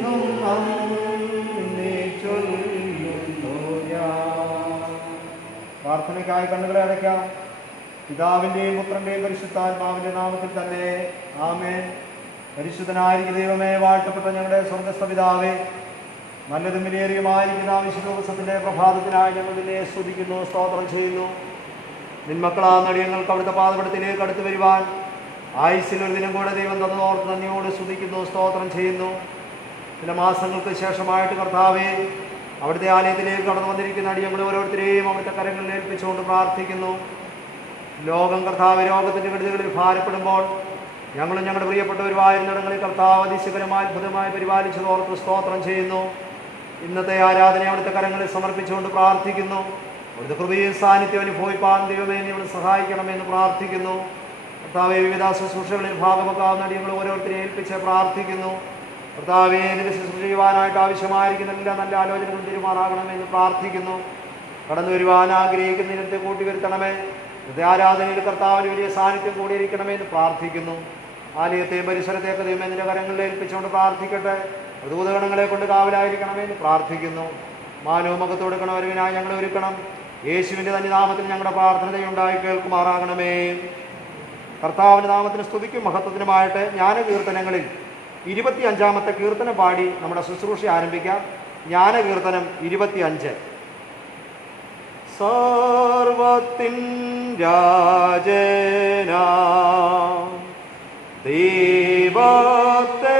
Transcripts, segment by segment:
എന്നും നന്ദി ചൊല്ലുന്നു ഞാൻ. പ്രാർത്ഥനയ്ക്കായി കണ്ണുകളെ അടയ്ക്കാം. പിതാവിൻ്റെയും പുത്രൻ്റെയും പരിശുദ്ധാത്മാവിൻ്റെ നാമത്തിൽ തന്നെ ആമേൻ. പരിശുദ്ധനായിരിക്കുന്ന ദൈവമേ, വാഴ്ത്തപ്പെട്ട ഞങ്ങളുടെ സ്വർഗ്ഗസ്ഥ പിതാവേ, നല്ലതും വിലയേറിയുമായിരിക്കുന്ന വിശുദ്ധ ദിവസത്തിൻ്റെ പ്രഭാതത്തിനായി ഞങ്ങൾ നിന്നെ സ്തുതിക്കുന്നു, സ്തോത്രം ചെയ്യുന്നു. നിന്മക്കളാ നടിയങ്ങൾക്ക് അവിടുത്തെ പാദപീഠത്തിലേക്ക് അടുത്ത് വരുവാൻ ആയുസ്സിൽ ഒരു ദിനം കൂടെ ദൈവം തന്നോർത്ത് നന്ദിയോട് സ്തുതിക്കുന്നു, സ്തോത്രം ചെയ്യുന്നു. ചില മാസങ്ങൾക്ക് ശേഷമായിട്ട് കർത്താവേ, അവിടുത്തെ ആലയത്തിലേക്ക് കടന്നു വന്നിരിക്കുന്ന അടിയങ്ങൾ ഓരോരുത്തരെയും അവിടുത്തെ കരങ്ങളിൽ ഏൽപ്പിച്ചുകൊണ്ട് പ്രാർത്ഥിക്കുന്നു. ലോകം കർത്താവ് രോഗത്തിൻ്റെ കെടുതികളിൽ ഭാരപ്പെടുമ്പോൾ ഞങ്ങളും ഞങ്ങളുടെ പ്രിയപ്പെട്ടവരുമായിരുന്നിടങ്ങളിൽ കർത്താവ് അതിശയകരമായ അത്ഭുതമായി പരിപാലിച്ചതോർത്ത് സ്തോത്രം ചെയ്യുന്നു. ഇന്നത്തെ ആരാധന അവിടുത്തെ കരങ്ങളിൽ സമർപ്പിച്ചുകൊണ്ട് പ്രാർത്ഥിക്കുന്നു. അവിടുത്തെ കൃപയും സാന്നിധ്യം അനുഭവിപ്പാൻ ദൈവമേ നീ ഇവിടെ സഹായിക്കണമെന്ന് പ്രാർത്ഥിക്കുന്നു. കർത്താവെ, വിവിധ ശുശ്രൂഷകളിൽ ഭാഗമാക്കാവുന്ന അടിയങ്ങൾ ഓരോരുത്തരെ ഏൽപ്പിച്ച് പ്രാർത്ഥിക്കുന്നു. കർത്താവെ, നിന്റെ ശുശ്രൂഷ ചെയ്യുവാനായിട്ട് ആവശ്യമായിരിക്കുന്ന എല്ലാ നല്ല ആലോചനകളും തീരുമാനാകണമെന്ന് പ്രാർത്ഥിക്കുന്നു. കടന്നു വരുവാൻ ആഗ്രഹിക്കുന്ന ഇനത്തെ കൂട്ടി വരുത്തണമേ. ഇന്നത്തെ ആരാധനയിൽ കർത്താവിന് വലിയ സാന്നിധ്യം കൂടിയിരിക്കണമെന്ന് പ്രാർത്ഥിക്കുന്നു. ആലയത്തെയും പരിസരത്തെയൊക്കെ ദൈവമേ നിന്റെ കരങ്ങളിൽ ഏൽപ്പിച്ചുകൊണ്ട് പ്രാർത്ഥിക്കട്ടെ. ദൂതഗണങ്ങളെ കൊണ്ട് കാവലായിരിക്കണമെന്ന് പ്രാർത്ഥിക്കുന്നു. മാനവും മകത്ത് കൊടുക്കണവരുവിനായി ഞങ്ങളെ ഒരുക്കണം. യേശുവിൻ്റെ തന്നെ നാമത്തിൽ ഞങ്ങളുടെ പ്രാർത്ഥനയുണ്ടായി കേൾക്കുമാറാകണമേ. കർത്താവിൻ്റെ നാമത്തിന് സ്തുതിക്കും മഹത്വത്തിനുമായിട്ട് ജ്ഞാനകീർത്തനങ്ങളിൽ 25-ാമത്തെ കീർത്തനം പാടി നമ്മുടെ ശുശ്രൂഷ ആരംഭിക്കാം. ജ്ഞാനകീർത്തനം 25. സർവത്തിൻ രാജനാ ദൈവത്തെ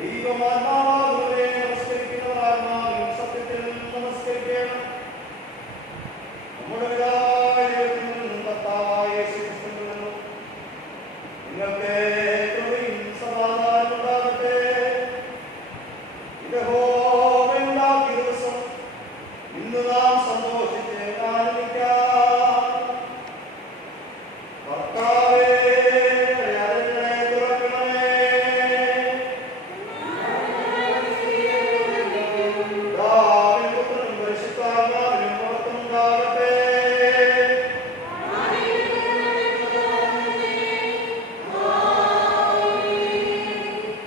ദൈവമാത്മാവാകുന്നവരെ നമസ്കരിക്കുന്നവർ ആത്മാവിലും സത്യത്തിലും നമസ്കരിക്കണം. നമ്മുടെ പിതാവായ ദൈവത്തിൽ നിന്നും കർത്താവായ യേശുക്രിസ്തുവിൽ നിന്നും നിങ്ങൾക്ക് കൃപയും സമാധാനവും ഉണ്ടാകട്ടെ. യഹോവയുണ്ടാക്കിയ ദിവസം ഇന്ന് നാം സന്തോഷിച്ച് ആനന്ദിക്കാം. കർത്താവേ, അതിനെ തുറക്കണമേ. പിതാവിനും പുത്രനും പരിശുദ്ധാത്മാവിനും മഹത്വമുണ്ടാകട്ടെ.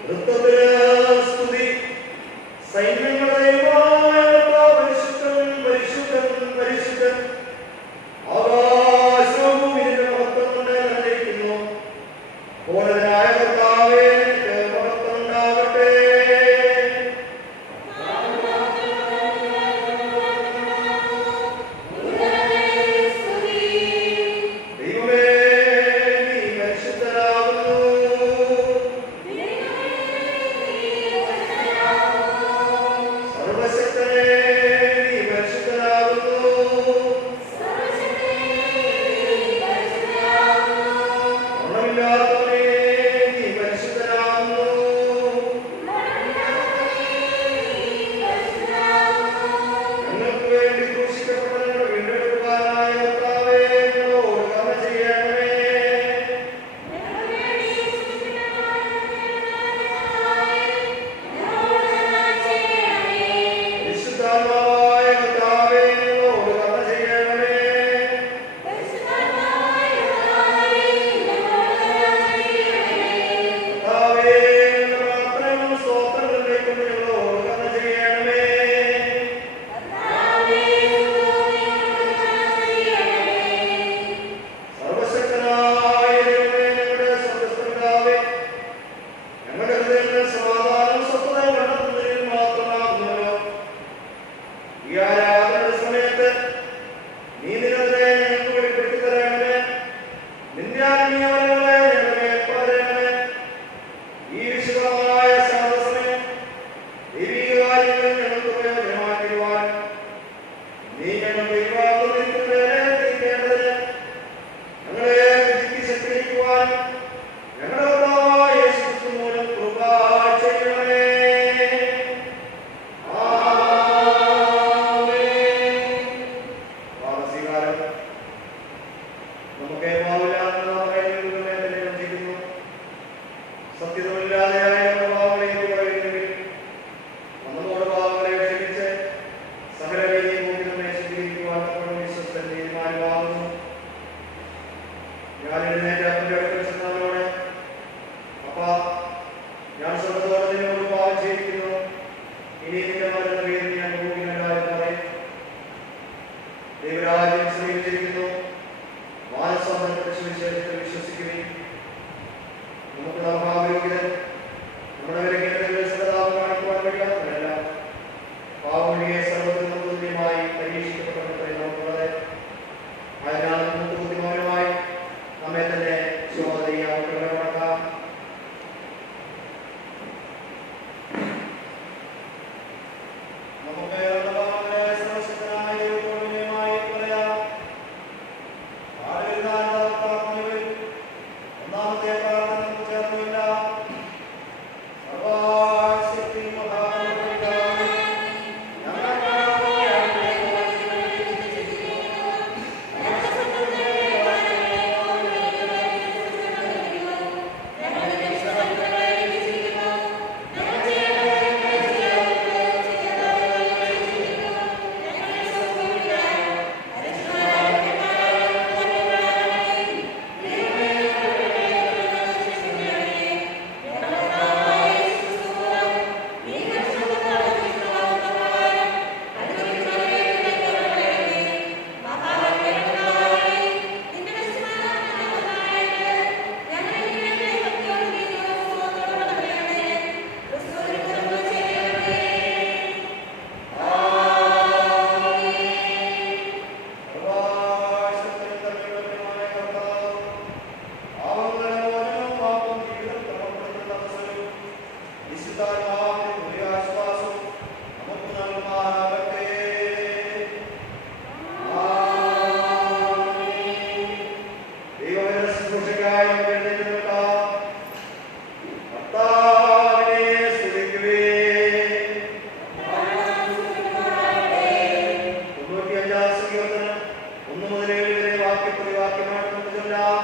ഋതുവിന് സ്തുതി. സൈന്യങ്ങളുടെ ദൈവമായ കർത്താവ് പരിശുദ്ധൻ, പരിശുദ്ധൻ, പരിശുദ്ധൻ. ആകാശവും ഭൂമിയും മഹത്വം കൊണ്ട് നിറഞ്ഞിരിക്കുന്നു. പൂർണ്ണനായ കർത്താവേ, നിനക്ക് മഹത്വമുണ്ടാകട്ടെ. ദൈവമേ, നീ പരിശുദ്ധനാകുന്നു. സർവശക്തനേ, നീ പരിശുദ്ധനാകുന്നു. ഗുണമില്ലാത്തവനേ, നീ പരിശുദ്ധനാകുന്നു. ഞങ്ങൾക്ക് വേണ്ടി ക്രൂശിക്കപ്പെട്ട ഞങ്ങളുടെ വീണ്ടെടുക്കുവാനായ കർത്താവേ, ഞങ്ങളോട് കരുണ ചെയ്യണമേ. പരിശുദ്ധാത്മാവായ കർത്താവേ, ഞങ്ങളോട് കരുണ ചെയ്യണമേ. കർത്താവേ, ഞങ്ങളുടെ പ്രാർത്ഥനകളും സ്തോത്രങ്ങളും കേൾക്കുന്ന ഞങ്ങളോട് കരുണ ചെയ്യണമേ. സർവശക്തനായ ദൈവമേ, ഞങ്ങളുടെ സ്വർഗ്ഗസ്ഥനായ ഞങ്ങളുടെ ഹൃദയങ്ങളിൽ സമാധാനം സ്വസ്ഥതയും കണ്ടെത്തുന്നതിൽ മാത്രമാകുന്നവരോ, ഈ ആരാധനയുടെ സമയത്ത് നീ നിരന്തരം ഞങ്ങൾക്ക് വെളിപ്പെടുത്തി തരണമേ. നിന്യാത്മീയവരങ്ങളെ ഞങ്ങളുടെ മേൽ പകരണമേ. ഈ വിശുദ്ധമായ ശാന്തസമയം ദൈവിക കാര്യങ്ങളിൽ ഞങ്ങൾക്ക് പ്രയോജനമായി തീരുവാൻ നീ ഞങ്ങൾക്ക് തിരിക്കേണ്ടതിന് ഞങ്ങളെ ബുദ്ധിക്ക് ശക്തിക്കുവാൻ ഞങ്ങളുടെ കർത്താവായ യേശുക്രിസ്തു മൂലം കൃപ ചെയ്യണമേ. പാപസ്വീകാരം. നമുക്ക് പാവമില്ലാത്ത സത്യതമില്ലാതെയായ നമ്മുടെ പാവങ്ങളെ പറയുന്നെങ്കിൽ നമ്മളോട് പാവങ്ങളെ ക്ഷമിച്ച് സകല രീതിയും നോക്കി നമ്മെ സ്വീകരിക്കുവാൻ നമ്മുടെ വിശ്വസ്തൻ തീരുമാനമാകുന്നു. ഞാൻ എഴുന്നേറ്റ് അപ്പൻ്റെ അടുക്കൽ ചെന്നവനോട്, അപ്പാ, ഞാൻ സ്വർഗ്ഗത്തോടെ നിന്നോട് പാപം ചെയ്തിരിക്കുന്നു. ഇനി നിന്റെ മരുന്ന പേരിൽ ഞാൻ യോഗ്യനല്ല എന്ന് പറയും. ദൈവരാജ്യം സമീപിച്ചിരിക്കുന്നു. മാനസാന്തരപ്പെട്ട സുവിശേഷത്തിൽ വിശ്വസിക്കുകയും നമുക്ക് മഹായോഗ്യതൻ നമ്മുടെ വിലക്കിടങ്ങളിൽ സദാപം കാണിക്കുവാൻ കഴിയാത്തവരല്ല. പാവമൊഴിയെ സർവ്വത്തിൽ നമുക്ക് തുല്യമായി പരീക്ഷിക്കപ്പെട്ടവരെ നമുക്കുള്ളത്. അതിനാൽ നമുക്ക് ബുദ്ധിമാനുമായി നമ്മെ തന്നെ ശോധനയാൽ പരിശുദ്ധാത്മാവിന്റെ ആശ്വാസവും നമുക്ക് നൽകുമാറാകട്ടെ. ദൈവത്തിന്റെ ശുശ്രൂഷയ്ക്കായി നമുക്ക് എഴുന്നേറ്റ് നിൽക്കാം. കർത്താവിനെ സ്തുതിക്കുവിൻ. 95-ാം സങ്കീർത്തനം 1 മുതൽ 7 വരെ വാക്യപ്രതിവാക്യമായിട്ട് നമുക്ക് ചൊല്ലാം.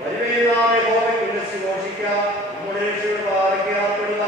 വരുവിൻ, നാം യഹോവയ്ക്ക് ഉല്ലസിച്ച് ഘോഷിക്കാം, നമ്മുടെ രക്ഷയുടെ പാറയ്ക്ക് ആർപ്പെടുക.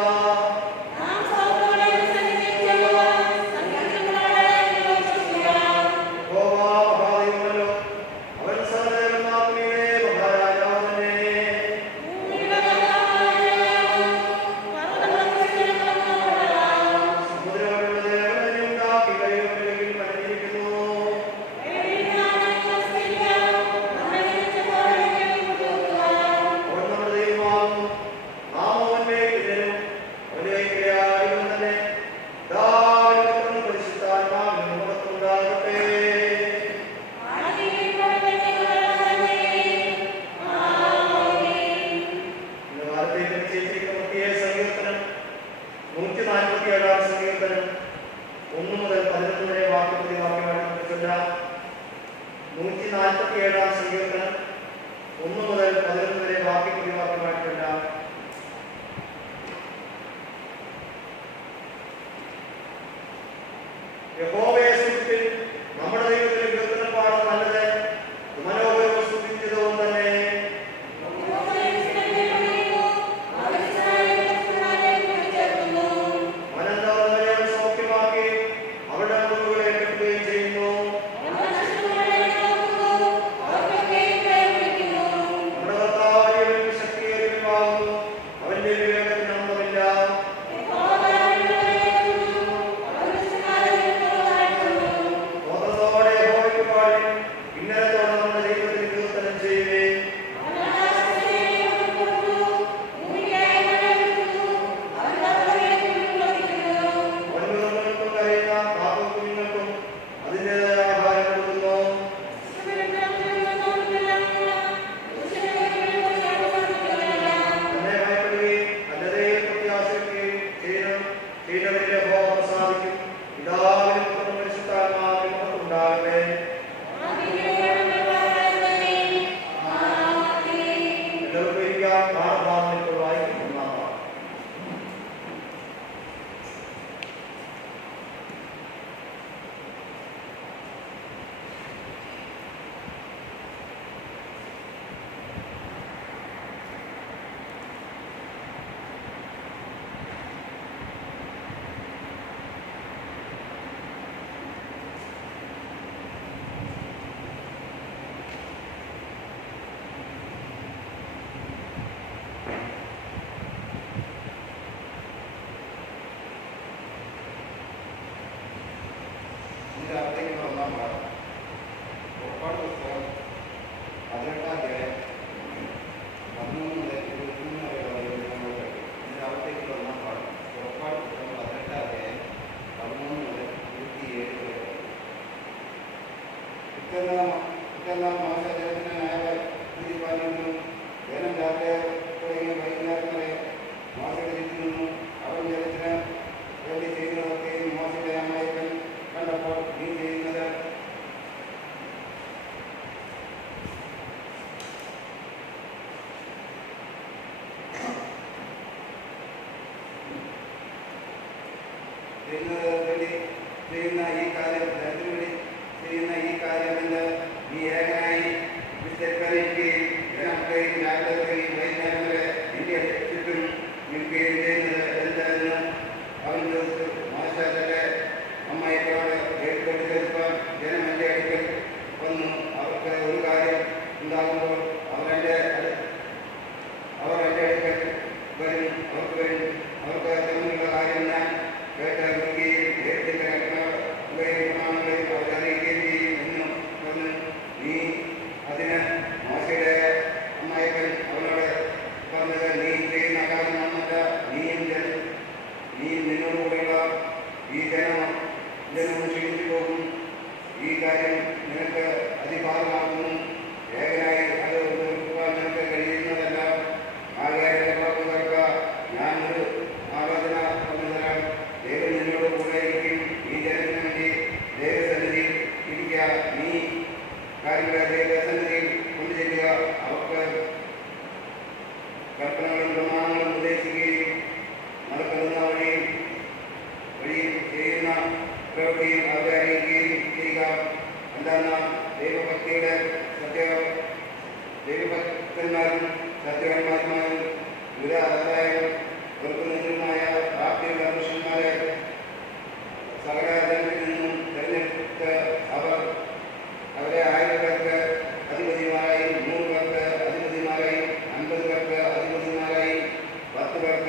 യഹോവയെ സ്തുതിപ്പിൻ, നമ്മുടെ ദൈവത്തിന്റെ കീർത്തനം പാടുന്നത് നല്ലത്, മനോഹരവും സ്തുതിച്ചതും തന്നെ. മനന്തവരെ സൗഖ്യമാക്കി അവരുടെ മുറിവുകളെ കെട്ടുകയും ചെയ്യുന്നു. നമ്മുടെ കർത്താവ് ശക്തിയേറിയവനാകുന്നു, അവന്റെ വിവേകത്തിന് അന്തമില്ല. ഇന്നലത്തോടെ നമ്മുടെ ദൈവത്തിന് കീർത്തനം ചെയ്യുകയും വൻമൃഗങ്ങൾക്കും കരയുന്ന കാക്കക്കുഞ്ഞുങ്ങൾക്കും അതിൻ്റെതായ ആഹാരം കൊടുക്കുന്നു. തന്നെ ഭയപ്പെടുകയും നല്ലതയിൽ പ്രത്യാശിക്കുകയും ചെയ്യുന്നവരിലെ യഹോവ പ്രസാദിക്കും. പിതാവിനും പുത്രനും പരിശുദ്ധാത്മാവിനും മഹത്വമുണ്ടാകട്ടെ. ചെയ്യുന്ന ഈ കാര്യമെന്ന് നീ ഏകനായി വിസ്തരിക്കുകയും ജനമൊക്കെയും ജാഗ്രതയും വൈകുന്നേരങ്ങളെ നിന്റെ ചുറ്റും നിൽക്കുകയും ചെയ്യുന്നത് എന്തായിരുന്നു? അവൻ ചോദിച്ചു. മോശയുടെ അമ്മയോട് കേട്ടുകൊണ്ട് കേൾക്കാൻ ജനം എൻ്റെ അടുക്കൽ വന്നു. അവർക്ക് ഒരു കാര്യം ഉണ്ടാകുമ്പോൾ അവർ എൻ്റെ അടുക്കൽ വരും. അവർക്ക് തമ്മിലുള്ള കാര്യം ഞാൻ കേട്ടറിയുകയും ദൈവത്തിൻ്റെ കൽപ്പനകളെയും പ്രമാണങ്ങളെയും അവർ അറിയിക്കുകയും ചെയ്യും എന്നും പറഞ്ഞു. നീ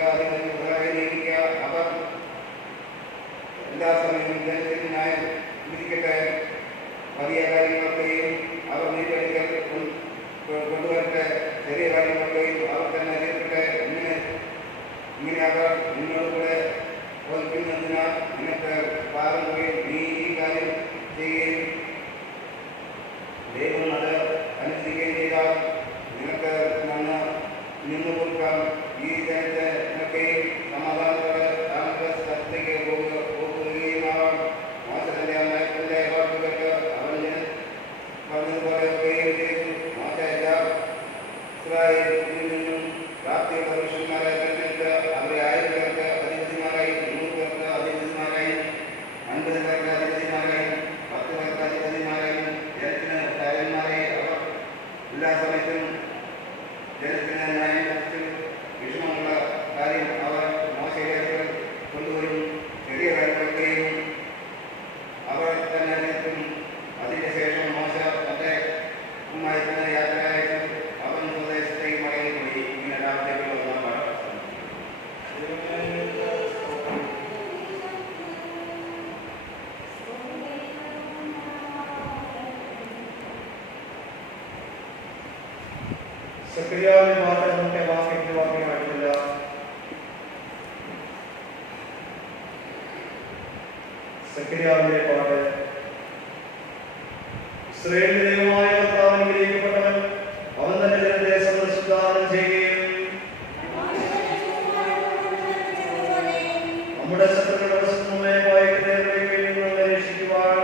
അവർക്ക് അധികാരിക്കുക. അവർ എല്ലാ സമയവും ജനത്തിന് ന്യായം വിധിക്കട്ടെ. വലിയ കാര്യങ്ങളൊക്കെയും അവർ നീട്ടിയെടുക്കൽ കൊണ്ടുവരട്ടെ. ചെറിയ കാര്യങ്ങളൊക്കെയും അവർ തന്നെ നേരിട്ടെ. ഇങ്ങനെ അവർ നിന്നോട് കൂടെ തോൽക്കുന്നതിനാൽ നിനക്ക് പാറുകയും നീ ഈ കാര്യം ചെയ്യുകയും ദൈവം അത് അനുസരിക്കുകയും ചെയ്താൽ നിനക്ക് നിന്നു കൊടുക്കാം. ഈ ജനത്തിനൊക്കെയും സമാധാനത്തോടെ താങ്കളുടെ സ്ഥലത്തേക്ക് പോകുകയും ആവാം. മോശത്തിന്റെ അമ്മയത്തിന്റെ വാക്കുകൾക്ക് അവൻ പറഞ്ഞതുപോലെ ഒക്കെയും ചെയ്തു. മോശ എല്ലാ ഇസ്രായേലിൽ നിന്നും പ്രാപ്തിയുള്ള പുരുഷന്മാരെ തിരഞ്ഞെടുത്ത് അവരെ 1000 പേർക്ക് അധിപതിമാരായി, 100 പേർക്ക് അധിപതിമാരായി, 50 പേർക്ക് അധിപതിമാരായി, 10 പേർക്ക് അധിപതിമാരായി, ജനത്തിന് തലവന്മാരായി. അവർ എല്ലാ സമയത്തും ജനത്തിന് ന്യായം ലഭിച്ചു. വിഷമമുള്ള കാര്യം അവർ മോശയിലേക്ക് കൊണ്ടുവരും. ചെറിയ കാര്യങ്ങളൊക്കെയും അവർ തന്നെ നിൽക്കും. അതിന്റെ ശേഷം മോശ തന്റെ കുമാരത്തിന് യാത്ര അയച്ചു. അവൻ സ്വദേശത്തേക്ക് മടങ്ങിപ്പോയി. ഇങ്ങനെ രാവിലേക്കുള്ള ഒന്നാം പാഠം. സക്രിയാവിന്റെ പാട്ട് നമുക്ക് വാക്യമായിട്ടില്ല. സക്രിയാവിന്റെ പാട്ട്. ഇസ്രായേലിന്റെ ദൈവമായ കർത്താവ് അനുഗ്രഹിക്കപ്പെട്ടവൻ. അവൻ തന്നെ ജനത്തെ സന്ദർശിക്കാനും ചെയ്യുകയും നമ്മുടെ ശത്രുക്കളുടെ വശത്ത് നമ്മെ വായിക്കുന്നതിനെ രക്ഷിക്കുവാൻ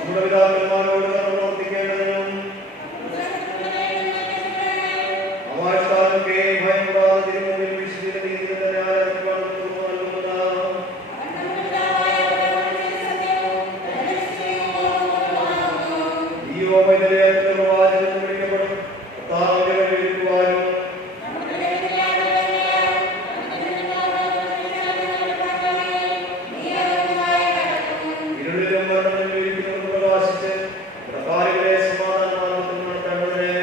നമ്മുടെ പിതാക്കന്മാരോട് പ്രവർത്തിക്കേണ്ടതിനും അവാഴ്ചക്കാരൊക്കെ ഭയം കൂടാതെ തിരുമുമ്പിൽ വിശുദ്ധ രീതിയിൽ തന്നെ ആരാധിക്കാൻ നൽകുന്നതാണ്. ഈ പ്രവാചകൻ വിളിക്കപ്പെടും. കർത്താവിനെ വിളിക്കുവാനും ഇരുളിലും മരണത്തിൽ ഇരിക്കുന്നവർക്ക് പ്രകാശിച്ച് പ്രകാരികളെ സമാധാനത്തിൽ നടത്തേണ്ടതിനെ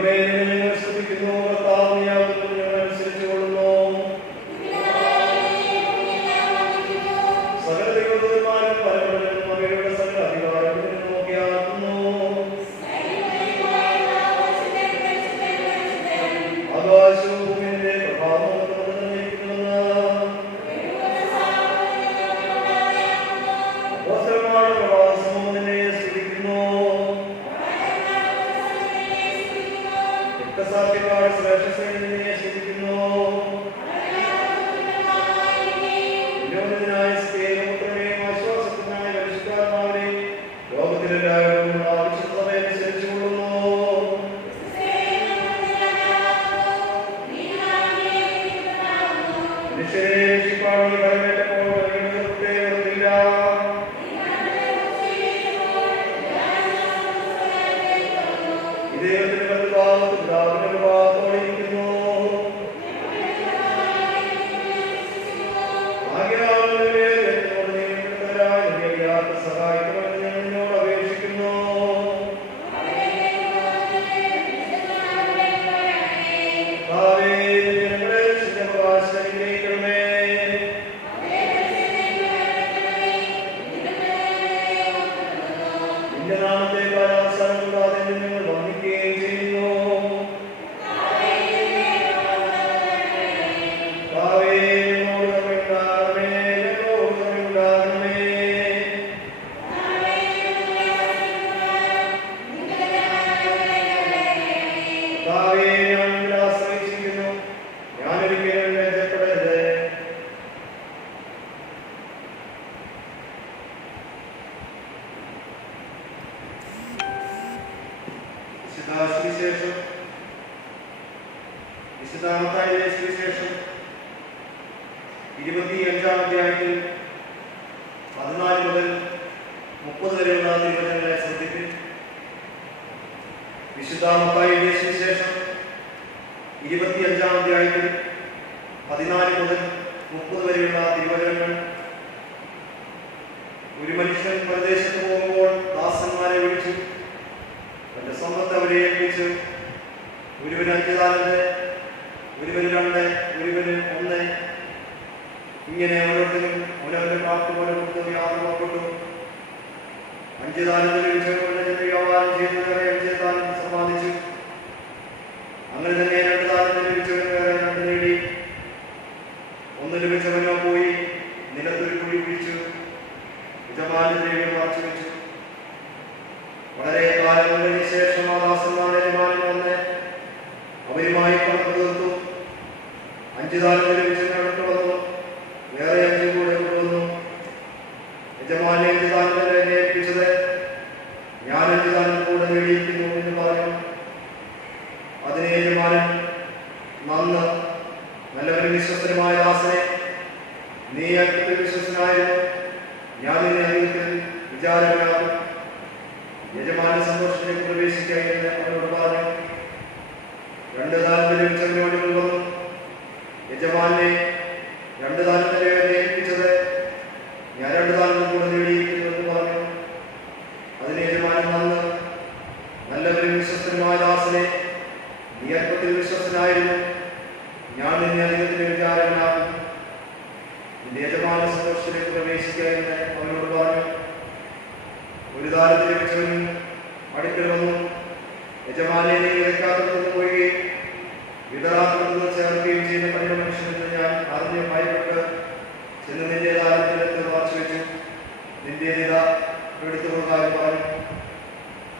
ദൈവമേ നിന്നെ ഞങ്ങൾ സ്തുതിക്കുന്നു. കർത്താവ് നീയാകുന്നു, ഞങ്ങൾ അനുസരിച്ചു കൊള്ളുന്നു. സകല ദൈവദൂതന്മാരും പരമനും അവയുടെ സകല അധികാരങ്ങളും നോക്കിയാക്കുന്നു. ആകാശവും ഭൂമിയുടെ പ്രഭാവവും നിർണ്ണയിക്കുമെന്ന് അപ്പോസ്തലന്മാരുടെ പ്രവാസവും നിന്നെ സ്തുതിക്കുന്നു. രക്തസാക്ഷിക്കാരുടെ ശ്രേഷ്ഠസേന നിന്നെ സ്തുതിക്കുന്നു. ഉന്നതനായ സ്നേഹപുത്രനെയും ആശ്വാസത്തിനായ പരിശുദ്ധാത്മാവിനെയും ലോകത്തിലെല്ലാവരും ആവശ്യസഭയെ അനുസരിച്ചു കൊള്ളുന്നു. മനുഷ്യരെ രക്ഷിപ്പാനുള്ള കരമേറ്റപ്പോൾ പ്രത്യേകതയില്ല. ദൈവത്തിന്റെ പിതാവിന്റെ ഭാഗത്തോടെ ഇരിക്കുന്നു. സഹായിക്കണമെന്ന് ഞാൻ നിന്നോട് അപേക്ഷിക്കുന്നു. ഞങ്ങളെ പ്രകാശനം ഗ്രഹിക്കണമേ. നിന്റെ നാമത്തെ കാലാവസാനം കൂടാതെ ഞങ്ങൾ വന്ദിക്കുകയും ചെയ്യുന്നു. വിശുദ്ധാമത്തായിലെ സുവിശേഷം 25-ാം അധ്യായത്തിൽ 14 മുതൽ 30 വരെയുള്ള തിരുവചനങ്ങളെ ശ്രദ്ധിപ്പിൻ. വിശുദ്ധാമത്തായിലെ സുവിശേഷം 25-ാം അധ്യായത്തിൽ 14 മുതൽ 30 വരെയുള്ള തിരുവചനങ്ങൾ. ഒരു മനുഷ്യൻ പ്രദേശത്ത് പോകുമ്പോൾ ദാസന്മാരെ വിളിച്ചു തന്റെ സമ്പത്ത് അവരെ ഏൽപ്പിച്ചു. ഒരുവന് 5 താലന്ത്, ഒരുവന് 2, ഒരുവന് 1, ഇങ്ങനെ ഓരോരുത്തരും അവരവരുടെ പ്രാപ്തി പോലെ കൊടുത്ത് യാത്രപ്പെട്ടു. 5 താലന്ത് ലഭിച്ചവരുടെ വ്യാപാരം ചെയ്തത് 5 താലന്ത് സമ്പാദിച്ചു. അങ്ങനെ തന്നെ 2 താലന്ത് ലഭിച്ചവന് വേറെ 2 നേടി. 1 ലഭിച്ചവനോ പോയി നിലത്തൊരു കുഴി കുഴിച്ചു, യജമാനന്റെ മറച്ചു വെച്ചു. വളരെ കാലം കഴിഞ്ഞ ശേഷം ആ ദാസന്മാരുടെ യജമാനൻ വന്ന് അവരുമായി കണക്ക് തീർത്തു. 5 താലന്ത് ലഭിച്ചവന് അടുത്ത് വന്നു, വേറെ 5 കൂടെ കൊണ്ടുവന്നു. യജമാനെ 5 താലന്ത് ഏൽപ്പിച്ചത് ഞാൻ 5 താലന്ത് കൂടെ നേടിയിരിക്കുന്നു എന്ന് പറഞ്ഞു. അതിനെ യജമാനൻ, നന്ന് നല്ലവരും വിശ്വസ്തനുമായ ദാസനെ, നീ അല്പത്തിൽ വിശ്വസ്തനായിരുന്നു, ഞാൻ നിന്നെ അധികത്തിൽ വിചാരകനാകും, യജമാന സന്തോഷത്തിലേക്ക് പ്രവേശിക്കാൻ അവനോട് പറഞ്ഞു. 2 താലന്ത് ലഭിച്ചവനോട് വന്നു, യജമാനെ 2 താലന്ത് ഏൽപ്പിച്ചത് ഞാൻ 2 താലന്ത് കൂടെ നേടിയിരിക്കുന്നു എന്ന് പറഞ്ഞു. അതിന് യജമാനൻ, നന്ന് നല്ലവരും വിശ്വസ്തനുമായ ദാസനെ, നീ അല്പത്തിൽ വിശ്വസ്തനായിരുന്നു, ഞാൻ നിന്നെ അധികത്തിൽ വിചാരകനാകും, നിന്റെ യജമാന സന്തോഷത്തിലേക്ക് പ്രവേശിക്കാൻ അവനോട് പറഞ്ഞു. 1 താലന്ത് ലഭിച്ചവനും അടുക്കൽ വന്നു, യജമാനെ നീ വിതയ്ക്കാത്തത് പോവുകയും വിതറാത്തത് ചേർക്കുകയും ചെയ്യുന്ന കഠിന മനുഷ്യനെന്ന് ഞാൻ അറിഞ്ഞ് ഭയപ്പെട്ട് ചെന്ന് നിന്റെ താലന്തിലെടുത്ത് മറച്ചു വെച്ചു. നിന്റെ നില എടുത്തു കൊടുക്കാനും പറഞ്ഞു.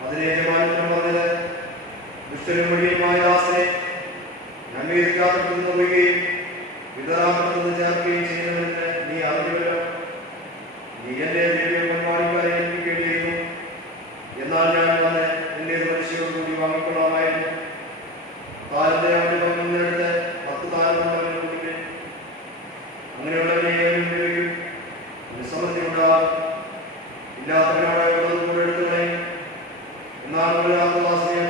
അതിന് യജമാനത്തിനും പറഞ്ഞത്, ദുഷ്ടനും വഴിയുമായ ദാസനെ, ഞാൻ വിതയ്ക്കാത്തത് പോവുകയും വിതറാത്തത് ചേർക്കുകയും ചെയ്യുന്നതിന് നീ അറിഞ്ഞുവല്ലോ. നീ എന്റെ ദ്രവ്യം പങ്കാളിക്കാരെ ഏൽപ്പിക്കേണ്ടിയിരുന്നു. എന്നാൽ ഞാൻ വന്ന് എന്റെ മനുഷ്യരോട് കൂടി വാങ്ങിക്കൊള്ളാമായിരുന്നു. താലന്ത് അവന്റെ പങ്കുന്നെടുത്ത് 10 താലന്ത് അവന് കൊടുക്കും. അങ്ങനെയുള്ളവനെ സമൃദ്ധി ഉണ്ടാകും. ഇല്ലാത്തവനോട് ഉള്ളത് കൂടെ എടുത്തു കളയും. എന്നാൽ ദാസനെ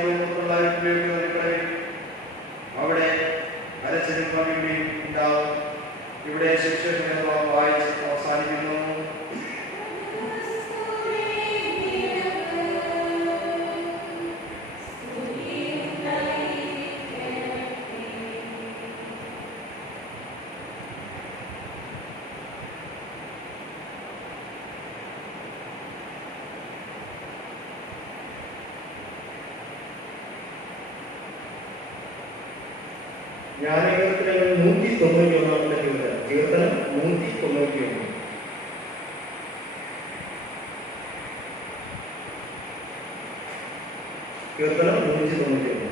കളയും. അവിടെ അരച്ചനും പങ്കിയും ഉണ്ടാവും. ഇവിടെ ശിക്ഷ വായിച്ച് അവസാനിക്കുന്നു. ജ്ഞാനകീർത്തനങ്ങൾ 191 കീർത്തനം 191. കീർത്തനം 191.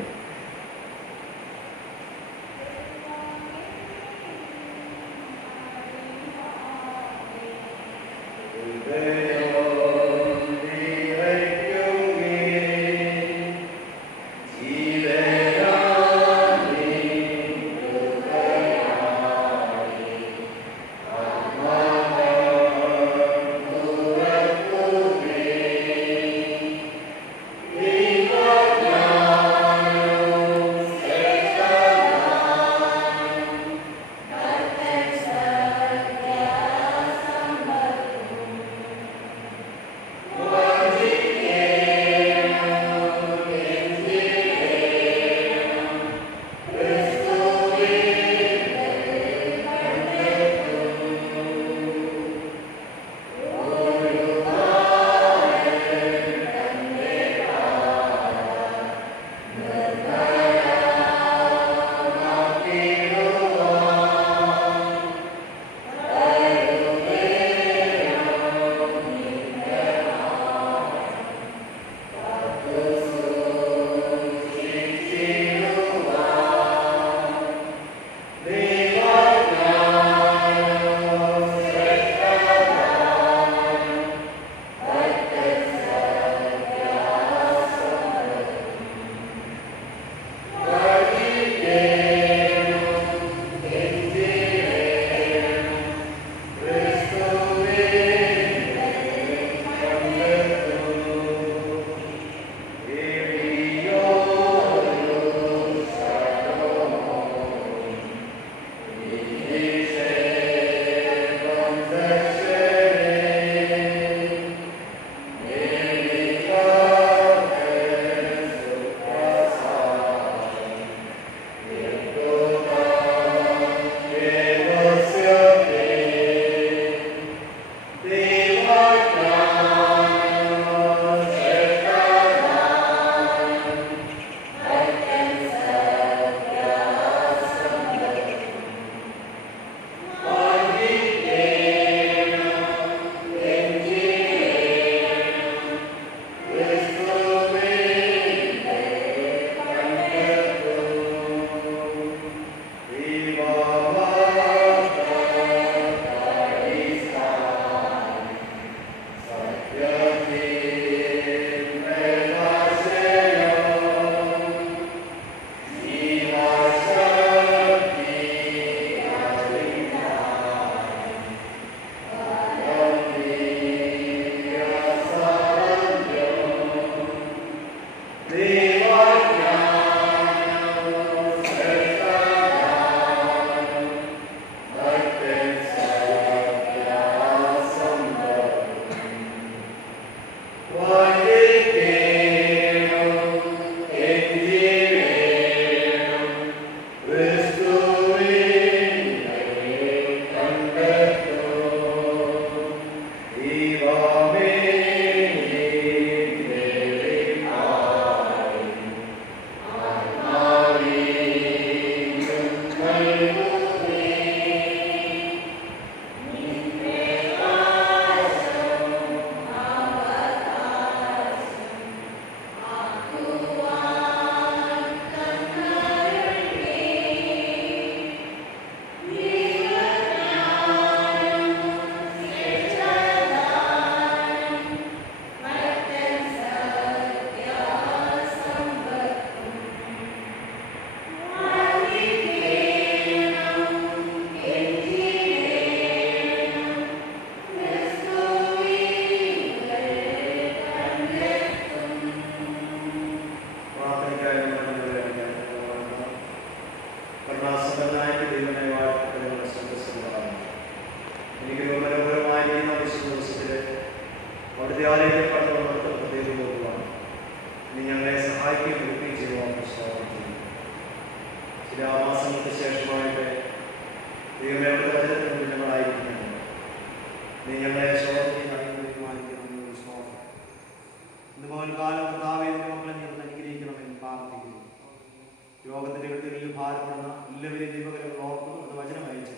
രോഗത്തിൻ്റെ കെട്ടുകളിൽ ഭാരപ്പെടുന്ന എല്ലാവരെയും ദൈവകരം ഓർക്കുന്നു. അത് വചനം അയച്ച്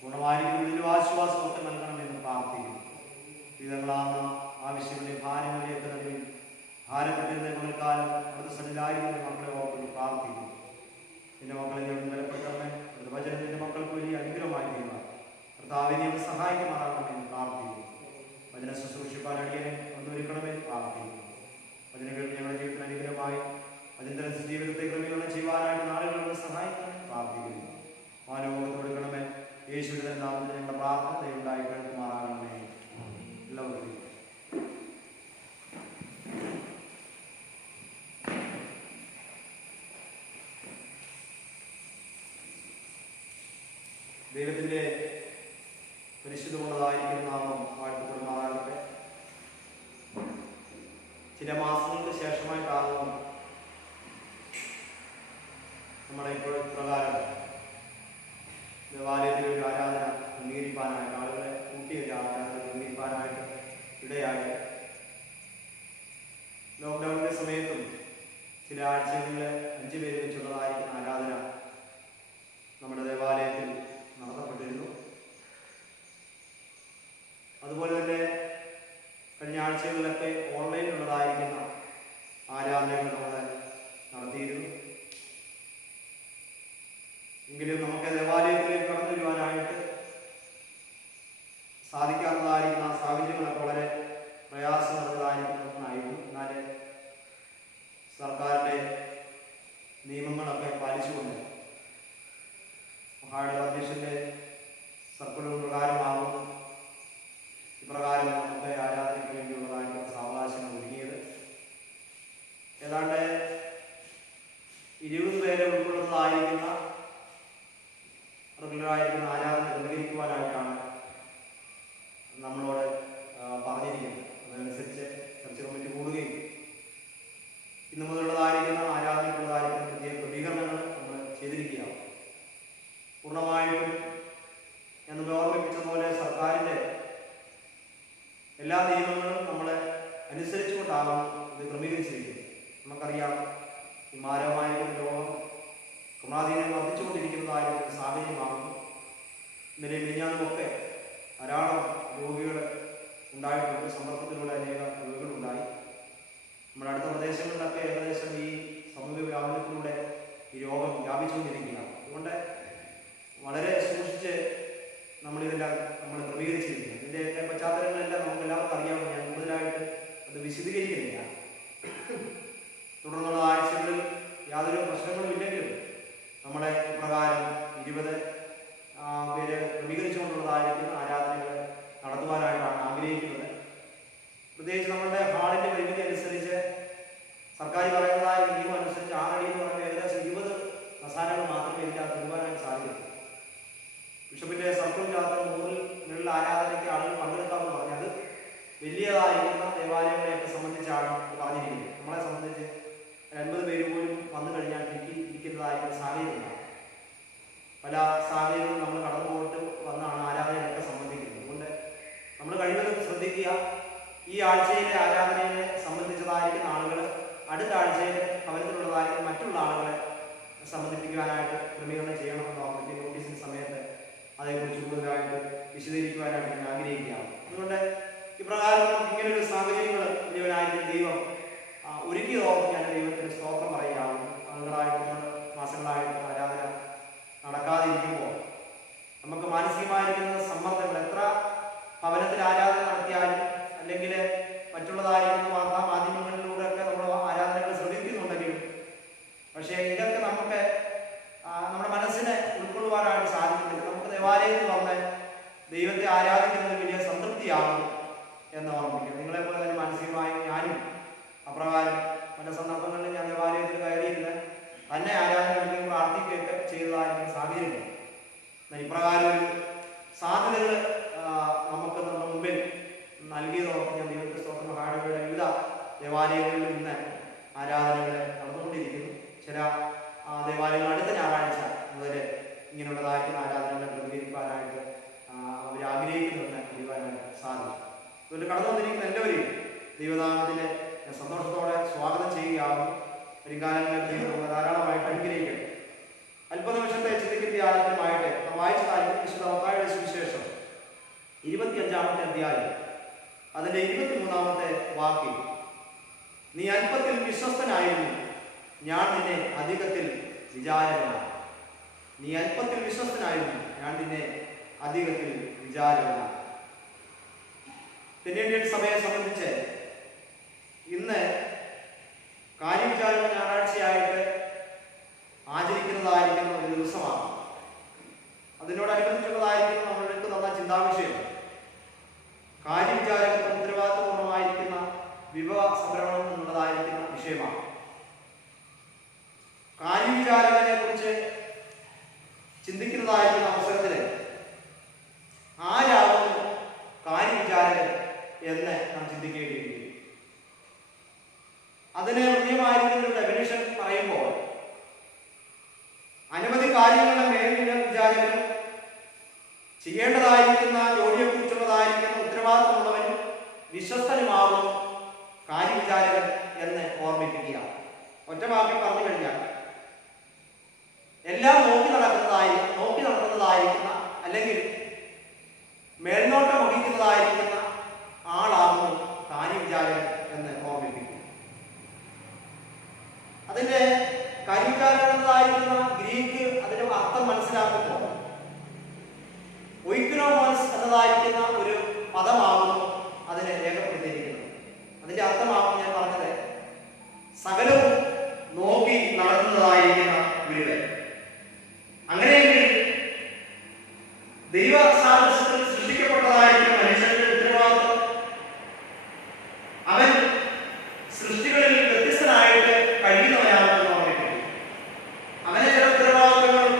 പൂർണ്ണമായിരിക്കുന്നതിലും ആശ്വാസമൊക്കെ നൽകണമെന്ന് പ്രാർത്ഥിക്കുന്നു. വിധങ്ങളാകുന്ന ആവശ്യങ്ങളെ ഭാരങ്ങളിലേക്ക് നൽകി ഭാരപ്പെട്ടിരുന്ന മകൾക്കാലം അടുത്ത സന്നിധാനത്തിന്റെ മക്കളെ ഓർക്കുന്നു പ്രാർത്ഥിക്കുന്നു. നിന്റെ മക്കളെ നീ ബലപ്പെടുത്തണമേ. ഒരു വചനം നിന്റെ മക്കൾക്ക് വലിയ അനുഗ്രഹമായി തീരുമാനം കർത്താവിനെ സഹായിക്കുമാറാകണമെന്ന് പ്രാർത്ഥിക്കുന്നു. വചന ശുശ്രൂഷിപ്പാൻ അടിയനെ ഒന്നൊരുക്കണമെന്ന് പ്രാർത്ഥിക്കുന്നു. വചനങ്ങൾ ഞങ്ങളുടെ ജീവിതത്തിന് അനുഗ്രഹമായി അതിനനുസരിച്ച് ജീവിതത്തെ ക്രമീകരണം ചെയ്യുവാനായിട്ട് നാളുകളോട് സഹായിക്കണമെന്ന് പ്രാർത്ഥിക്കുന്നു. മാനവോട് കൊടുക്കണമേ. യേശുവിന്റെ നാമത്തിൽ ഞങ്ങളുടെ പ്രാർത്ഥന ഉണ്ടായി കേൾക്കുമാറാകണമേ. എല്ലാവർക്കും ദൈവത്തിൻ്റെ പരിശുദ്ധമുള്ളതായിരിക്കുന്ന നാമം വാഴ്ത്തപ്പെടുമാറാകട്ടെ. ചില മാസങ്ങൾക്ക് ശേഷമായിട്ടാകുന്നു നമ്മളിപ്പോൾ പ്രകാരം ദേവാലയത്തിൽ ഒരു ആരാധന ക്രമീകരിക്കാനായിട്ട് ആളുകളെ കൂട്ടിയ ഒരു ആരാധന ക്രമീകരിക്കാനായിട്ട് ഇടയായി. ലോക്ക്ഡൗണിൻ്റെ സമയത്തും ചില ആഴ്ചകളിൽ 5 പേര് വെച്ചുള്ളതായിരിക്കുന്ന ആരാധന നമ്മുടെ ദേവാലയത്തിൽ നടത്തപ്പെട്ടിരുന്നു. അതുപോലെ തന്നെ കഴിഞ്ഞ ആഴ്ചകളിലൊക്കെ ഓൺലൈനിലുള്ളതായിരിക്കുന്ന ആരാധനകൾ നമ്മൾ നടത്തിയിരുന്നു. എങ്കിലും നമുക്ക് ദേവാലയത്തിലേക്ക് കടന്നു വരുവാനായിട്ട് സാധിക്കാത്തതായിരിക്കുന്ന സാഹചര്യങ്ങളൊക്കെ വളരെ പ്രയാസമുള്ളതായിരിക്കുന്ന ഒന്നായിരുന്നു. എന്നാൽ സർക്കാരിൻ്റെ നിയമങ്ങളൊക്കെ പാലിച്ചുകൊണ്ട് മഹായുടെ അധ്യക്ഷൻ്റെ സർക്കുലർ പ്രകാരമാകും ഇപ്രകാരം നമുക്ക് ആരാധനയ്ക്ക് വേണ്ടിയുള്ളതായിട്ടുള്ള സാവകാശങ്ങൾ ഒരുങ്ങിയത്. ഏതാണ്ട് 20 പേരെ ഉൾക്കൊള്ളുന്നതായിരിക്കുന്ന റെഗുലറായിരിക്കുന്ന ആരാധന ക്രമീകരിക്കുവാനായിട്ടാണ് നമ്മളോട് പറഞ്ഞിരിക്കുന്നത്. അതനുസരിച്ച് ചർച്ച കമ്മിറ്റി കൂടുകയും ഇന്നു മുതലുള്ളതായിരിക്കുന്ന ആരാധനയ്ക്കുള്ളതായിരിക്കുന്ന പ്രത്യേക ക്രമീകരണങ്ങൾ നമ്മൾ ചെയ്തിരിക്കുകയാണ്. പൂർണ്ണമായിട്ടും ഞാൻ ഓർമ്മിപ്പിച്ചതുപോലെ സർക്കാരിൻ്റെ എല്ലാ നിയമങ്ങളും നമ്മളെ അനുസരിച്ചുകൊണ്ടാകും ഇത് ക്രമീകരിച്ചിരിക്കുന്നത്. നമുക്കറിയാം, ഈ മാരകമായിരിക്കുന്ന രോഗം ക്രമാധീനം വർദ്ധിച്ചുകൊണ്ടിരിക്കുന്നതായിരിക്കുന്ന സാഹചര്യമാകുന്നു. ഇന്നലെ മിനിഞ്ഞാന്നുമൊക്കെ ധാരാളം രോഗികൾ ഉണ്ടായിട്ടുണ്ട്. സമ്പർക്കത്തിലൂടെ അനേക രോഗികളുണ്ടായി. നമ്മുടെ അടുത്ത പ്രദേശങ്ങളിലൊക്കെ ഏകദേശം ഈ സമൂഹ വ്യാപനത്തിലൂടെ ഈ രോഗം വ്യാപിച്ചുകൊണ്ടിരിക്കുകയാണ്. അതുകൊണ്ട് വളരെ സൂക്ഷിച്ച് നമ്മളിതെല്ലാം നമ്മൾ ക്രമീകരിച്ചിരിക്കുന്നത്. ഇതിൻ്റെയൊക്കെ പശ്ചാത്തലങ്ങളെല്ലാം നമുക്ക് എല്ലാവർക്കും അറിയാവുന്ന ഞാൻ കൂടുതലായിട്ട് അത് വിശദീകരിക്കുന്നില്ല. തുടർന്നുള്ള ആഴ്ചകളിൽ യാതൊരു പ്രശ്നങ്ങളും ഇല്ലെങ്കിലും നമ്മളെ പ്രകാരം 20 പേര് ക്രമീകരിച്ചുകൊണ്ടുള്ളതായിരിക്കുന്ന ആരാധനകൾ നടത്തുവാനായിട്ടാണ് ആഗ്രഹിക്കുന്നത്. പ്രത്യേകിച്ച് നമ്മളുടെ ഹാളിൻ്റെ പരിമിതി അനുസരിച്ച് സർക്കാർ പറയുന്നതായ നിയമം അനുസരിച്ച് 6 അടി എന്ന് പറയുമ്പോൾ ഏകദേശം 20 കസാരകൾ മാത്രമേ ഇതിനകത്ത് വരുവാനായിട്ട് സാധിക്കും. ബിഷപ്പിൻ്റെ സർക്കിളിനകത്ത് 100 ആരാധനയ്ക്ക് ആളുകൾ പങ്കെടുക്കാമെന്ന് പറഞ്ഞത് വലിയതായിരിക്കുന്ന ദേവാലയങ്ങളെയൊക്കെ സംബന്ധിച്ചാണ് പറഞ്ഞിരിക്കുന്നത്. നമ്മളെ സംബന്ധിച്ച് 50 പേര് പോലും വന്നു കഴിഞ്ഞാൽ ഇരിക്കുന്നതായിരിക്കുന്ന സാഹചര്യമില്ല. പല സാഹചര്യങ്ങളും നമ്മൾ കടന്നു പോയിട്ട് വന്നാണ് ആരാധനയൊക്കെ സംബന്ധിക്കുന്നത്. അതുകൊണ്ട് നമ്മൾ കഴിവതും ശ്രദ്ധിക്കുക. ഈ ആഴ്ചയിലെ ആരാധനയെ സംബന്ധിച്ചതായിരിക്കുന്ന ആളുകൾ അടുത്ത ആഴ്ചയിൽ ഭവനത്തിലുള്ളതായിരിക്കും മറ്റുള്ള ആളുകളെ സംബന്ധിപ്പിക്കുവാനായിട്ട് ക്രമീകരണം ചെയ്യണമെന്ന് ഓർമ്മിച്ച് നോട്ടീസിന് സമയത്ത് അതേക്കുറിച്ച് കൂടുതലായിട്ട് വിശദീകരിക്കുവാനായിട്ട് ഞാൻ ആഗ്രഹിക്കുകയാണ്. അതുകൊണ്ട് ഇപ്രകാരം ഇങ്ങനൊരു സാഹചര്യങ്ങൾ ദൈവനായിരിക്കും ദൈവം ഒരുക്കിയതോർത്ത് ഞാൻ ദൈവത്തിന് സ്തോത്രം പറയുകയാണ്. ആളുകളായിട്ട് മാസങ്ങളായിട്ട് ആരാധന നടക്കാതിരിക്കുമ്പോൾ നമുക്ക് മാനസികമായിരിക്കുന്ന സമ്മർദ്ദങ്ങൾ എത്ര ഭവനത്തിൽ ആരാധന നടത്തിയാലും അല്ലെങ്കിൽ മറ്റുള്ളതായിരിക്കുന്ന വാർത്താ മാധ്യമങ്ങളിലൂടെയൊക്കെ നമ്മൾ ആരാധനകൾ ശ്രദ്ധിക്കുന്നുണ്ടെങ്കിലും പക്ഷേ ഇതൊക്കെ നമുക്ക് നമ്മുടെ മനസ്സിനെ ഉൾക്കൊള്ളുവാനായിട്ട് സാധിക്കുന്നില്ല. നമുക്ക് ദേവാലയത്തിൽ വന്ന് ദൈവത്തെ ആരാധിക്കുന്നത് വലിയ സംതൃപ്തിയാകും എന്ന് ഓർമ്മിക്കും. നിങ്ങളെപ്പോലെ തന്നെ മാനസികമായി ഞാനും അപ്രകാരം പല സന്ദർഭങ്ങളിൽ ഞാൻ ദേവാലയത്തിൽ കയറിയിരുന്ന് തന്നെ ആരാധന പ്രാർത്ഥിക്കുകയൊക്കെ ചെയ്തതായിരിക്കും സാഹചര്യങ്ങൾ. എന്നാൽ ഇപ്രകാരം ഒരു സാധ്യതകൾ നമുക്ക് നമ്മുടെ മുമ്പിൽ നൽകിയതോർത്ത് ഞാൻ ദൈവത്തെ സ്തോത്രം മഹാനവരുടെ വിവിധ ദേവാലയങ്ങളിൽ നിന്ന് ആരാധനകൾ നടന്നുകൊണ്ടിരിക്കുന്നു. ചില ദേവാലയങ്ങൾ അടുത്ത ഞായറാഴ്ച മുതൽ ഇങ്ങനെയുള്ളതായിരിക്കുന്ന ആരാധനകളെ ക്രമീകരിക്കാനായിട്ട് അവർ ആഗ്രഹിക്കുന്നുവെന്ന് അറിയുവാനായിട്ട് സാധിക്കും. അതുകൊണ്ട് കടന്നു വന്നിരിക്കുന്ന എല്ലാവരെയും ദൈവനാമത്തിൻ്റെ സന്തോഷത്തോടെ സ്വാഗതം ചെയ്യുകയാകും. ഒരു കാലങ്ങളിൽ ദൈവം ധാരാളമായിട്ട് അനുഗ്രഹിക്കട്ടെ. അല്പനിമിഷത്തെ ചിന്തിക്കുന്ന ധ്യാനത്തിനുമായിട്ട് നാം വായിച്ച കാര്യം വിശുദ്ധ മത്തായിയുടെ സുവിശേഷം 25-ാമത്തെ അധ്യായം അതിന്റെ 23-ാമത്തെ വാക്യം. നീ അല്പത്തിൽ വിശ്വസ്തനായിരുന്നു, ഞാൻ നിന്നെ അധികത്തിൽ വിചാരകനാണ്. നീ അല്പത്തിൽ വിശ്വസ്തനായിരുന്നു, ഞാൻ നിന്നെ അധികത്തിൽ വിചാരകനാണ്. തെന്നിന്ത്യൻ സഭയെ സംബന്ധിച്ച് ഇന്ന് കാര്യവിചാരണ ഞായറാഴ്ചയായിട്ട് ആചരിക്കുന്നതായിരിക്കുന്ന ഒരു ദിവസമാണ്. അതിനോടനുബന്ധിച്ചുള്ളതായിരിക്കും നമ്മൾക്ക് തന്ന ചിന്താവിഷയം. കാര്യവിചാരകത്വം ഉത്തരവാദിത്വപൂർണ്ണമായിരിക്കുന്ന വിഭവ സംഭരണം എന്നുള്ളതായിരിക്കുന്ന വിഷയമാണ്. കാര്യവിചാരകനെ കുറിച്ച് ചിന്തിക്കുന്നതായിരിക്കുന്ന അവസരത്തിൽ ആരാകുന്നു കാര്യവിചാരകൻ എന്ന് നാം ചിന്തിക്കേണ്ടിയിരിക്കും. അതിന് കൃത്യമായിരിക്കുന്ന ഒരു ഡെഫിനിഷൻ പറയുമ്പോൾ അനവധി കാര്യങ്ങളുടെ മേലുള്ള വിചാരകനും ചെയ്യേണ്ടതായിരിക്കുന്ന ജോലിയെക്കുറിച്ചുള്ളതായിരിക്കുന്ന ഉത്തരവാദിത്തമുള്ളവനും വിശ്വസ്തനുമാകുന്നു കാര്യവിചാരകൻ എന്ന് ഓർമ്മിപ്പിക്കുക. ഒറ്റവാക്കിൽ പറഞ്ഞു കഴിഞ്ഞാൽ എല്ലാം നോക്കി നടക്കുന്നതായിരിക്കുന്ന അല്ലെങ്കിൽ മേൽനോട്ടം വഹിക്കുന്നതായിരിക്കുന്ന ആളാകുന്നു കാര്യവിചാരകൻ എന്ന് ഓർമ്മിപ്പിക്കും. അതിന്റെ കാര്യവിചാരകനായിരിക്കുന്ന ഗ്രീക്ക് അതിന്റെ അർത്ഥം മനസ്സിലാക്കുമ്പോൾ ഒയ്ക്കനോമോസ് എന്നതായിരിക്കുന്ന ഒരു പദമാകുന്നു അതിനെ രേഖപ്പെടുത്തിയിരിക്കുന്നത്. അതിന്റെ അർത്ഥമാകും ഞാൻ പറഞ്ഞത് സകലവും നോക്കി നടത്തുന്നതായിരിക്കുന്ന വീട്. അങ്ങനെയെങ്കിൽ ദൈവ സാദൃശ്യത്തിൽ സൃഷ്ടിക്കപ്പെട്ടതായിരിക്കുന്ന മനുഷ്യന്റെ ഉത്തരവാദിത്വം അവൻ സൃഷ്ടികളിൽ വ്യത്യസ്തനായിട്ട് കഴിയുന്നവനാണെന്ന് ഓർമ്മിപ്പിക്കും. അവനെ ചില ഉത്തരവാദിത്വങ്ങളും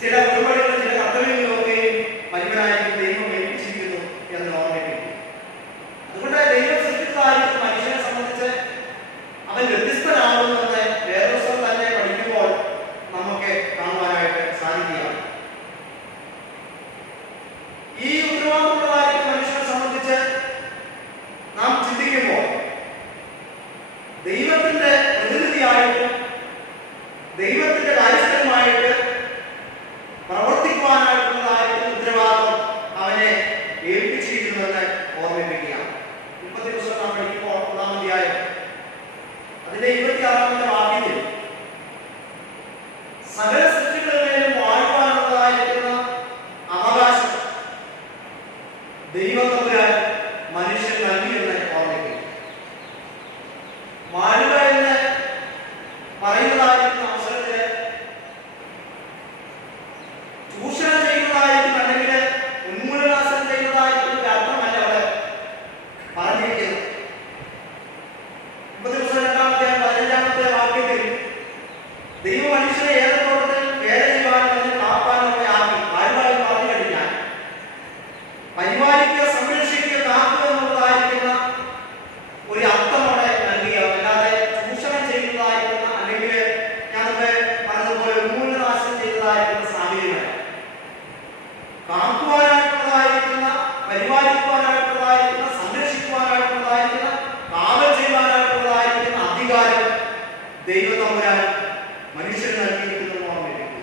ചില പരിപാടികളും ചില കർത്തവ്യങ്ങളൊക്കെയും പരിപാടിയായിട്ട് ദൈവം ഏൽപ്പിച്ചിരിക്കുന്നു എന്ന് ഓർമ്മിപ്പിക്കും. അതുകൊണ്ട് ദൈവം സൃഷ്ടിച്ചതായിരിക്കുന്ന മനുഷ്യനെ സംബന്ധിച്ച് അവൻ വ്യത്യസ്തനാകുമെന്ന് വേദപുസ്തകം തന്നെ പഠിക്കുമ്പോൾ നമുക്ക് കാണുവാനായിട്ട് സാധിക്കുക. ഈ ഉത്തരവാദിത്തമുള്ളതായിരിക്കുന്ന മനുഷ്യനെ സംബന്ധിച്ച് നാം ചിന്തിക്കുമ്പോൾ ദൈവത്തിന്റെ പ്രതിനിധിയായിട്ട് ദൈവത്തിന്റെ കാര്യസ്ഥനുമായിട്ട് പ്രവർത്തിക്കുവാനായിട്ടുള്ളതായിരിക്കുന്ന ഉത്തരവാദിത്വം അവനെ ഏൽപ്പിച്ചിരിക്കുന്നുവെന്ന് ഓർമ്മിപ്പിക്കുക. 30 ദിവസം നാം പഠിക്കുമ്പോൾ 1-ാം അധ്യായം അതിന്റെ 26-ാമത്തെ വാക്യത്തിൽ സകല സൃഷ്ടികളിലും വാഴുവാനുള്ളതായിരിക്കുന്ന അവകാശം ദൈവത്തമ്പുരാൻ മനുഷ്യൻ നൽകിയെന്ന് ഓർമ്മിക്കും. വാഴുക എന്ന് പറയുന്നതായിരിക്കുന്ന അവസരത്തിൽ ചൂഷണം ചെയ്യുന്നതായിരിക്കും അല്ലെങ്കിൽ ഉന്മൂലനാശനം ചെയ്യുന്നതായിരിക്കുന്ന ഒരു അർത്ഥമല്ല അവിടെ പറഞ്ഞിരിക്കുന്നത്. 2-ാമത്തെ 15-ാമത്തെ വാക്യത്തിൽ ദൈവ മനുഷ്യനെ ഏതോട്ടത്തിൽ വേല ചെയ്യുവാനും അതിനെ കാപ്പാനൊക്കെ ആക്കി വാഴുവായി പറഞ്ഞു കഴിഞ്ഞാൽ പരിപാലിക്കുക, സംരക്ഷിക്കുക, കാക്കുക എന്നുള്ളതായിരിക്കുന്ന ഒരു അർത്ഥം അവിടെ നൽകിയ, അല്ലാതെ ചൂഷണം ചെയ്യുന്നതായിരിക്കുന്ന അല്ലെങ്കിൽ ഞാനൊക്കെ പറഞ്ഞതുപോലെ ഉന്മൂലനാശനം ചെയ്യുന്നതായിരിക്കുന്ന സാഹചര്യങ്ങൾ കാക്കുവാനായിട്ടുള്ളതായിരിക്കുന്ന, പരിപാലിക്കുവാനായിട്ടുള്ളതായിരിക്കുന്ന, സംരക്ഷിക്കുവാനായിട്ടുള്ളതായിരിക്കുന്ന, കാവൽ ചെയ്യുവാനായിട്ടുള്ളതായിരിക്കുന്ന അധികാരം ദൈവത്തമ്പുരാൻ മനുഷ്യന് നൽകിയിരിക്കുന്നു ഓർമ്മിപ്പിക്കും.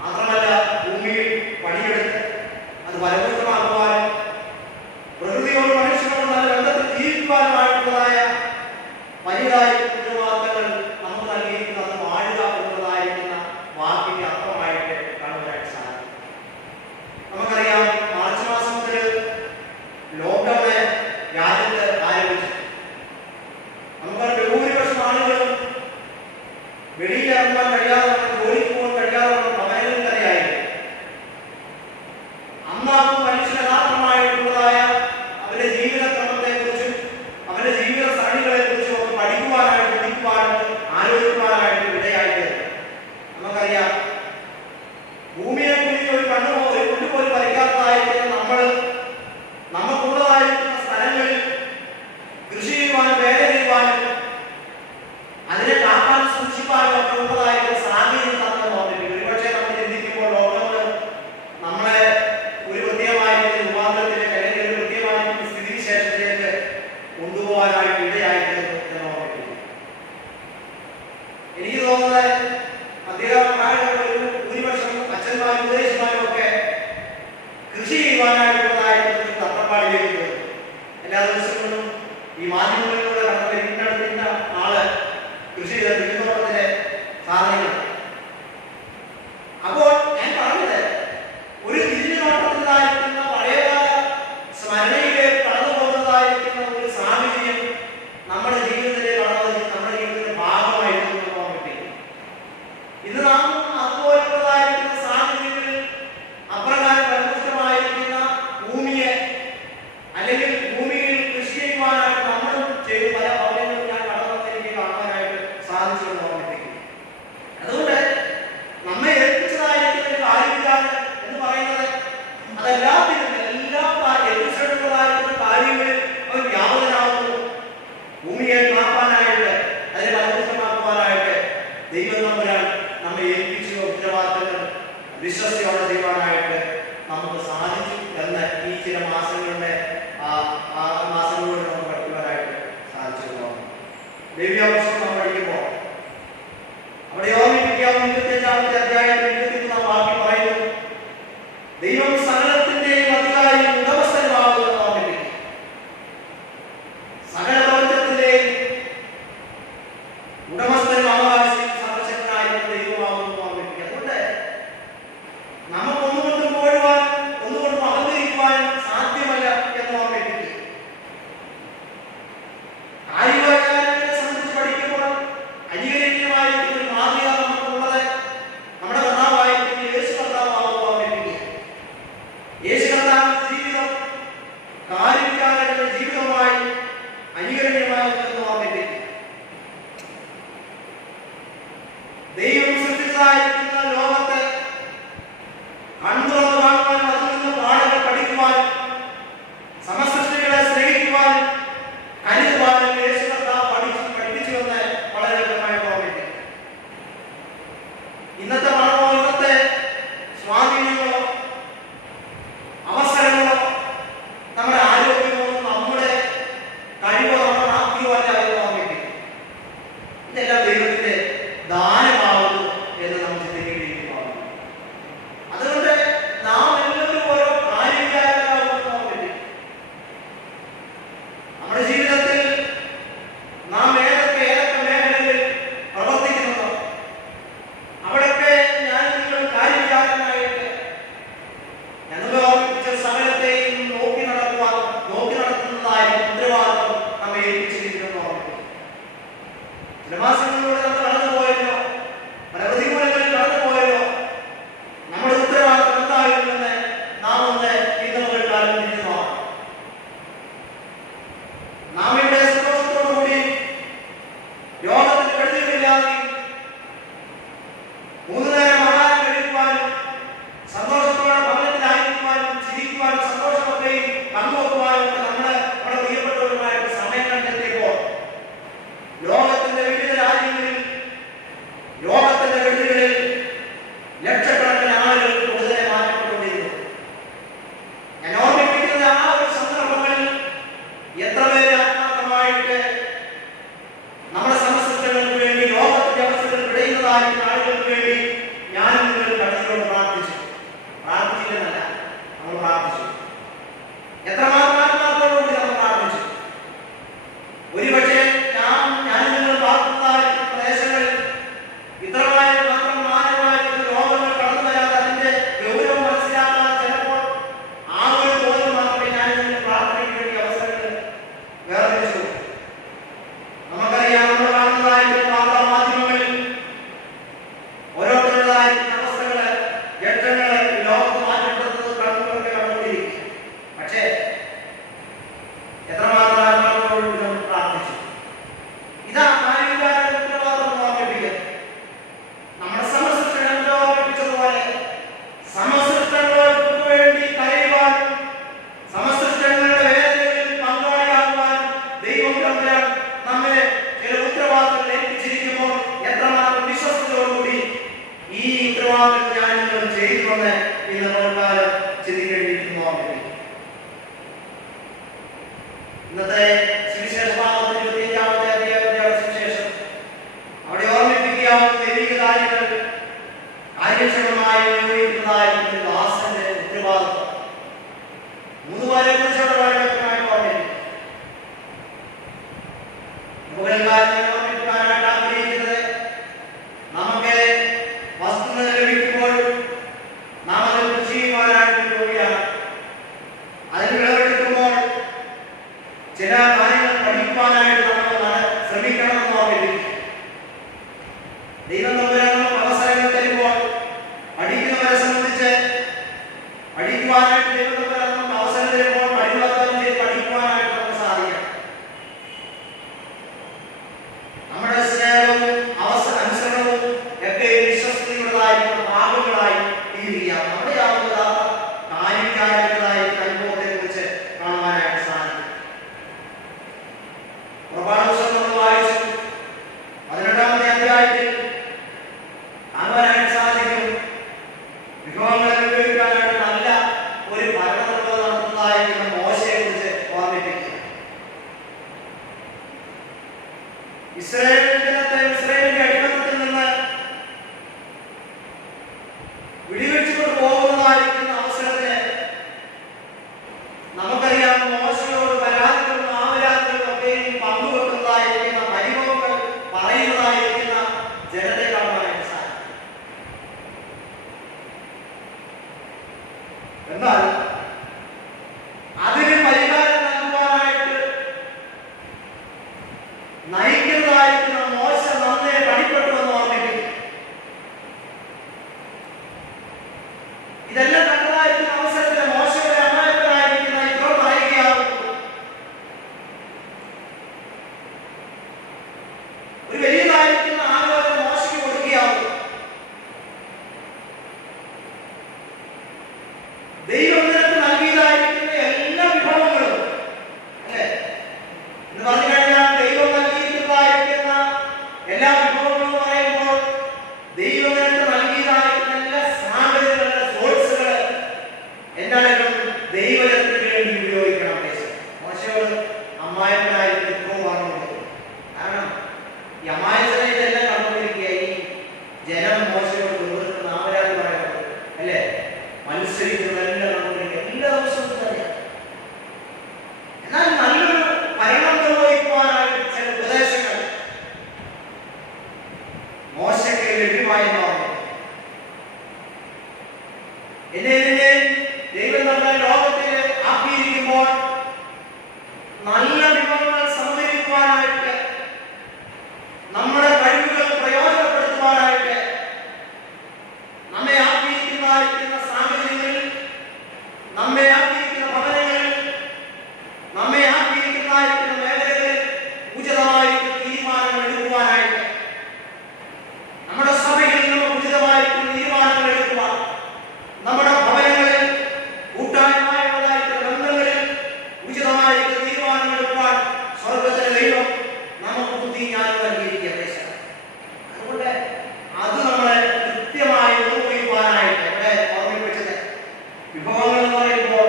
മാത്രമല്ല ഭൂമിയിൽ പണിയെടുത്ത് അത് ഫലപുഷ്ടമാക്കുവാനും പ്രകൃതിയോട് മനുഷ്യനോട് നല്ല ബന്ധത്തിൽ ജീവിക്കുവാനുമായിട്ടുള്ളതായ വലിയതായ ഉത്തരവാദിത്തങ്ങൾ നമുക്ക് നൽകിയിരിക്കുന്നത് വാഴുക എന്നുള്ളതായിരിക്കുന്ന വാക്കിന്റെ അർത്ഥമായിട്ട് കാണുവാനായിട്ട് സാധിക്കും. നമുക്കറിയാം, മാർച്ച് മാസം മുതൽ ലോക്ക്ഡൌണ് രാജ്യത്ത് ആരംഭിച്ചു. നമുക്ക് ഭൂരിപക്ഷം ആളുകളും വെളിയിലിറങ്ങാൻ കഴിയാതെ, ജോലിക്ക് പോകാൻ കഴിയാതെ ഭവനങ്ങളിൽ തന്നെയായിരുന്നു. അന്നാകും മനുഷ്യൻ യഥാർത്ഥമായിട്ടുള്ളതായ അവരുടെ ജീവിതക്രമത്തെക്കുറിച്ചും അവരുടെ ജീവിത സരണികളെ കുറിച്ചും ഒക്കെ പഠിക്കുവാനായിട്ട്, ചിന്തിക്കുവാനും ആലോചിക്കുവാനായിട്ട് ഇടയായിട്ട്. നമുക്കറിയാം, ഭൂമിയെ കുറിച്ച് ഒരു പുല്ലുപോലും വരയ്ക്കാത്തതായിരിക്കുന്ന നമ്മൾ നമുക്കുള്ളതായിരിക്കുന്ന സ്ഥലങ്ങളിൽ കൃഷി ചെയ്യുവാനും വേല ചെയ്യുവാനും അതിനെ കാപ്പാൻ സൂക്ഷിപ്പാനും ഒക്കെ ഉള്ളതായിരിക്കുന്ന ഇന്ന് നാം അതുപോലുള്ളതായിരിക്കുന്ന സാഹചര്യങ്ങളിൽ അപ്രകാരം ഫലപുഷ്ടമായിരിക്കുന്ന ഭൂമിയെ അല്ലെങ്കിൽ ഭൂമിയിൽ കൃഷി ചെയ്യുവാനായിട്ട് നമ്മളും ചെയ്ത് പല ഭവനങ്ങളും ഞാൻ കടന്നു എനിക്ക് കാണാനായിട്ട് സാധിച്ചു എന്ന് ഓർമ്മിപ്പിക്കുന്നു. അതുകൊണ്ട് നമ്മെ ഏൽപ്പിച്ചതായിരിക്കുന്ന കാര്യവിചാരം എന്ന് പറയുന്നത് അതെല്ലാത്തിനും എല്ലാ എത്തിച്ചേർന്നതായിരിക്കുന്ന കാര്യങ്ങളിൽ അവൻ വ്യാപകനാവുന്നു. ഭൂമിയെ കാപ്പാനായിട്ട് അതിനെ ഫലപുഷ്ടമാക്കുവാനായിട്ട് ദൈവം തമ്പുരാൻ നമ്മെ ഏൽപ്പിച്ച ഉത്തരവാദിത്തങ്ങൾ വിശ്വസ്തയോടെ ചെയ്യുവാനായിട്ട് നമുക്ക് സാധിച്ചു എന്ന് ഈ ചില മാസങ്ങളുടെ മാസങ്ങളിലൂടെ നമുക്ക് പഠിക്കുവാനായിട്ട് സാധിച്ചു. ദൈവ്യാവശ്യം നാം പഠിക്കുമ്പോൾ അവിടെ ഓർമ്മിപ്പിക്കാവുന്ന 25-ാമത്തെ അധ്യായത്തിൽ 23-ാം വാക്യം പറയുന്നു, ദൈവം സകലത്തിന്റെയും അധികാരി ഉടമസ്ഥനുമാകുമെന്ന് ഓർമ്മിപ്പിക്കും. സകല പ്രപഞ്ചത്തിന്റെയും ഉടമസ്ഥനും അവകാശിയും സർവശക്തനായിരുന്ന ദൈവമാകുമെന്ന് ഓർമ്മിപ്പിക്കും. അതുകൊണ്ട് നമുക്ക് ഒന്നുകൊണ്ടും പോഴുവാൻ ഒന്നുകൊണ്ടും അഹങ്കരിക്കുവാൻ സാധ്യമല്ല എന്ന് ഓർമ്മിപ്പിക്കും. കാര്യകാര്യങ്ങളെ സംബന്ധിച്ച് പഠിക്കുമ്പോൾ അനുകരണീയമായിരിക്കുന്ന ഒരു മാതൃക നമുക്കുള്ളത് നമ്മുടെ കർത്താവായിരിക്കുന്ന യേശു കർത്താവാകുമെന്ന് ഓർമ്മിപ്പിക്കും. യേശു കർത്താവിന്റെ ജീവിതം കാര്യകാര്യങ്ങളുടെ ജീവിതമായി അനുകരണീയമാകുമെന്ന് ഓർമ്മിപ്പിക്കും. ദൈവം സൃഷ്ടിച്ചതായിരിക്കുന്ന ലോകത്തെ കണ്ടുറന്ന് കാണുവാൻ അതിൽ നിന്ന് പാഠങ്ങൾ പഠിക്കുവാൻ സമസൃഷ്ടികളെ സ്നേഹിക്കുവാൻ കരുതുവാനും യേശു കർത്താവ് പഠിപ്പിച്ചു എന്ന് വളരെ വ്യക്തമായിട്ട് ഓർമ്മിക്കും. ഇന്നത്തെ പണമോ ഇന്നത്തെ സ്വാധീനങ്ങളോ അവസരങ്ങളോ നമ്മുടെ ആരോഗ്യമോ നമ്മുടെ കഴിവോ നമ്മുടെ പ്രാപ്തിയോ അല്ല എന്ന് ഓർമ്മിക്കും. ഇതെല്ലാം ദൈവത്തിന്റെ ദാനമാകുന്നു എന്ന് നാം ചിന്തിക്കേണ്ടിയിരിക്കുന്നു. അതുകൊണ്ട് നാം എല്ലാവരും ഓരോ കാര്യവിചാരങ്ങളാകുമെന്ന് ഓർമ്മിക്കും. നമ്മുടെ ജീവിതത്തിൽ നാം ഏതൊക്കെ മേഖലകളിൽ പ്രവർത്തിക്കുന്നുണ്ടോ അവിടെയൊക്കെ ഞാൻ നിങ്ങൾ കാര്യവിചാരങ്ങളായിട്ട് ഞങ്ങൾ ഓർമ്മിപ്പിച്ച സകലത്തെയും നോക്കി നടത്തുന്നതായ ഉത്തരവാദിത്വം നമ്മെ ഏൽപ്പിച്ചിരിക്കുന്നു ഓർമ്മിപ്പിക്കും. ചില മാസങ്ങളിലൂടെ നമ്മൾ കടന്നുപോയല്ലോ, പല പ്രതികൂലങ്ങളിൽ കടന്നുപോയല്ലോ, നമ്മുടെ ഉത്തരവാദിത്വം എന്തായിരുന്നെന്ന് നാം ഒന്ന് ഇന്ന് കാലം തിരിഞ്ഞു നോക്കാം. നാം ഇവിടെ സന്തോഷത്തോടുകൂടി രോഗത്തിന് കെടുതികളില്ലാതെ 3 നേരം ആഹാരം കഴിക്കുവാനും സന്തോഷത്തോടെ ഭവനത്തിലായിരിക്കുവാനും ചിരിക്കുവാനും സന്തോഷമൊക്കെയും പങ്കുവെക്കുവാനും ഒക്കെ നമ്മുടെ പ്രിയപ്പെട്ടവരുമായിട്ട് സമയം കണ്ടെത്തിയപ്പോൾ ലോകത്തിന്റെ വിവിധ രാജ്യങ്ങളിൽ ലോകത്തിന്റെ കെടുതികളിൽ ലക്ഷക്കണക്കിന് ആളുകൾ കൂടുതലെ മാറ്റപ്പെട്ടുകൊണ്ടിരുന്നു. ഞാൻ ഓർമ്മിപ്പിക്കുന്ന ആ ഒരു സന്ദർഭങ്ങളിൽ എത്ര പേര് ആത്മാർത്ഥമായിട്ട് നമ്മുടെ സമസ്തകൾക്ക് വേണ്ടി ലോകത്തിന്റെ അവസ്ഥകൾ പിടയുന്നതായിരിക്കുന്ന ആളുകൾക്ക് വേണ്ടി ഞാനും നിങ്ങൾ കടന്നുകൊണ്ട് പ്രാർത്ഥിച്ചില്ലെന്നല്ല, നമ്മൾ പ്രാർത്ഥിച്ചു. എത്രമാത്രം ആത്മാർത്ഥതയോടുകൂടി നമ്മൾ പ്രാർത്ഥിച്ചു. ഒരുപക്ഷെ ഞാൻ നിങ്ങൾ പ്രാർത്ഥിക്കുന്നതായിരിക്കുന്ന പ്രദേശങ്ങളിൽ ഇത്രമായും മാത്രം മാനമായിരിക്കുന്ന രോഗങ്ങൾ കടന്നു വരാതെ അതിന്റെ ഗൗരവം മനസ്സിലാക്കാൻ ചിലപ്പോൾ ആ ഒരു തോന്നൽ മാത്രമേ ഞാൻ നിങ്ങൾ പ്രാർത്ഥനയ്ക്ക് വേണ്ടി അവസരങ്ങൾ വേർതിരിച്ചു. നമുക്കറിയാം, നമ്മൾ കാണുന്നതായിരിക്കുന്ന വാർത്താമാധ്യമങ്ങളിൽ ഓരോരുത്തരുടേതായിരിക്കുന്ന അവസ്ഥകള് ഘട്ടങ്ങള് ലോകത്ത് മാറ്റപ്പെടുന്നത് കണ്ടുകൊണ്ടിരിക്കും. പക്ഷേ എത്രമാത്രം ആത്മാർത്ഥതയോടുകൂടി നമ്മൾ പ്രാർത്ഥിച്ചു. ഇതാ കാര്യവിചാരങ്ങളുടെ ഉത്തരവാദിത്വം ഓർമ്മിപ്പിക്കുന്നത്. നമ്മുടെ സമസൃഷ്ടങ്ങളെ ഓർമ്മിപ്പിച്ചതുപോലെ സമസൃഷ്ടങ്ങൾക്ക് വേണ്ടി കരയുവാനും സമസൃഷ്ടങ്ങളുടെ വേദനകളിൽ പങ്കാളിയാകുവാനും ദൈവം തമ്പുരാൻ നമ്മെ ചില ഉത്തരവാദിത്തങ്ങൾ ഏൽപ്പിച്ചിരിക്കുമ്പോൾ എത്രമാത്രം വിശ്വസത്തോടുകൂടി ഈ ഉത്തരവാദിത്തം ഞാൻ നിങ്ങൾ ചെയ്യുമെന്ന് ഇന്ന് നോക്കാനും ചിന്തിക്കേണ്ടിയിരിക്കുന്നു. ഇന്നത്തെ സുവിശേഷ ഭാഗത്ത് 25-ാമത്തെ അധ്യായത്തിന്റെ സുവിശേഷം അവിടെ ഓർമ്മിപ്പിക്കാവുന്ന ദൈവിക കാര്യങ്ങൾ കാര്യക്ഷമമായി നിർവഹിക്കുന്നതായിരിക്കുന്ന ദാസന്റെ ഉത്തരവാദിത്വം 3 പേരെ കുറിച്ചുള്ള വളരെ വ്യക്തമായി ഓർമ്മിപ്പിക്കും. ഓർമ്മിപ്പിക്കാനായിട്ട് ആഗ്രഹിക്കുന്നത് നമുക്ക് വസ്തുത ലഭിക്കുമ്പോൾ നാം അത് കൃഷി ചെയ്യുവാനായിട്ട് യോഗ്യമാണ്. അതിന് വിളവെടുക്കുമ്പോൾ ചില കാര്യങ്ങൾ പഠിക്കുവാനായിട്ട് നമ്മൾ ശ്രമിക്കണമെന്ന് ഓർമ്മിപ്പിക്കും. ദൈവം തമ്പുരാൻ അവസരങ്ങൾ കാണുവാനായിട്ട് സാധിക്കും. വിഭവങ്ങളെ ഉപയോഗിക്കാനായിട്ട് നല്ല ഒരു ഭരണനിർവഹണം നടത്തുന്നതായിരിക്കുന്ന മോശയെ കുറിച്ച് ഓർമ്മിപ്പിക്കുക. ഇസ്രായേൽ ജനത്തെ ഇസ്രായേലിന്റെ അടിമത്തത്തിൽ നിന്ന് വിടിവെച്ചുകൊണ്ട് പോകുന്നതായിരിക്കുന്ന അവസരത്തിന് നമുക്കറിയാം, മോശയോട് പരാതികളും ആവരാതികളും ഒക്കെയും പങ്കുവെക്കുന്നതായിരിക്കുന്ന പരിഭവങ്ങൾ പറയുന്നതായിരിക്കുന്ന ജനത്തെ കാണുവാനായിട്ട് സാധിക്കും. എന്നാൽ അതിന് പരിഹാരം നൽകുവാനായിട്ട് നയിക്കുന്നതായിരിക്കുന്ന മോശ നന്നേ പണിപ്പെട്ടുവെന്ന് ഓർമ്മിപ്പിക്കും. ഇതെല്ലാം കണ്ടതായിരിക്കുന്ന അവസരത്തിൽ മോശയുടെ അമ്മായപ്പനായിരിക്കുന്ന ഇത്രോ പറയുകയാകും, ഒരു വലിയതായിരിക്കുന്ന ആലോചന മോശയ്ക്ക് കൊടുക്കുകയാകും. ദൈവം നിനക്ക് നൽകിയതായിരിക്കുന്ന എല്ലാ വിഭവങ്ങളും, അല്ലെ എന്ന് പറഞ്ഞു കഴിഞ്ഞാൽ ദൈവം നൽകിയിരിക്കുന്നതായിരിക്കുന്ന എല്ലാ വിഭവങ്ങളും എന്ന് പറയുമ്പോൾ ദൈവം നിനക്ക് നൽകിയതായിരിക്കുന്ന എല്ലാ സാഹചര്യങ്ങളുടെ സോഴ്സുകൾ എന്താണെങ്കിലും ദൈവജനത്തിന് വേണ്ടി ഉപയോഗിക്കണം. മോശയോട് അമ്മായപ്പനായിരിക്കും ഇത്രയും പറഞ്ഞുകൊണ്ട്, കാരണം ഈ അമ്മായപ്പനെ ഇതെല്ലാം കണ്ടുകൊണ്ടിരിക്കുക. ഈ ജനം മോശയോട് ദൈവത്തിന് നാമരാജ് പറയുന്നത്, അല്ലെ മത്സരിക്കുന്നതെല്ലാം കണ്ടുകൊണ്ടിരിക്കുക. എല്ലാ ദിവസവും അറിയാം. എന്നാൽ നല്ലൊരു ഭരണം നിർവഹിക്കുവാനായിട്ട് ചില ഉപദേശങ്ങൾ മോശയ്ക്ക് ലഭ്യമായെന്ന് പറഞ്ഞു. എന്നെ ദൈവം നമ്മുടെ ലോകത്തിൽ ആക്കിയിരിക്കുമ്പോൾ നല്ല വിഭവങ്ങൾ സംഭരിക്കുവാനായിട്ട്, നമ്മുടെ കഴിവുകൾ പ്രയോജനപ്പെടുത്തുവാനായിട്ട് നമ്മെ ആക്കിയിരിക്കുന്നതായിരിക്കുന്ന സാഹചര്യങ്ങളിൽ, നമ്മെ ആക്കിയിരിക്കുന്ന ഭവനങ്ങളിൽ, നമ്മെ ആക്കിയിരിക്കുന്നതായിരിക്കുന്ന മേഖലകളിൽ ഉചിതമായിരിക്കുന്ന തീരുമാനങ്ങൾ എടുക്കുവാനായിട്ട്, നമ്മുടെ സഭയിൽ നമുക്ക് ഉചിതമായിരിക്കുന്ന തീരുമാനങ്ങൾ എടുക്കുവാൻ, നമ്മുടെ ഭവനങ്ങളിൽ കൂട്ടായ്മയുള്ളതായിരിക്കുന്ന ബന്ധങ്ങളിൽ ഉചിതമായിരിക്കുന്ന തീരുമാനങ്ങൾ എടുക്കുവാൻ സ്വർഗത്തിലെ ദൈവം നമുക്ക് ബുദ്ധി ജ്ഞാനം നൽകിയിരിക്കുക. അതുകൊണ്ട് അത് നമ്മളെ കൃത്യമായി നിർവഹിക്കുവാനായിട്ട് ഇവിടെ ഓർമ്മിപ്പിച്ചത്, വിഭവങ്ങൾ എന്ന് പറയുമ്പോൾ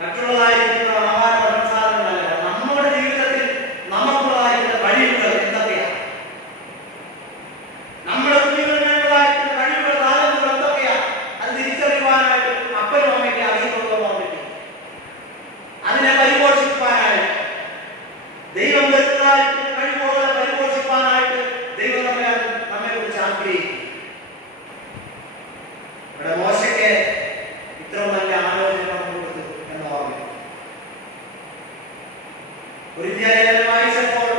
മറ്റുള്ളതായിരിക്കുന്ന ആഹാര ഭക്ഷണസാധനങ്ങളല്ല, നമ്മുടെ ജീവിതത്തിൽ നമുക്കുള്ളതായിരിക്കുന്ന കഴിവുകൾ എന്തൊക്കെയാണ്, നമ്മുടെ കുഞ്ഞുങ്ങളിൽ വേണ്ടതായിരിക്കുന്ന കഴിവുകൾ താലന്തുകൾ എന്തൊക്കെയാണ്, അത് തിരിച്ചറിയുവാനായിട്ട് അപ്പനും അമ്മയ്ക്ക് അറിയുന്നുള്ളൂ ഓർമ്മിപ്പിക്കും. അതിനെ പരിപോഷിക്കുവാനായിട്ട്, ദൈവം തരുന്നതായിരിക്കുന്ന കഴിവുകളെ പരിപോഷിക്കാനായിട്ട് ദൈവം നമ്മെ കുറിച്ച് ആഗ്രഹിക്കും. ഇവിടെ മോശയ്ക്ക് ഇത്ര നല്ല ആലോചന കൊടുത്തു എന്ന് ഓർമ്മിക്കും. ഒരു ലേഖനം വായിച്ചപ്പോൾ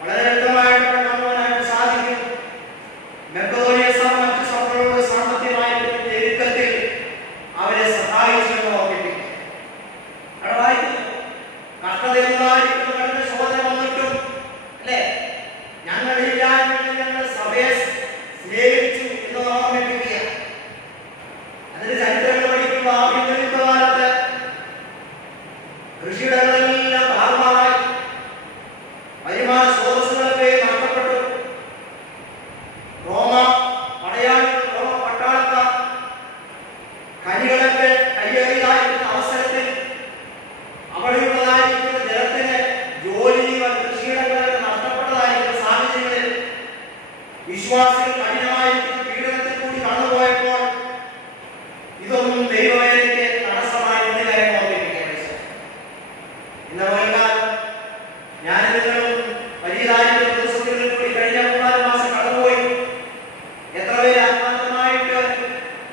വളരെ വ്യക്തമായിട്ട് കാണുവാനായിട്ട് സാധിക്കും. മക്കെദോനിയ സഭ മറ്റു സഭകളോട് സാമ്പത്തികമായിട്ടുള്ള ഞെരുക്കത്തിൽ അവരെ സഹായിച്ചു എന്ന് ഓർമ്മിപ്പിക്കും. അവിടെ വായിക്കുന്നു, കഷ്ടതയുള്ളതായിരിക്കുന്ന കഠിന ശോധന വന്നിട്ടും, അല്ലെ ഞങ്ങളില്ലായ്മയിൽ ഞങ്ങൾ സഭയെ സ്നേഹിച്ചു എന്ന് ഓർമ്മിപ്പിക്കുക. അതിന്റെ ചരിത്രങ്ങൾ പഠിക്കുമ്പോൾ ആഭ്യന്തര കാലത്ത് കൃഷിയിടങ്ങളെല്ലാം താറുമാറായി, വരുമാന സ്രോതസ്സുകളൊക്കെ നഷ്ടപ്പെട്ടു. റോമ പടയാളികൾ, റോമ പട്ടാളക്കാർ ഖനികളൊക്കെ കയ്യേറിയതായിരിക്കുന്ന അവസരത്തിൽ അവിടെയുള്ളതായിരിക്കുന്ന ജലത്തിന് ജോലികൾ, കൃഷിയിടങ്ങളൊക്കെ നഷ്ടപ്പെട്ടതായിരിക്കുന്ന സാഹചര്യങ്ങളിൽ വിശ്വാസികൾ കഠിനമായിരിക്കുന്ന പീഡനത്തിൽ കൂടി കടന്നുപോയപ്പോൾ ഇതൊന്നും ദൈവവേലയ്ക്ക് തടസ്സമായി ഒന്നിലായി ഓർമ്മിപ്പിക്കാൻ. ഇന്ന് വൈകാൽ ഞാൻ നിങ്ങളും വലിയതായിരിക്കുന്ന ദിവസങ്ങളിൽ കൂടി കഴിഞ്ഞ 3-4 മാസം കടന്നുപോയി. എത്ര പേര് ആത്മാർത്ഥമായിട്ട്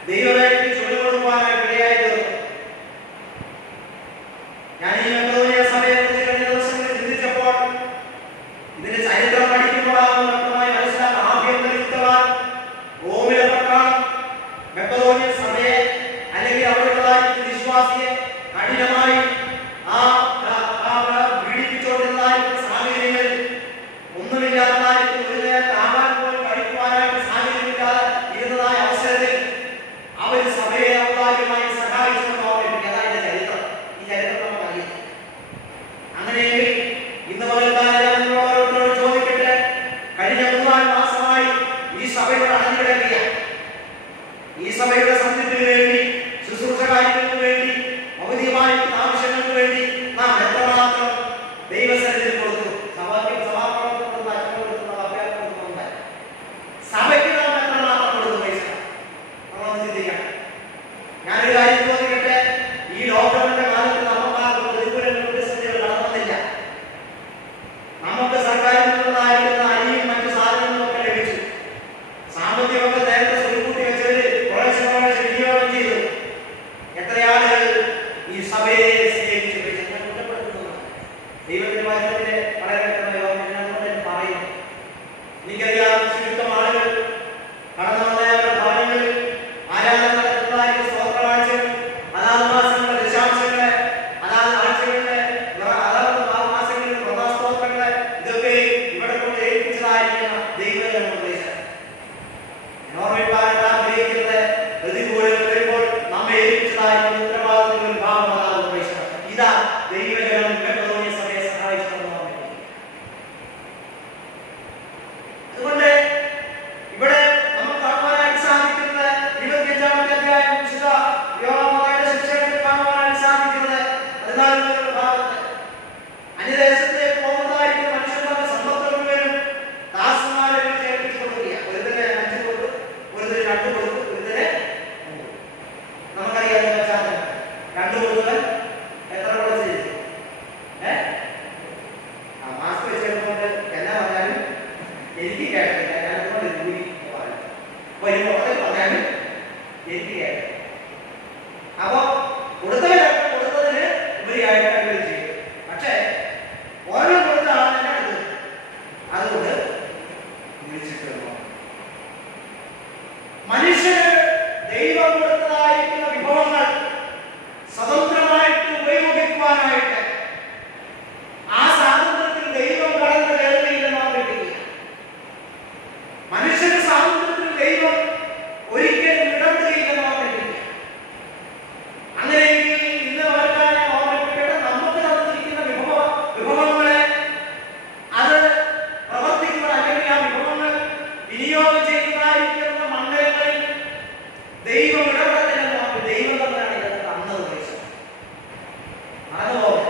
ദൈവവേലയ്ക്ക് ചുവട് കൊടുക്കുവാനായിട്ട് ഇടയായി തീർന്നു. ഞാൻ ഈ മക്കെദോനിയ സഭയെക്കുറിച്ച് കഴിഞ്ഞ ദിവസങ്ങളിൽ ചിന്തിച്ചപ്പോൾ ഇതിന്റെ ചരിത്രം പഠിക്കുമ്പോഴാണ് വ്യക്തമായി മനസ്സിലാക്കാൻ ആഭ്യന്തരയുക്തവാൻ അടഞ്ഞു കിടക്കുക. ഈ സഭയുടെ സത്യത്തിന് വേണ്ടി, ശുശ്രൂഷ കാര്യങ്ങൾക്ക് വേണ്ടി, ഭൗതികമായിട്ടുള്ള ആവശ്യങ്ങൾക്ക് വേണ്ടി നാം എത്രമാത്രം ദൈവസന്നിധിയിൽ കൊടുത്തു. സഭാപ്രവർത്തനം സഭയ്ക്ക് നാം എത്രമാത്രം കൊടുത്തു പൈസ നമ്മളൊന്ന് ചിന്തിക്കണം. ഞാനൊരു കാര്യം ചോദിക്കട്ടെ, ഈ ലോക്ക്ഡൌണിന്റെ കാലത്ത് നമ്മമാർക്ക് പ്രതികൂലങ്ങൾ പ്രതിസന്ധികൾ നടന്നില്ല. നമുക്ക് സർക്കാരിൽ നിന്നുള്ളതായിരുന്ന അരിയും മറ്റു സാധനങ്ങളും ഒക്കെ ലഭിച്ചു. സാമ്പത്തികമൊക്കെ നേരത്തെ സുരുക്കൂട്ടി വെച്ചവര് കുറേശ്ശെ വിനിയോഗം ചെയ്തു. എത്ര ആളുകൾ ഈ സഭയെ സ്നേഹിച്ചു കുറ്റപ്പെടുത്തുന്നു. ദൈവത്തിന്റെ വചനത്തിന്റെ വളരെ പറയുന്നു. എനിക്കറിയാം ചുരുക്കം ആളുകൾ കടന്നു വന്നവരുടെ ഭവനങ്ങളിൽ ആരാധന നടത്തുന്നതായിരിക്കും സ്തോത്രവാഴ്ചകൾ, അതാത് മാസങ്ങളിലെ ദശാംശങ്ങളെ, അതാത് ആഴ്ചകളിലെ അതാത് മാസങ്ങളിലെ പ്രധാസ്തോത്രങ്ങളെ ഇതൊക്കെ ഇവിടെ കൊണ്ട് ഏൽപ്പിച്ചതായിരിക്കുന്ന ദൈവത്തിന്റെ നിർദ്ദേശം. നോർവേക്കാരൻ ആഗ്രഹിക്കുന്നത് പ്രതികൂലങ്ങൾ വരുമ്പോൾ നമ്മെ ഏൽപ്പിച്ചതായിരിക്കുന്ന ഉത്തരവാദിത്തങ്ങൾ ഒരു ഭാഗം അതാത് നിർദ്ദേശം. ഇതാ ദൈവജനം മെക്കഡോനിയ സഭയെ സഹായിച്ചതെന്ന് അതുകൊണ്ട് ഇവിടെ നമുക്ക് കാണുവാനായിട്ട് സാധിക്കുന്നത് 25-ാമത്തെ അധ്യായം വിശുദ്ധ യോഹന്നാന്റെ ശിക്ഷണത്തിൽ കാണുവാനായിട്ട് സാധിക്കുന്നത് 14-ാമത്തെ ഭാഗത്ത് അന്യദേശത്തേക്ക് പോകുന്നതായിരിക്കും മനുഷ്യരുടെ സമ്പത്ത് മുഴുവനും ദാസന്മാരെ ഏൽപ്പിച്ചു കൊടുക്കുക. ഒരുത്തനെ 5 കൊടുത്തു, ഒരുത്തനെ 2 കൊടുത്തു, ഒരുത്തനെ 3. നമുക്കറിയാവുന്ന പശ്ചാത്തലം. 2 കൊടുത്തവൻ എത്ര കൊടുത്തു? മാസ്ക് വെച്ചുകൊണ്ട് എന്നാ പറഞ്ഞാലും എനിക്ക് കേട്ടില്ല. ഞാനതുകൊണ്ട് കൂടി പറഞ്ഞു വരുമ്പോൾ പറഞ്ഞാലും എനിക്ക് കേട്ടില്ല. അപ്പോ കൊടുത്തവരൊക്കെ കൊടുത്തതിന് ഉപരിയായിട്ട് അവർ ചെയ്തു. പക്ഷേ ഓരോ കൊടുത്ത ആളെന്നെ എടുത്തു. അതുകൊണ്ട് മനുഷ്യന് ദൈവം കൊടുത്തതായിരിക്കുന്ന വിഭവങ്ങൾ സ്വതന്ത്രമായിട്ട് ഉപയോഗിക്കുവാനായിട്ട് ആ സ്വാതന്ത്ര്യത്തിൽ ദൈവം കടന്നു കയറുകയില്ലെന്ന് ഓർമ്മിപ്പിക്കുക. മനുഷ്യന്റെ സ്വാതന്ത്ര്യത്തിൽ ദൈവം ഒരിക്കലും ഇടപെടുകയില്ലെന്ന് ഓർമ്മിപ്പിക്കുക. അങ്ങനെയെങ്കിൽ ഇന്ന് ഓർക്കാനെ ഓർമ്മിപ്പിക്കട്ടെ, നമുക്ക് തന്നിരിക്കുന്ന വിഭവങ്ങളെ അത് പ്രവർത്തിക്കുക അല്ലെങ്കിൽ ആ വിഭവങ്ങൾ വിനിയോഗം ചെയ്യുന്നതായിരിക്കുന്ന മണ്ഡലങ്ങളിൽ ദൈവം ഇടപെടലെന്ന് ഓർമ്മ. ദൈവം തമ്മിലാണ് ഇതൊക്കെ തന്നത് പൈസ. അതുപോലെ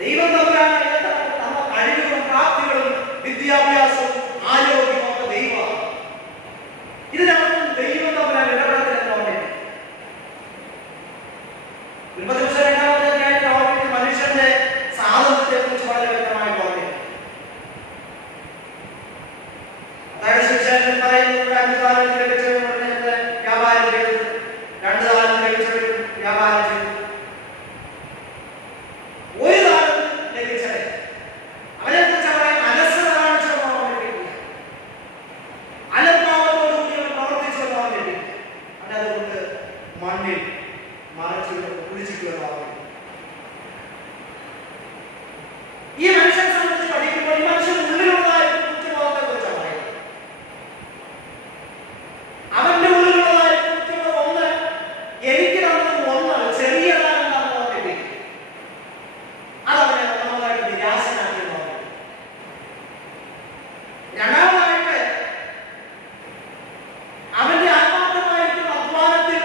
ദൈവം തമ്മിലാണ് ഇതൊക്കെ തന്ന കഴിവുകളും പ്രാപ്തികളും വിദ്യാഭ്യാസവും ആരോഗ്യവും ഒക്കെ ദൈവമാണ്. ഇതിനകത്തും ദൈവം തമ്മിലാണ് ഇടപെടലെന്ന് ഓർമ്മ. 22-ാമത്തെ അധ്യായത്തിൽ ഓർമ്മിക്കുന്ന മനുഷ്യന്റെ സ്വാതന്ത്ര്യത്തെ കുറിച്ച് വളരെ വ്യക്തമായി ഓർമ്മിക്കും. അതായത് സുവിശേഷത്തിൽ പറയുന്നത് 5 താലന്ത് ലഭിച്ചവർ പറഞ്ഞത് വ്യാപാരം ചെയ്തു, 2 താലന്ത് ലഭിച്ചവർ വ്യാപാരം ചെയ്തു, 1 താലന്ത് ലഭിച്ചവർ അവനെ കുറിച്ച് പറയാൻ അലസത കാണിച്ചെന്ന് ഓർമ്മിപ്പിക്കുക. അലംഭാവത്തോടു കൂടി അവൻ പ്രവർത്തിച്ചെന്ന് ഓർമ്മിപ്പിക്കുക. അതുകൊണ്ട് മണ്ണിൽ മറച്ചു കുഴിച്ചിട്ടുള്ള ഈ മനുഷ്യനെ സംബന്ധിച്ച് പഠിക്കുമ്പോൾ ഈ മനുഷ്യൻ ഉള്ളിലുള്ളതായ കുറ്റബോധത്തെ കുറിച്ചാണ് പറയുന്നത്. അവന്റെ ഉള്ളിലുള്ളതായ കുറ്റബോധം ഒന്ന് എനിക്ക് തന്നത് ഒന്ന് ചെറിയതാണെന്നാണ് ഓർമ്മിപ്പിക്കുക. അതവനെ ഒന്നാമതായിട്ട് നിരാശനാക്കി ഓർമ്മിപ്പിക്കും. രണ്ടാമതായിട്ട് അവന്റെ ആത്മാർത്ഥമായിരിക്കുന്ന അധ്വാനത്തിൽ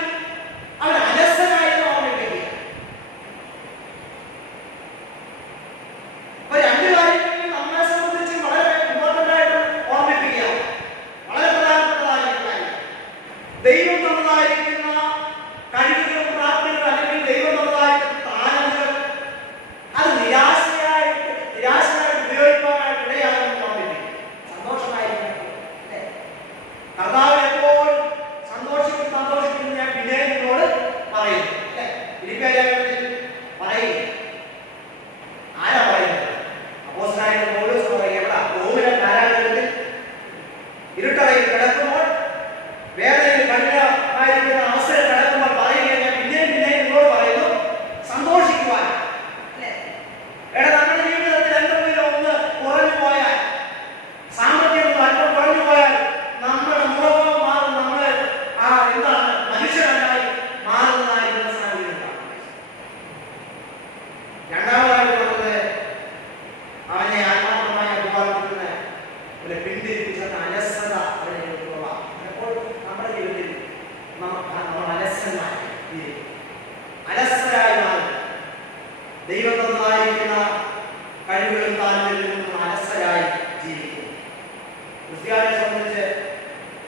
അവൻ അലസനായി ഓർമ്മിപ്പിക്കുക. അപ്പൊ 2 കാര്യങ്ങൾ നമ്മെ സംബന്ധിച്ച് വളരെ ഇമ്പോർട്ടന്റ് ആയിട്ട് ഓർമ്മിപ്പിക്കുക. വളരെ പ്രധാനപ്പെട്ടതായിരിക്കുന്ന കാര്യം ദൈവം തന്നതായിരിക്കുന്ന കഴിവുകളും പ്രാപ്തികളും അല്ലെങ്കിൽ ദൈവം തന്നതായിരിക്കുന്ന താലന്തുകൾ അത് നിരാശനായിട്ട് ഉപയോഗിക്കാനായിട്ട് ഇടയാകുമെന്ന് ഓർമ്മിപ്പിക്കുക. സന്തോഷമായിരിക്കും. കർത്താവ് എപ്പോഴും സന്തോഷിക്കുന്നു ഞാൻ പിന്നെ നിങ്ങളോട് പറയുന്നു. ഫിലിപ്പിയർക്കാരിൽ പറയുന്നു. ആരാ പറയുന്നത്? അപ്പോസ്തലനായ പൗലോസ് പറയും. എവിടെ? റോമിലെ കാരാഗൃഹത്തിൽ ഇരുട്ടറയിൽ കിടക്കുമ്പോൾ, വേദനയിൽ കഠിനമായിരിക്കുന്ന അവസരം കിടക്കുമ്പോൾ പറയുകയാണ്, ഞാൻ പിന്നെ നിങ്ങളോട് പറയുന്നു സന്തോഷിക്കുവാൻ. എടാ, നമ്മുടെ ജീവിതത്തിൽ എന്തെങ്കിലും ഒന്ന് കുറഞ്ഞു പോയാൽ, സാമ്പത്തികം അല്പം കുറഞ്ഞു പോയാൽ നമ്മുടെ മുഖഭാവം മാറും. നമ്മൾ എന്താണ് മനുഷ്യനായി മാറുന്നതായിരിക്കുന്ന സാഹചര്യം. രണ്ടാമതായിട്ട് പറഞ്ഞത് അവനെ ആത്മാർത്ഥമായ അഭിഭാവത്തിൽ നിന്ന് പിന്തിരിപ്പിച്ച അലസത അവനെ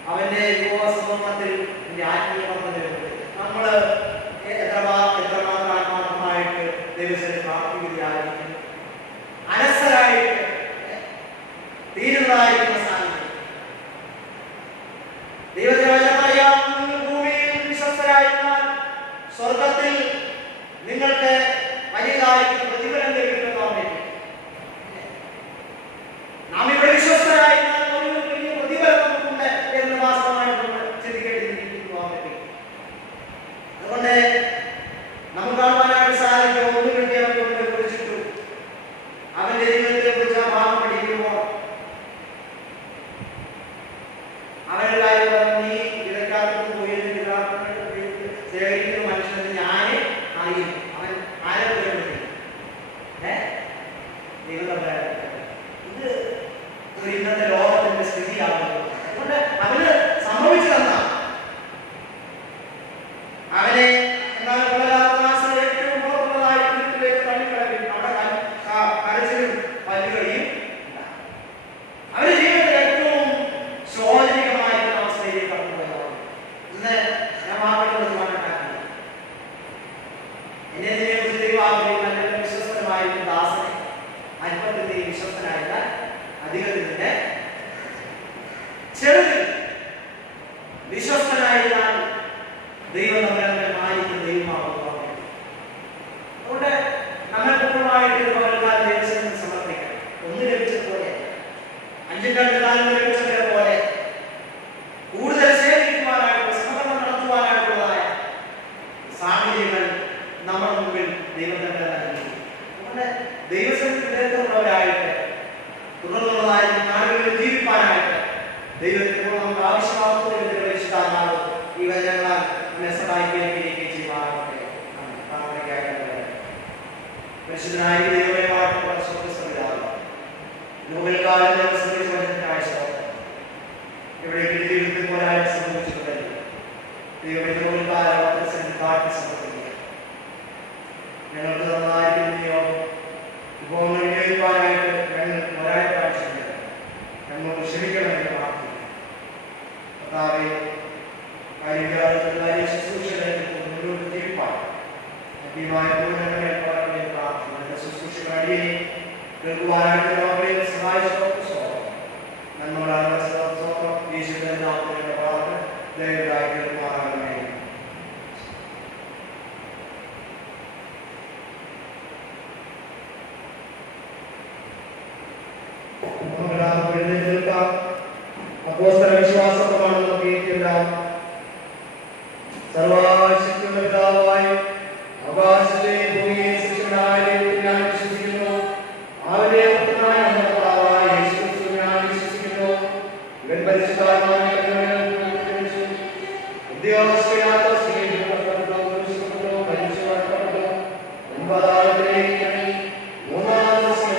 അവന്റെ യുവസമൂഹത്തിൽ ആത്മീയവർദ്ധനയുണ്ട്. നമ്മൾ എത്രമാത്രം ആത്മാർത്ഥമായിട്ട് ദൈവത്തിന് പ്രാർത്ഥിക്കുകയായിരിക്കും, അലസരായിട്ട് തീരുന്നതായിരിക്കുന്ന സാഹചര്യം. ദൈവത്തിനറിയാം, നിങ്ങൾ ഭൂമിയിൽ വിശ്വസ്തരായിരുന്നാൽ സ്വർഗത്തിൽ നിങ്ങൾക്ക് വലിയതായിട്ടുള്ള പ്രതിഫലം ലഭിക്കുന്നതാൻ പറ്റും. നാം ഇവിടെ വിശ്വസ്തരായിരുന്നാൽ ഒരു വലിയ പ്രതിഫലം നമുക്കുണ്ട് എന്ന് വാസ്തവമായിട്ട് നമ്മൾ ചിന്തിക്കേണ്ടിയിരിക്കുവാൻ പറ്റും. അതുകൊണ്ട് നമുക്ക് കാണുവാനായിട്ട് സാധിക്കും, ഒന്നു വേണ്ടി അവനെ കുറിച്ചിട്ടു അവന്റെ ജീവിതത്തെ കുറിച്ച് ആ ഭാഗം പഠിക്കുമ്പോൾ അവരെല്ലാവരും നീ ഇടക്കാലത്ത് പോയി ശേഖരിക്കുന്ന മനുഷ്യന് ഞാൻ അറിയും. അവൻ ആരോഗ്യം ഇത് ഇന്നത്തെ ലോകത്തിന്റെ സ്ഥിതിയാണ്. അതുകൊണ്ട് അവന് സംഭവിച്ചതെന്നാ അവനെ എന്നാൽ ഏറ്റവും പുറത്തുള്ളതായി തള്ളിക്കളയും, അവിടെ കരച്ചിലും പല്ലുകളിയും അവരുടെ ജീവിതത്തിൽ ഏറ്റവും ശോചനീയമായിട്ടുള്ള അവസ്ഥയിലേക്ക് കടന്നുപോയതാണ്. ഇന്ന് ഞാൻ മാർഗങ്ങൾ മനസ്സിലാക്കുന്നത് എന്നെ കുറിച്ച് ദൈവാഗ്രഹിക്കുന്ന വിശ്വസ്തമായിരുന്ന ദാസനെ അല്പത്തിന്റെ വിശ്വസ്തനായില്ല, അധികത്തിന്റെ ചെറുതിൽ വിശ്വസ്തനായിരുന്നാൽ ദൈവം നമ്മളെ മാനിക്കുന്ന ദൈവമാകുന്നു. അതുകൊണ്ട് നമ്മെ പൂർണ്ണമായിട്ട് ദൈവത്തിന് സമർപ്പിക്കണം. ഒന്ന് ലഭിച്ചതുപോലെ 5 കാലം ലഭിച്ചവരെ പോലെ കൂടുതൽ സേവിക്കുവാനായിട്ടുള്ള സമർപ്പണം നടത്തുവാനായിട്ടുള്ളതായ സാഹചര്യങ്ങൾ നമ്മുടെ മുമ്പിൽ ദൈവം തന്നെ നൽകി. അതുകൊണ്ട് ദൈവസന്നിധിയിലെത്തുന്നവരായിട്ട് തുടർന്നുള്ളതായ നാടുകളിൽ ജീവിപ്പാനായിട്ട് ദൈവത്തിന് നമുക്ക് ആവശ്യമാകുന്ന പരിശുദ്ധാത്മാവ് ഈ വചനങ്ങളാൽ നമ്മെ സഹായിക്കുകയും ചെയ്യുവാനാകട്ടെ. പരിശുദ്ധനായ ദൈവമേ, വാഴ്ത്തപ്പെട്ട സ്വർഗ്ഗസ്ഥപിതാവേ, നോബൽക്കാലം ശ്രമിച്ചു വചനത്തിനായ സ്തോത്രം. ഇവിടെ ജീവിതത്തിൽ പോരായ്മ സംഭവിച്ചിട്ടുണ്ടല്ലോ ദൈവമേ, നോബൽക്കാലം കാട്ടി സമർപ്പിക്കുക. ഞങ്ങൾക്ക് നന്നായിരിക്കുന്നോ വിഭവങ്ങൾ വിനിയോഗിക്കാനായിട്ട് ഞങ്ങൾക്ക് പോരായ്മ കാണിച്ചിട്ടുണ്ട്. ഞങ്ങൾക്ക് ക്ഷമിക്കണമെന്ന് പ്രാർത്ഥിക്കുന്നു. കർത്താവേ, കാര്യ ശുശ്രൂഷകളിൽ മുന്നോട്ട് ജീവിപ്പാൻ പ്രാർത്ഥന ശുശ്രൂഷകളെ കേൾക്കുവാനായിട്ട് നമ്മളെ സഹായിച്ചു. നമ്മളാണ് യേശുവിന്റെ നാമത്തിലുള്ള പ്രാർത്ഥന ദയവായി കേൾക്കുവാനാകണമേ. അപ്പോസ്തല വിശ്വാസ പ്രമാണം നോക്കിയിട്ടില്ലാം സർവശക്തിയുള്ള പിതാവായ ആകാശത്തെ ഭൂമിയെ സൃഷ്ടിച്ചവനായ ദൈവത്തിൽ ഞാൻ വിശ്വസിക്കുന്നു. അവന്റെ പുത്രനായ കർത്താവായ യേശുക്രിസ്തുവിൽ ഞാൻ വിശ്വസിക്കുന്നു. ഇവൻ പരിശുദ്ധാത്മാവിനാൽ ഉദ്യോഗസ്ഥയാത്ത സ്ത്രീകൾക്കപ്പെട്ടു, മരിച്ചവർക്കപ്പെട്ടു, മുൻപതാളത്തിലേക്ക് മൂന്നാം ദിവസം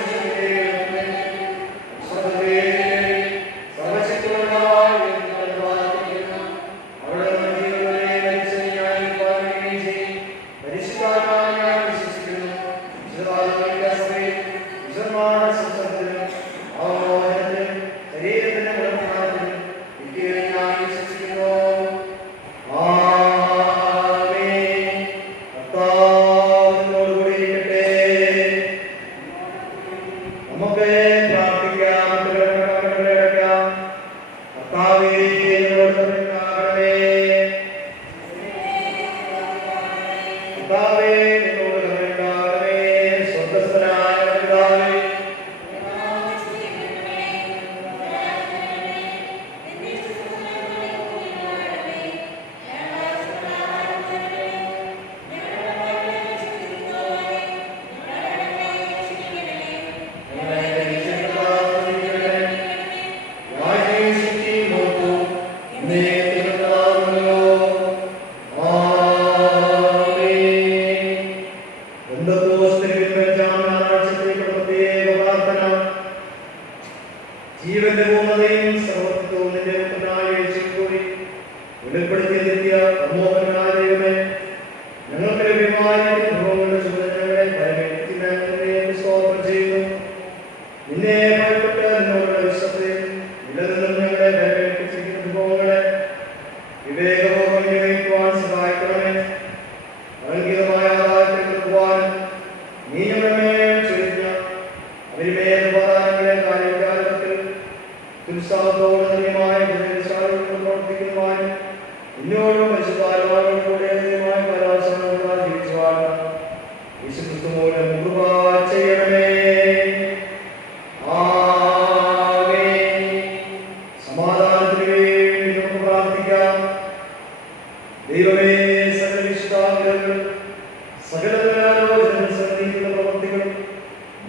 ജീവന്റെ പൂർണ്ണതയും സർവത്വവും നിന്റെ പുത്രനായ യേശുവിൽ വെളിപ്പെടുത്തിയ അമോഘനായ ദൈവമേ, ഞങ്ങൾക്ക് ലഭ്യമായ അനുഭവങ്ങളുടെ ചുമതലകളെ ഭയപ്പെടുത്തി സ്തോത്രം ചെയ്യുന്നു. നിന്നെ ഭയപ്പെട്ട് നിന്നോടുള്ള വിശ്വസതയും നിലനിന്നും ഞങ്ങളെ ഭയപ്പെടുത്തിയിരിക്കുന്ന അനുഭവങ്ങളെ ദൈവമേ, സകല വിശുദ്ധാഗ്രഹങ്ങളും സകല ആലോചനകളും ശ്രദ്ധിക്കുന്ന പ്രവൃത്തികളും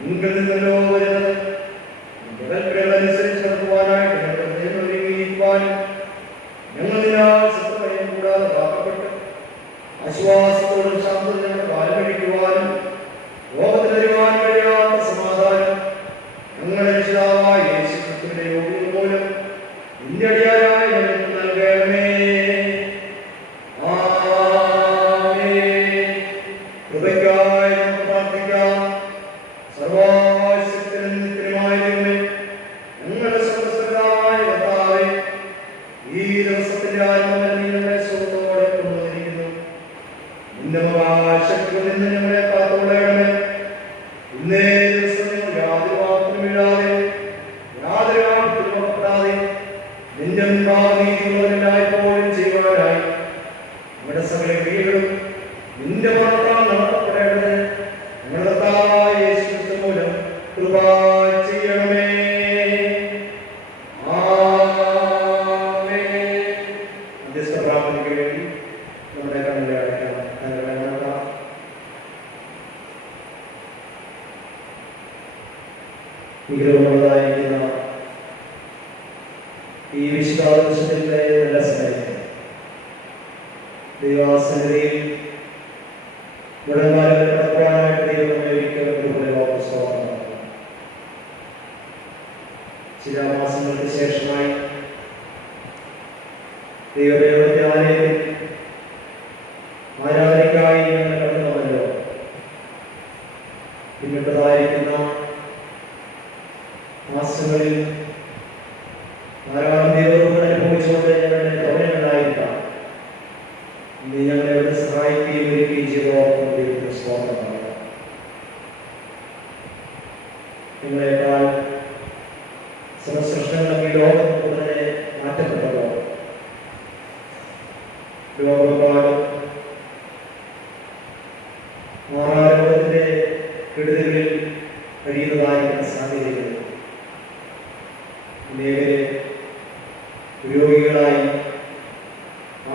മുൻപിൽ നിന്നല്ലോ വരുന്നത് അനുസരിച്ച് നടത്തുവാനായിട്ട് ഞങ്ങൾ ഒരുങ്ങിയിരിക്കുവാനും ഞങ്ങളിനാൽ സത്യഭയം കൂടാതെ കാക്കപ്പെട്ട് ആശ്വാസത്തോടും ശാന്തത ഞങ്ങളുടെ കാലം കഴിക്കുവാനും ലോകത്തിലറിയുവാൻ കഴിയാത്ത സമാധാനം ഞങ്ങളുടെ രക്ഷിതാവായ യേശുക്രിസ്തുവിന്റെ യോഗ്യത മൂലം നിന്റെ അടിയാരായ ഞങ്ങൾക്ക് നൽകണമേ. കൃപയ്ക്കായി നമുക്ക് പ്രാർത്ഥിക്കാം. സർവശക്തനും നിത്യനുമായ ദൈവമേ, ഞങ്ങളുടെ സർവ്വസകലമായ കർത്താവേ, ഈ ദിവസത്തിന്റെ ആരംഭം നീ ഞങ്ങളെ സുഖത്തോടെ കൊണ്ടുവന്നിരിക്കുന്നു. നിന്റെ മഹാശക്തിയിൽ നിന്ന് ഞങ്ങളെ കാത്തുകൊള്ളണമേ. ഇന്നേ ദിവസം ഞങ്ങൾ യാതൊരു വാക്കിനും വീഴാതെ യാതൊരു ആപത്തിലും അകപ്പെടാതെ നിന്റെ നീതിയുള്ളവരെല്ലായ്പ്പോഴും ചെയ്യുവാനായി നമ്മുടെ സകല ക്രിയകളും നിന്റെ മാത്രം നടത്തപ്പെടേണ്ടത് നമ്മുടെ കർത്താവായ യേശുക്രിസ്തു മൂലം കൃപ ചെയ്യണമേ. മധ്യസ്ഥ പ്രാർത്ഥനയ്ക്ക് വേണ്ടി നമ്മുടെ കണ്ണുകളെ അടയ്ക്കണം. വിഗ്രഹമുള്ളതായിരിക്കുന്ന ഈ വിശുദ്ധാദർശത്തിന്റെ നല്ല സമയത്ത് ദൈവാസനതയിൽ ഗുണകാലങ്ങൾ നടത്താനായിട്ട് ദൈവം ഒരിക്കലും ഇതുപോലെ വാപ്പസ്വാഗതം നടത്തും. ചില മാസങ്ങൾക്ക് ശേഷമായി ദൈവദേവന്റെ ആലയത്തിൽ ആരാധനയ്ക്കായി ഞങ്ങൾ കടന്നു വന്നല്ലോ. പിന്നിട്ടതായിരിക്കുന്ന മാസങ്ങളിൽ ധാരാളം ദൈവങ്ങൾ അനുഭവിച്ചുകൊണ്ട് ഞങ്ങളുടെ ഭവനങ്ങളായിരിക്കാം ഇന്ന് ഞങ്ങളെ അവിടെ സഹായിക്കുകയും ഒരുക്കുകയും ചെയ്തോർക്കും ദൈവത്തിന് സ്വാഗതമാണ്. നിങ്ങളെക്കാൾ സമസൃഷ്ടങ്ങളും ഈ ലോകം തന്നെ മാറ്റപ്പെട്ടതോ ലോകപാടും മാറാരോഗത്തിന്റെ കെടുതികളിൽ കഴിയുന്നതായിരിക്കുന്ന സാഹചര്യങ്ങൾ അനേകരെ രോഗികളായി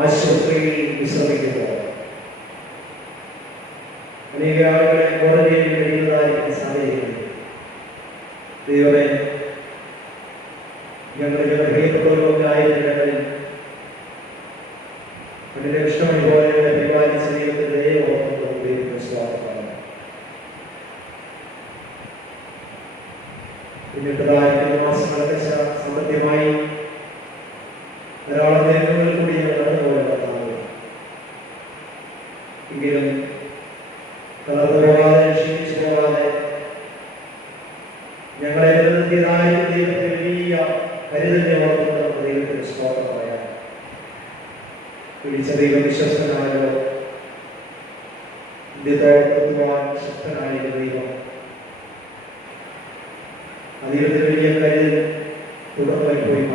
ആശുപത്രിയിൽ വിശ്രമിക്കുന്നു. അനേക ആളുകളെ ക്വാറന്റൈനിൽ കഴിയുന്നതായിരിക്കുന്ന സാഹചര്യങ്ങൾ ദൈവമേ, ഞങ്ങളുടെ പ്രിയപ്പെട്ടവരൊക്കെയായിരുന്നവരിൽ അതിന്റെ ഇഷ്ടമനുഭവം ഞങ്ങളെ പരിപാലിച്ച ദൈവത്തിന്റെ ദൈവത്തിന് സ്വാഗതമാണ്. പിന്നിട്ടതായിരിക്കുന്ന മാസങ്ങളൊക്കെ സാമ്പത്തികമായി ധാരാളം നേരങ്ങളിൽ കൂടി ഞങ്ങൾ കടന്നുപോകാൻ എങ്കിലും കടന്നു പോകാതെ ക്ഷീണിച്ചു പോകാതെ ഞങ്ങളെ നിലനിർത്തിയതായ ദൈവത്തെ വലിയ കരുതലിനെ ഓർത്ത് നമുക്ക് ദൈവത്തിന് സ്വാഗതം പറയാം. വിളിച്ച ദൈവം വിശ്വസ്തനായല്ലോ, ഇന്ത്യത്തോടൊത്തുവാൻ ശക്തനായ ദൈവം ദൈവത്തിന് വലിയ കരുതൽ തുടർന്ന് പോയി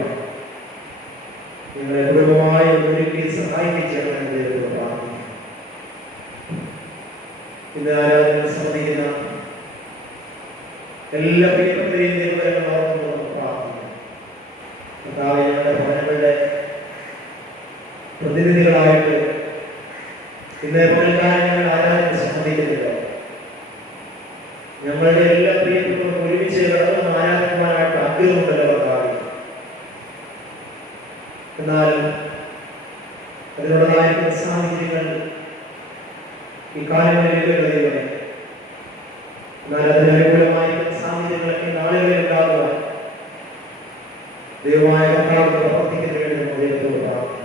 നിങ്ങളെ കുടുംബമായി ഒരുക്കി സഹായിക്കുകയാണ് ദൈവത്തോട് പ്രാർത്ഥിക്കുന്നു. ഇന്ന് ആരാധന സംബന്ധിക്കുന്ന എല്ലാ പ്രിയപ്പെട്ടവരെയും ദൈവം ഓർക്കുന്നു പ്രാർത്ഥിക്കുന്നു. കർത്താവേ, ഞങ്ങളുടെ ഭവനങ്ങളുടെ പ്രതിനിധികളായിട്ട് ഇന്ന് പലകാലം ഞങ്ങൾ ആരാധന സംബന്ധിക്കുന്നില്ല. ഞങ്ങളുടെ എല്ലാ പ്രിയപ്പെട്ടവരും ഒരുമിച്ച് കടന്നു ആരാധനമായിട്ട് ആഗ്രഹമുണ്ടല്ലോ കർത്താവേ. എന്നാൽ അതിനുള്ളതായിരിക്കുന്ന സാഹചര്യങ്ങൾ ഈ കാലങ്ങളിൽ ദൈവമേ, എന്നാൽ അതിനനുകൂലമായിരിക്കുന്ന സാഹചര്യങ്ങളൊക്കെ നാളുകളിൽ ഉണ്ടാകുവാൻ ദൈവമായ കർത്താവ് പ്രവർത്തിക്കുന്ന വേണ്ടി നമ്മൾ ദൈവത്തോട് പ്രാർത്ഥിക്കണം.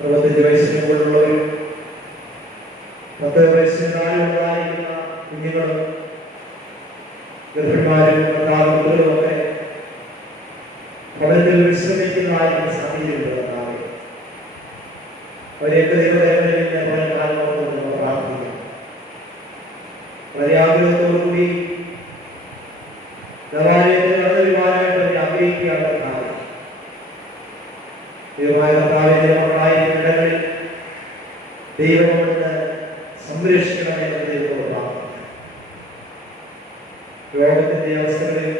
അറുപത്തഞ്ച് വയസ്സിന് മുകളിലുള്ളവരും 10 വയസ്സിന് താഴെയുള്ളതായിരിക്കുന്ന കുഞ്ഞുങ്ങളും ഗർഭിണിമാരും ഭർത്താവുകളുമൊക്കെ ഭവനത്തിൽ വിശ്രമിക്കുന്നതായിരിക്കുന്ന സാഹചര്യമുണ്ട്. അവരെയൊക്കെ ദൈവകരങ്ങളിൽ കാലത്തോട് നമ്മൾ പ്രാർത്ഥിക്കണം. വളരെ ആഗ്രഹത്തോടുകൂടി ദേവാലയത്തിൽ കടന്നു വരുവാനായിട്ട് അവർ ആഗ്രഹിക്കുകയാണ്. ദൈവമായ കർത്താവിന്റെ മക്കളായിരിക്കുന്ന ഇടങ്ങളിൽ ദൈവം കൊണ്ട് സംരക്ഷിക്കണമെന്ന് ദൈവത്തോട് പ്രാർത്ഥിക്കണം. രോഗത്തിന്റെ അവസ്ഥകളിൽ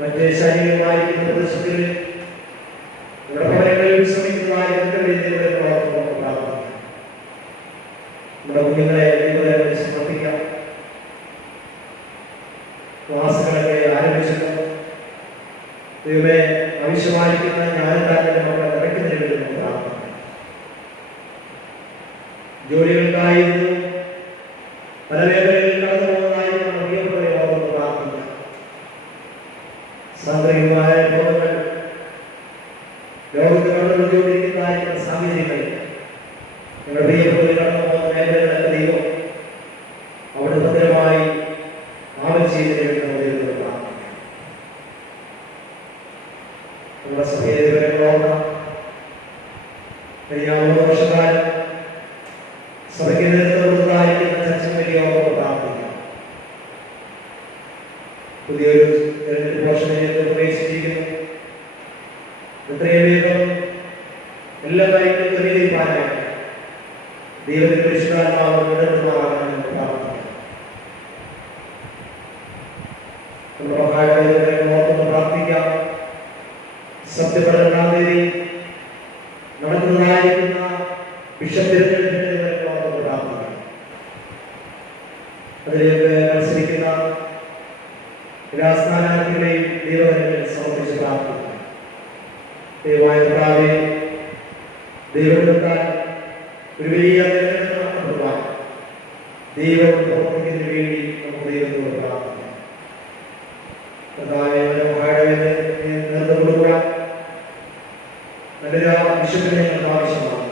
മറ്റേ ശരീരമായിരിക്കുന്ന പ്രദേശത്തിൽ നമ്മുടെ ഭവനങ്ങളിൽ ശ്രമിക്കുന്നതായ നമ്മുടെ കുഞ്ഞുങ്ങളെ ദൈവകരങ്ങളിൽ സമർപ്പിക്കാം. ക്ലാസ്സുകളൊക്കെ ആരംഭിച്ചിട്ട് ദൈവമേ ആവശ്യമായിരിക്കുന്ന ജ്ഞാനത്താരന്റെ മക്കളെ നിറയ്ക്കുന്നതിന് വേണ്ടി നമുക്ക് പ്രാർത്ഥിക്കാം. ജോലികൾക്കായിരുന്നു പല മേഖലകളിൽ കടന്നു പോകുന്നതായിരുന്നു നമ്മൾ പ്രിയപ്പെട്ടവരെ ഓർമ്മ പ്രാർത്ഥിക്കാം. സാമ്പത്തികമായ ലോകങ്ങൾ ലോകത്ത് കടന്നുകൊണ്ടിരിക്കുന്നതായിരിക്കുന്ന സാഹചര്യങ്ങൾ ഞങ്ങളുടെ പ്രിയപ്പെട്ടവർ കടന്നു പോകുന്ന മേഖലകളൊക്കെ ദൈവം അവിടെ ഭദ്രമായി ആവൽ ചെയ്തതിന് വേണ്ടി നമ്മൾ ദൈവത്തോട് പ്രാർത്ഥിക്കാം. നമ്മുടെ സഭയെ ഓർമ്മ കഴിഞ്ഞ 3 വർഷക്കാലം സഭയ്ക്ക് നേതൃത്വം കൊടുത്തതായിരിക്കുന്ന ചർച്ചകളിലേക്ക് ഓർമ്മ പ്രാർത്ഥിക്കാം. പുതിയൊരു തെരഞ്ഞെടുപ്പ് വർഷത്തിലേക്ക് പ്രവേശിച്ചിരിക്കുന്നു. എത്രയും വേഗം എല്ലാ കാര്യങ്ങളും ക്രമീകരിക്കാനായി ദൈവത്തിന്റെ പരിശുദ്ധാത്മാവ് ഇടപെടുമാറാണെന്ന് പ്രാർത്ഥിക്കാം. നമ്മുടെ ഓർമ്മ പ്രാർത്ഥിക്കാം. സെപ്റ്റംബർ 2-ാം തീയതി നടക്കുന്നതായിരിക്കുന്ന ബിഷപ്പ് തിരഞ്ഞെടുപ്പിന്റെ ഓർമ്മ പ്രാർത്ഥിക്കാം. അതിലേക്ക് മത്സരിക്കുന്ന എല്ലാ സ്ഥാനാർത്ഥികളെയും ദൈവകരങ്ങളിൽ സമർപ്പിച്ച് പ്രാർത്ഥിക്കാം. ദൈവമായ കർത്താവേ, ദൈവത്താൽ ഒരു വലിയ തിരഞ്ഞെടുപ്പ് നടത്തപ്പെടുവാൻ ദൈവം പ്രവർത്തിക്കുന്നതിന് വേണ്ടി നമുക്ക് ദൈവത്തോട് പ്രാർത്ഥിക്കാം. കർത്താവേ, നേതൃത്വം കൊടുക്കുവാൻ നല്ലൊരു വിശുദ്ധനെ ഞങ്ങൾക്ക് ആവശ്യമാണ്.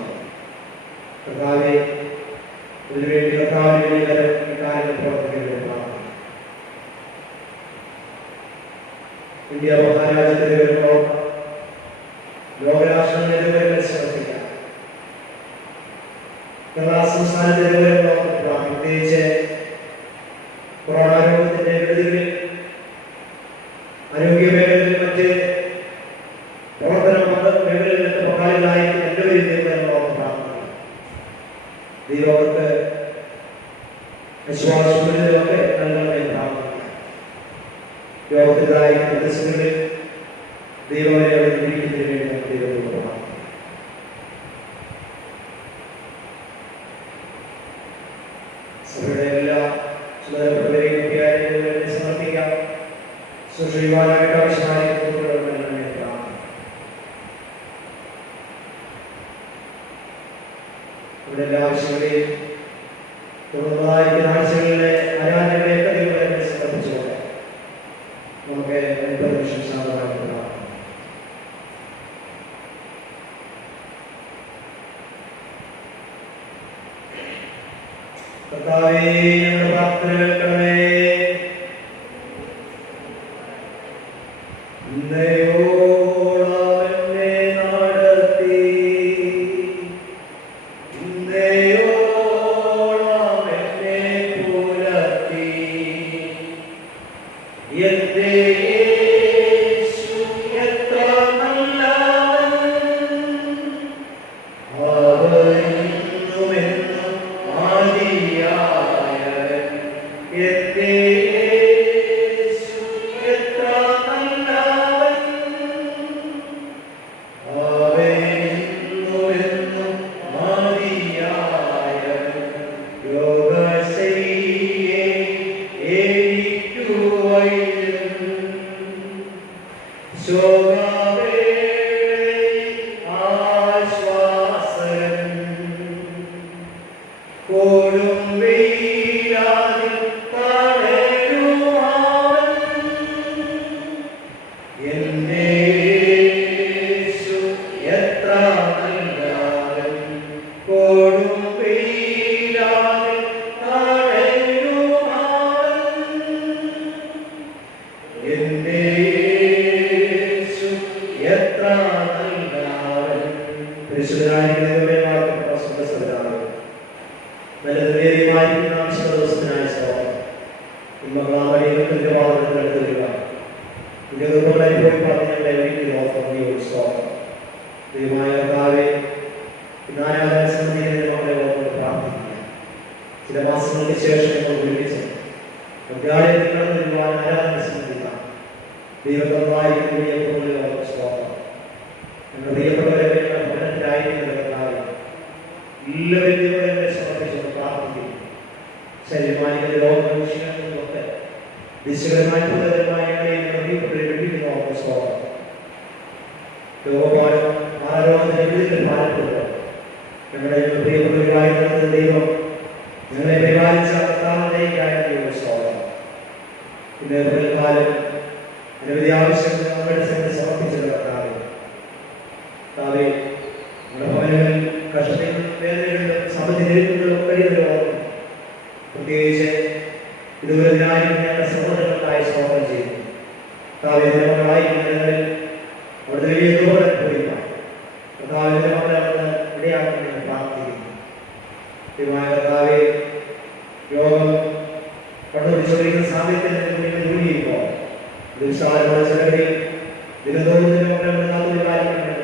കർത്താവേ, ഇതിനുവേണ്ടി കർത്താവിന് വേണ്ടി കാര്യങ്ങൾ പ്രവർത്തിക്കുന്നതിന് പ്രാർത്ഥിക്കാം. ഇന്ത്യ മഹാരാജ്യത്തിലെ ലോകരാഷ്ട്രങ്ങളിലെ ശ്രദ്ധിക്കാം. കേരള സംസ്ഥാനത്തിലെ പ്രത്യേകിച്ച് കൊറോണ രോഗത്തിന്റെ വിടുതലിൽ ആരോഗ്യ മേഖലയിൽ മറ്റ് പ്രവർത്തന മേഖലകളിൽ പങ്കാളികളായി എല്ലാവരും പ്രാർത്ഥിക്കുന്നു. ദൈവർക്ക് വിശ്വാസങ്ങളിലൊക്കെ നൽകണമെന്ന് പ്രാർത്ഥിക്കുന്നു. രോഗത്തിനായി പ്രതിസന്ധികളിൽ ദൈവമേ ജീവിക്കുന്നതിന് വേണ്ടി നമുക്ക് ദൈവത്തോട് പ്രാർത്ഥിക്കാം. സഭയുടെ എല്ലാ ചുമതലപ്പെട്ടവരെയും സമർപ്പിക്കാം. സുശ്രീമാനായിട്ട് ആവശ്യമായ ഇവിടെ എല്ലാ ആവശ്യങ്ങളെയും തുടർന്നതായിരിക്കുന്ന ആഴ്ചകളിലെ ആരാധനകളെയൊക്കെ ദൈവത്തെ സമർപ്പിച്ചുകൊണ്ട് നമുക്ക് പ്രശംസാപരമായിട്ടുള്ള കർത്താവേ, ഞങ്ങളുടെ പ്രാർത്ഥന കേൾക്കണമേ. ചില മാസങ്ങൾക്ക് ശേഷം വിദ്യാലയത്തിൽ ആരാധന സംബന്ധിക്കാം. ദൈവത്തിനായി സ്വാഗതം. ഞങ്ങളുടെ പ്രിയപ്പെട്ടവരെ ഭവനത്തിലായിരിക്കുന്ന എല്ലാവരും സമർപ്പിച്ചു പ്രാർത്ഥിക്കും. ശരീരമാനിക്കുന്ന രോഗമനുഷ്യനൊക്കെ ദിശകരമായ സ്വാഗതം. രോഗപാലം ആരോഗ്യത്തിൽ ഭാരപ്പെടുക. ഞങ്ങളുടെ പ്രിയപ്പെട്ടവരായിരുന്ന ദൈവം ഞങ്ങളെ പരിപാലിച്ച കർത്താവിലേക്കായ സ്വാഗതം. പിന്നെ കാലം നിരവധി ആവശ്യങ്ങൾ ഞങ്ങളുടെ സമർപ്പിച്ച കർത്താവ് നമ്മുടെ ഭവനങ്ങളിൽ കഷ്ടതകളും വേദനകളിലും സാമ്പത്തികങ്ങളിലും കഴിയുന്നവരോടും പ്രത്യേകിച്ച് ഇതുവരെയായും ഞങ്ങളുടെ സഹോദരങ്ങൾക്കായി സ്വാഗതം ചെയ്യുന്നു. കർത്താവിനായി അവിടുത്തെ വലിയ ദുഃഖം അനുഭവിക്കാം. കർത്താവിന്റെ മകളെ ഇടയാക്കണമെന്ന് പ്രാർത്ഥിക്കുന്നു. കർത്താവെ, രോഗം കണ്ടുപിടിച്ചുകൊണ്ടിരിക്കുന്ന സാമീപ്യത്തിൽ ജോലി ചെയ്യുമ്പോൾ ദുഃഖാലുള്ള ചിലകളിൽ ദിനത്തോടും ദിനമൊക്കെ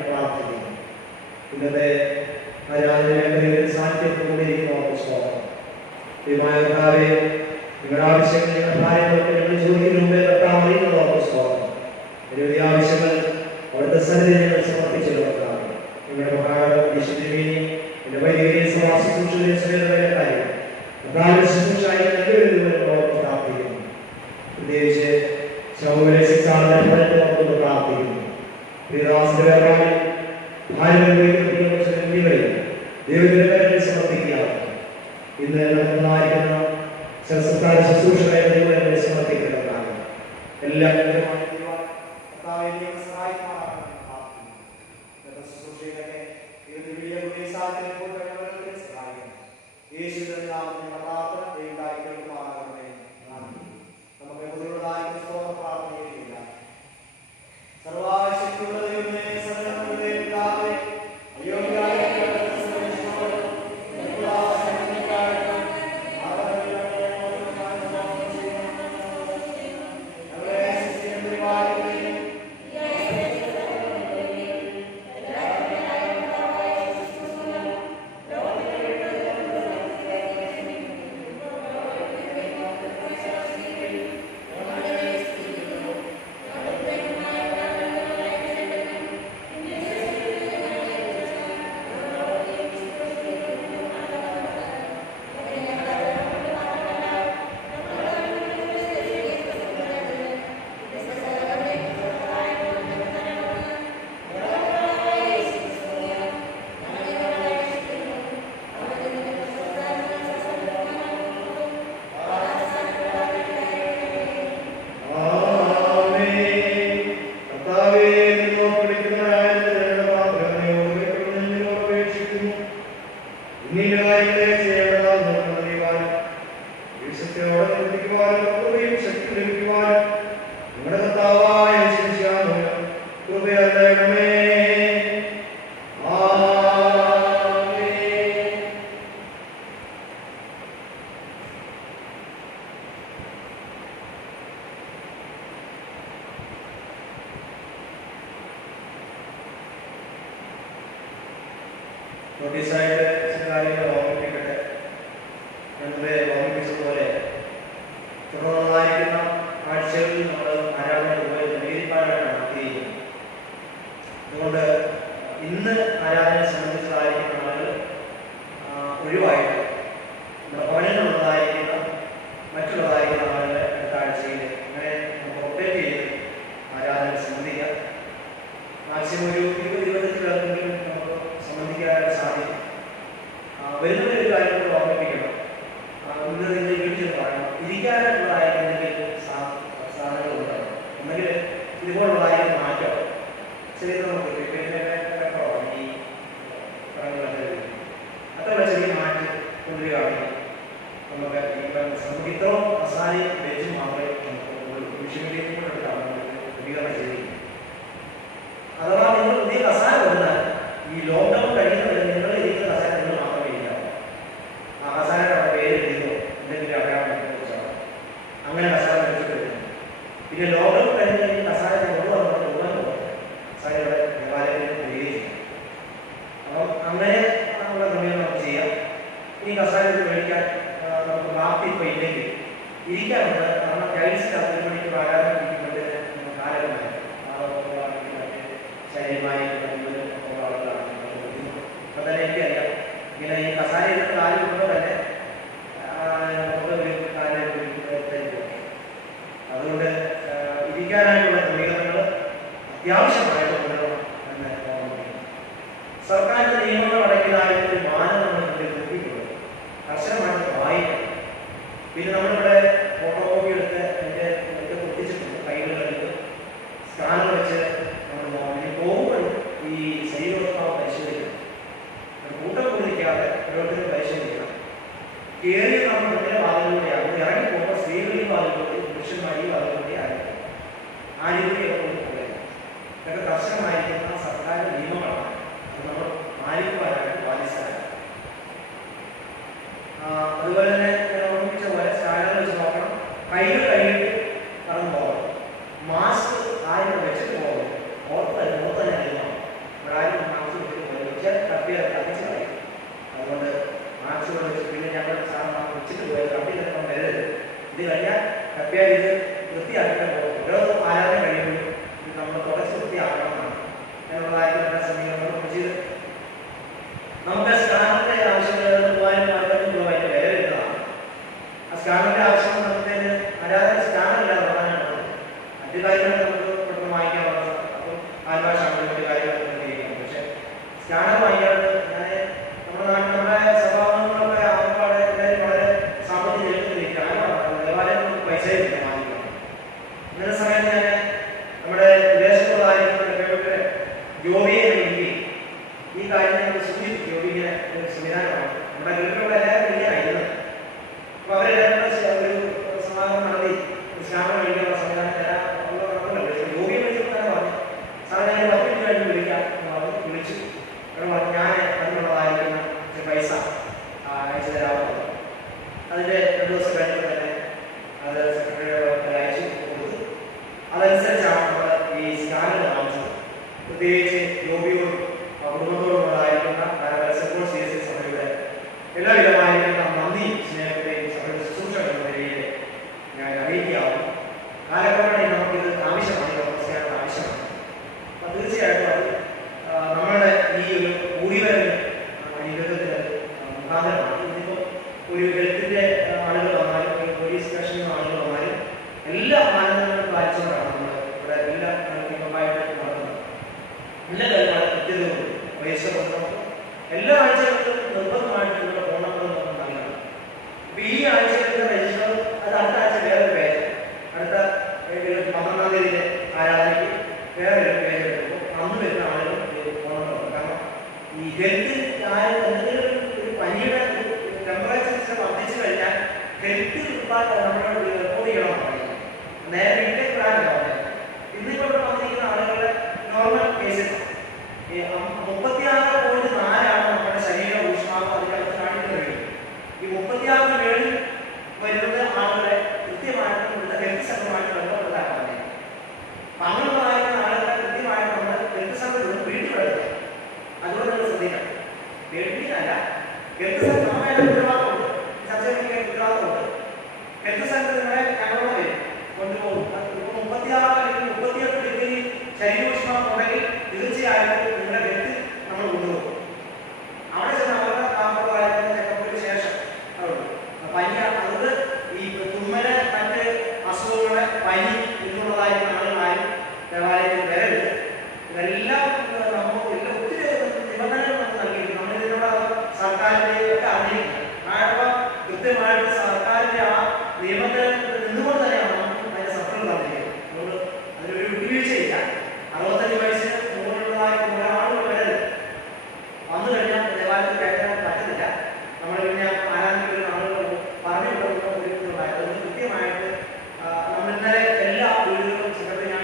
പ്രാർത്ഥിക്കുന്നു. ഇന്നത്തെ ആരാധന സാന്നിധ്യത്തോടെയിരിക്കുന്ന സ്വാഗതം. കർത്താവെ, നിങ്ങളുടെ ആവശ്യങ്ങൾ നിങ്ങളുടെ ഭാര്യകളൊക്കെ ഞങ്ങൾ ചോദിക്കുന്ന മുമ്പേ കർത്താവ് അറിയുന്നതോടെ സ്വാഗതം. നിരവധി ആവശ്യങ്ങൾ അവിടുത്തെ സന്നിധി ഞങ്ങൾ സമർപ്പിച്ചു കർത്താവ്. നിങ്ങളുടെ മഹാവിശുദ്ധിനെ എന്റെ വൈദികരെ ശുശ്രൂഷയുടെ സമയത്തായി കർത്താവിന്റെ ശുശ്രൂഷയായി പ്രാർത്ഥിക്കുന്നു. പ്രത്യേകിച്ച് ശവങ്ങളെ ശിക്ഷാടനത്തിന് പ്രാർത്ഥിക്കുന്നു. പ്രിയദാസന്റെ ദൈവത്തിന്റെ സമർപ്പിക്കുക. ഇന്ന് നടക്കുന്നതായിരിക്കുന്ന സർക്കാർ ശുശ്രൂഷകളെ ദൈവങ്ങളെ സമർപ്പിക്കുന്നതാണ്. എല്ലാം നോട്ടീസായിട്ട് ചില കാര്യങ്ങൾ ഓർമ്മിപ്പിക്കട്ടെ. മുമ്പേ ഓർമ്മിപ്പിച്ചതുപോലെ തുടർന്നതായിരിക്കുന്ന ആഴ്ചകളിൽ നമ്മൾ ആരാധന നേരിട്ടാണ് നടത്തിയിരിക്കുന്നത്. അതുകൊണ്ട് ഇന്ന് ആരാധന സംബന്ധിച്ചതായിരിക്കുന്ന ആളുകൾ ഒഴിവായിട്ട് നമ്മുടെ ഭവനങ്ങളുള്ളതായിരിക്കുന്ന മറ്റുള്ളതായിരിക്കുന്ന ആളുകളെ അടുത്ത ആഴ്ചയിൽ അങ്ങനെ നമുക്ക് ഒപ്പേറ്റ് ചെയ്ത് ആരാധന സംബന്ധിക്കാം. മാക്സിമം ഒരു 20-25 പേർക്കെങ്കിലും നമുക്ക് സംബന്ധിക്കാനായിട്ട് സാധിക്കും. വരുന്ന ഒരു കാര്യം കൂടെ ഓർമ്മിപ്പിക്കണം. ഇന്ന് നിങ്ങൾ വീട്ടിൽ പറയണം, ഇരിക്കാനായിട്ടുള്ളതായ എന്തെങ്കിലും സാധനങ്ങൾ ഉണ്ടാകും. ഒന്നെങ്കിൽ ഇതുപോലുള്ളതായ മാറ്റം ചെയ്ത് നമുക്ക് ഈ പറഞ്ഞ അത്ര ചെറിയ മാറ്റി കൊണ്ടുവരികയാണെങ്കിൽ നമുക്ക് ഇത്രയും മസാലയും വെച്ചും മാത്രമേ നമുക്ക് വിഷയത്തിലേക്ക് കൂടെ എടുക്കാം ക്രമീകരണം ചെയ്തിരിക്കും. അഥവാ നിങ്ങൾ പുതിയ കസാര വന്നാൽ ഈ ലോക്ക്ഡൗൺ കഴിയുന്നവരെ നിങ്ങൾ ഇരിക്കുന്ന കസാര നിങ്ങൾ മാത്രമേ ഇരിക്കാവൂ. ആ കസാരയുടെ പേര് എഴുതുമോ എന്തെങ്കിലും അടയാളം വെച്ചാൽ അങ്ങനെ കസാര വെച്ചിട്ട് പിന്നെ ലോക്ക്ഡൗൺ കഴിഞ്ഞ് കസാര കൊണ്ടുവന്നിട്ട് പോകാൻ പോകും കസാരയുടെ ദേവാലയത്തിൽ വരികയും. അപ്പം അങ്ങനെ ഉള്ള ക്രമീകരണം നമുക്ക് ചെയ്യാം. ഇനി കസാരത്തിൽ മേടിക്കാൻ നമുക്ക് ബാക്കി ഇപ്പോൾ ഇല്ലെങ്കിൽ ഇരിക്കാറുണ്ട്. കാരണം ടൈൽസിൽ 10 മണിക്ക് ആരാധന ഇരിക്കുമ്പോഴത്തേന് കാലം അത്യാവശ്യമായിട്ട് കൊണ്ടുവരണം എന്ന് ഓർമ്മിപ്പിക്കുന്നു. സർക്കാരിന്റെ നിയമങ്ങൾ അടങ്ങിയതായിട്ട് ഒരു മാനദണ്ഡം നിർത്തിയിട്ടുണ്ട്. കർശനമായിട്ട് വായിക്കണം. പിന്നെ നമ്മളിവിടെ ഫോട്ടോകോപ്പി എടുത്ത് അതിൻ്റെ ഒക്കെ ഒട്ടിച്ചിട്ടുണ്ട്. കൈകളിൽ സ്കാനർ വെച്ച് നമ്മൾ നോക്കി പോകുമ്പോൾ ഈ ശരീരോത്സവം പരിശോധിക്കണം. കൂട്ടം കുടിക്കാതെ ഓരോരുത്തരും പരിശോധിക്കണം. കയറി നമ്മൾ ഇതിൻ്റെ ഭാഗങ്ങളിലൂടെയാണ് ഇറങ്ങി പോകുമ്പോൾ സ്ത്രീകളീ ഭാഗങ്ങളിലൂടെ പുരുഷന്മാരീ ഭാഗങ്ങളിലൂടെ ആയിരിക്കും. ആ രീതിയൊക്കെ കൊണ്ടുപോകുന്നത് ഇതൊക്കെ കർശനമായിരിക്കുന്ന സർക്കാരിൻ്റെ നിയമങ്ങളാണ്. അത് നമ്മൾ പാലിക്കുവാനായിട്ട് ബാധ്യസ്ഥരാണ്. അതുപോലെ തന്നെ ഓർമ്മിച്ച പോലെ സ്കാനർ വെച്ച് നോക്കണം. കൈകൾ കഴുകിയിട്ട് കടന്നു പോകണം. മാസ്ക് ആരും വെച്ചിട്ട് പോകണം. ഓർത്ത് തന്നെ അറിയണം. ഇവിടെ ആരും മാസ്ക് വെച്ചിട്ട് പോകുന്നത് വെച്ചാൽ കത്തിച്ച് കളയും. അതുകൊണ്ട് മാസ്ക് വെച്ച് പിന്നെ ഞങ്ങൾ സാധനം വെച്ചിട്ട് പോയത് കപ്പിയിലൊക്കെ വരരുത്. ഇത് കഴിഞ്ഞാൽ കപ്പിയാൽ ഇത് വൃത്തിയാക്കിയിട്ട് പോകും. ഓരോ ആരാധന കഴിയുമ്പോഴും ഇത് നമ്മൾ തുടച്ച് വൃത്തിയാക്കണമെന്നാണ് എന്നുള്ളതായിട്ട് എല്ലാ സമീപങ്ങളും ചെയ്ത് നമുക്ക് സ്കാനറിന്റെ ആവശ്യമുള്ള 3500 വില വരുന്നതാണ്. ആ സ്കാനറിന്റെ ആവശ്യം നമുക്ക് ആരാധന സ്കാനർ ഇല്ലാതെ പ്രധാനമാണ്. മറ്റു കാര്യങ്ങൾ നമുക്ക് പെട്ടെന്ന് വാങ്ങിക്കാറുള്ളത്. അപ്പം ആൽഭാഷാണ് മറ്റു കാര്യങ്ങളൊക്കെ ഉപയോഗിക്കാം. പക്ഷെ സ്കാനർ വാങ്ങിക്കാറ് ഞാൻ നമ്മുടെ നാട്ടിൽ നമ്മുടെ സ്വഭാവങ്ങളൊക്കെ ആൾക്കാരെ എല്ലാവരും വളരെ സാമ്പത്തിക നിലനിൽക്കുകയാണ്. ദേവാലയത്തിൽ പൈസ വാങ്ങിക്കണം. ഇന്നത്തെ സമയത്ത് ഞാൻ നമ്മുടെ വിദേശത്തുള്ളതായിരിക്കുന്ന ജോബിയെ നൽകി ഈ കാര്യം ഞങ്ങൾ സൂചിപ്പിച്ചു. ജോബിയുടെ ഒരു സംവിധാനമാണ് നമ്മുടെ ഗൾഫിലുള്ള എല്ലാവരും വലിയായിരുന്നത്. അപ്പോൾ അവരെല്ലാവരും ഒരു സമാധാനം നടത്തി സ്കാനർ കഴിക്കാനുള്ള സംവിധാനം തരാൻ ജോബിയെ വിളിച്ചപ്പോൾ തന്നെ പറഞ്ഞു, സാർ ഞാൻ 10 മിനിറ്റ് കഴിഞ്ഞ് വിളിക്കാം എന്ന് പറഞ്ഞ് വിളിച്ചു. ഞാൻ അതിനുള്ളതായിരിക്കുന്ന പൈസ അയച്ചു തരാമെന്ന്. അതിൻ്റെ 2 ദിവസം കഴിഞ്ഞപ്പോൾ തന്നെ അത് സെക്രട്ടറിയുടെ അയച്ചു കൊടുത്തു. അതനുസരിച്ചാണ് നമ്മൾ ഈ സ്കാനർ വാങ്ങിച്ചത്. പ്രത്യേകിച്ച് ജോബിയോടും കുടുംബത്തോടുമുള്ളതായിരിക്കുന്ന സെൻട്രൽ CSC സഭയുടെ എല്ലാവിധമായിരിക്കുന്ന നന്ദിയും സ്നേഹത്തെയും സഭയുടെ ശുശ്രൂഷ എന്ന നിലയിൽ ഞാൻ അറിയിക്കാവും. കാലക്രമേണ നമുക്കിത് ആവശ്യമാണ്. സ്കാനർ ആവശ്യമാണ്. അപ്പോൾ തീർച്ചയായിട്ടും അത് നമ്മളുടെ ഈ ഒരു കൂടിവരവ് യുദ്ധത്തിന് മുഖാന്തരമാണ്. ഇതിപ്പോൾ ഒരു ഹെൽത്തിൻ്റെ ആളുകൾ വന്നാലും ഒരു പോലീസ് സ്റ്റേഷനിൽ ആളുകൾ വന്നാലും എല്ലാ മാനദണ്ഡങ്ങളും പാലിച്ചുകൊണ്ടാണ് നമ്മൾ ഇവിടെ എല്ലാ ഇപ്പമായിട്ട് നടത്തുന്നത്. എല്ലാ കാര്യങ്ങളും കൃത്യതയോട് വയസ്സപ്പെടുന്നു. എല്ലാ ആഴ്ചകളിലും നിർബന്ധമായിട്ട് നിങ്ങളുടെ ഫോൺ നമ്പർ നമുക്ക് നൽകണം. അപ്പോൾ ഈ ആഴ്ചകളിൽ രജിസ്റ്റർ അത് അടുത്ത ആഴ്ച വേറൊരു പേജ്, അടുത്ത 12-ാം തീയതിയിലെ ആരാധനയ്ക്ക് വേറൊരു പേജ് എടുക്കുമ്പോൾ അന്ന് വരുന്ന ആളുകൾ ഫോൺ നമ്പർ. കാരണം ഈ ഹെൽത്ത് എന്തെങ്കിലും ഒരു പനിയുടെ ടെമ്പറേച്ചർ വർദ്ധിച്ചു കഴിഞ്ഞാൽ ഹെൽത്ത് നമ്മൾ റിപ്പോർട്ട് ചെയ്യണമെന്ന് പറയുന്നത്. നേരെ വീട്ടിലെ പ്ലാനില്ല പറഞ്ഞത്. ഇന്നിപ്പോൾ ഇവിടെ വന്നിരിക്കുന്ന ആളുകളുടെ നോർമൽ കേസിൽ 36.4 നമ്മുടെ ശരീര ഊഷ്മാവ് അതിനകത്ത് കാണിക്കാൻ കഴിയും. ഈ 36 മേളിൽ വരുന്നത് ആളുകളെ കൃത്യമായിട്ട് നമ്മുടെ ഹെൽത്ത് സെന്ററുമായിട്ട് ബന്ധപ്പെട്ടാണ് പറഞ്ഞത്. അപ്പം അങ്ങനെയുള്ളതായിരുന്ന ആളുകളെ കൃത്യമായിട്ട് നമ്മൾ ഹെൽത്ത് സെന്ററിൽ വീട്ടിൽ വരുന്നത്. അതുകൊണ്ട് നമ്മൾ ശ്രദ്ധിക്കണം. വീട്ടിലല്ല, ഹെൽത്ത് സെന്റർ നമ്മുടെ ഉത്തരവാദിത്തമുണ്ട്. ചർച്ചയ്ക്ക് ഉത്തരവാദിത്തമുണ്ട്. ഹെൽത്ത് സെന്റർ നിങ്ങളെ ഞങ്ങളോട് വരും, കൊണ്ടുപോകും. ഇപ്പോൾ 36 അല്ലെങ്കിൽ 38 ഡിഗ്രി ശരീരോഷ്മാവ് ഉണ്ടെങ്കിൽ തീർച്ചയായിട്ടും നിങ്ങളുടെ ഹെൽത്ത് നമ്മൾ കൊണ്ടുപോകും. അവിടെ ചെന്ന് അവരുടെ താമസമായിരുന്ന ചെക്കപ്പിന് ശേഷം പനി, അത് ഈ തുമ്മല് മറ്റ് അസുഖങ്ങളെ പനി എന്നുള്ളതായിരുന്ന ആളുകളായും ദേവാലയത്തിൽ വരരുത്. ഇതെല്ലാം നമുക്ക് എല്ലാം ഒത്തിരി നിബന്ധനകൾ നമുക്ക് നൽകിയിട്ടുണ്ട്. നമ്മളിതിനോട് സർക്കാരിൻ്റെ ഒക്കെ അറിഞ്ഞിരിക്കുന്നത്. അപ്പോൾ കൃത്യമായിട്ട് സർക്കാരിൻ്റെ ആ നിയമത്തിൽ നിന്നുകൊണ്ട് തന്നെയാണ് നമുക്ക് അതിൻ്റെ സഫലം തന്നിരിക്കുന്നത്. അതുകൊണ്ട് അതിലൊരു വിട്ടുവീഴ്ചയില്ല. 65 വയസ്സിന് മുകളിലുള്ളതായിട്ടുള്ള ഒരാളുകൾ വരരുത്. വന്നു കഴിഞ്ഞാൽ ദേവാലയത്തിൽ കയറ്റാൻ പറ്റത്തില്ല. നമ്മൾ പിന്നെ ആരാധനയ്ക്ക് ആളുകൾ പറഞ്ഞു കൊടുക്കുന്നതായിട്ട് കൃത്യമായിട്ട് നമ്മൾ ഇന്നലെ എല്ലാ വീടുകളും സെക്രട്ടറി ഞാൻ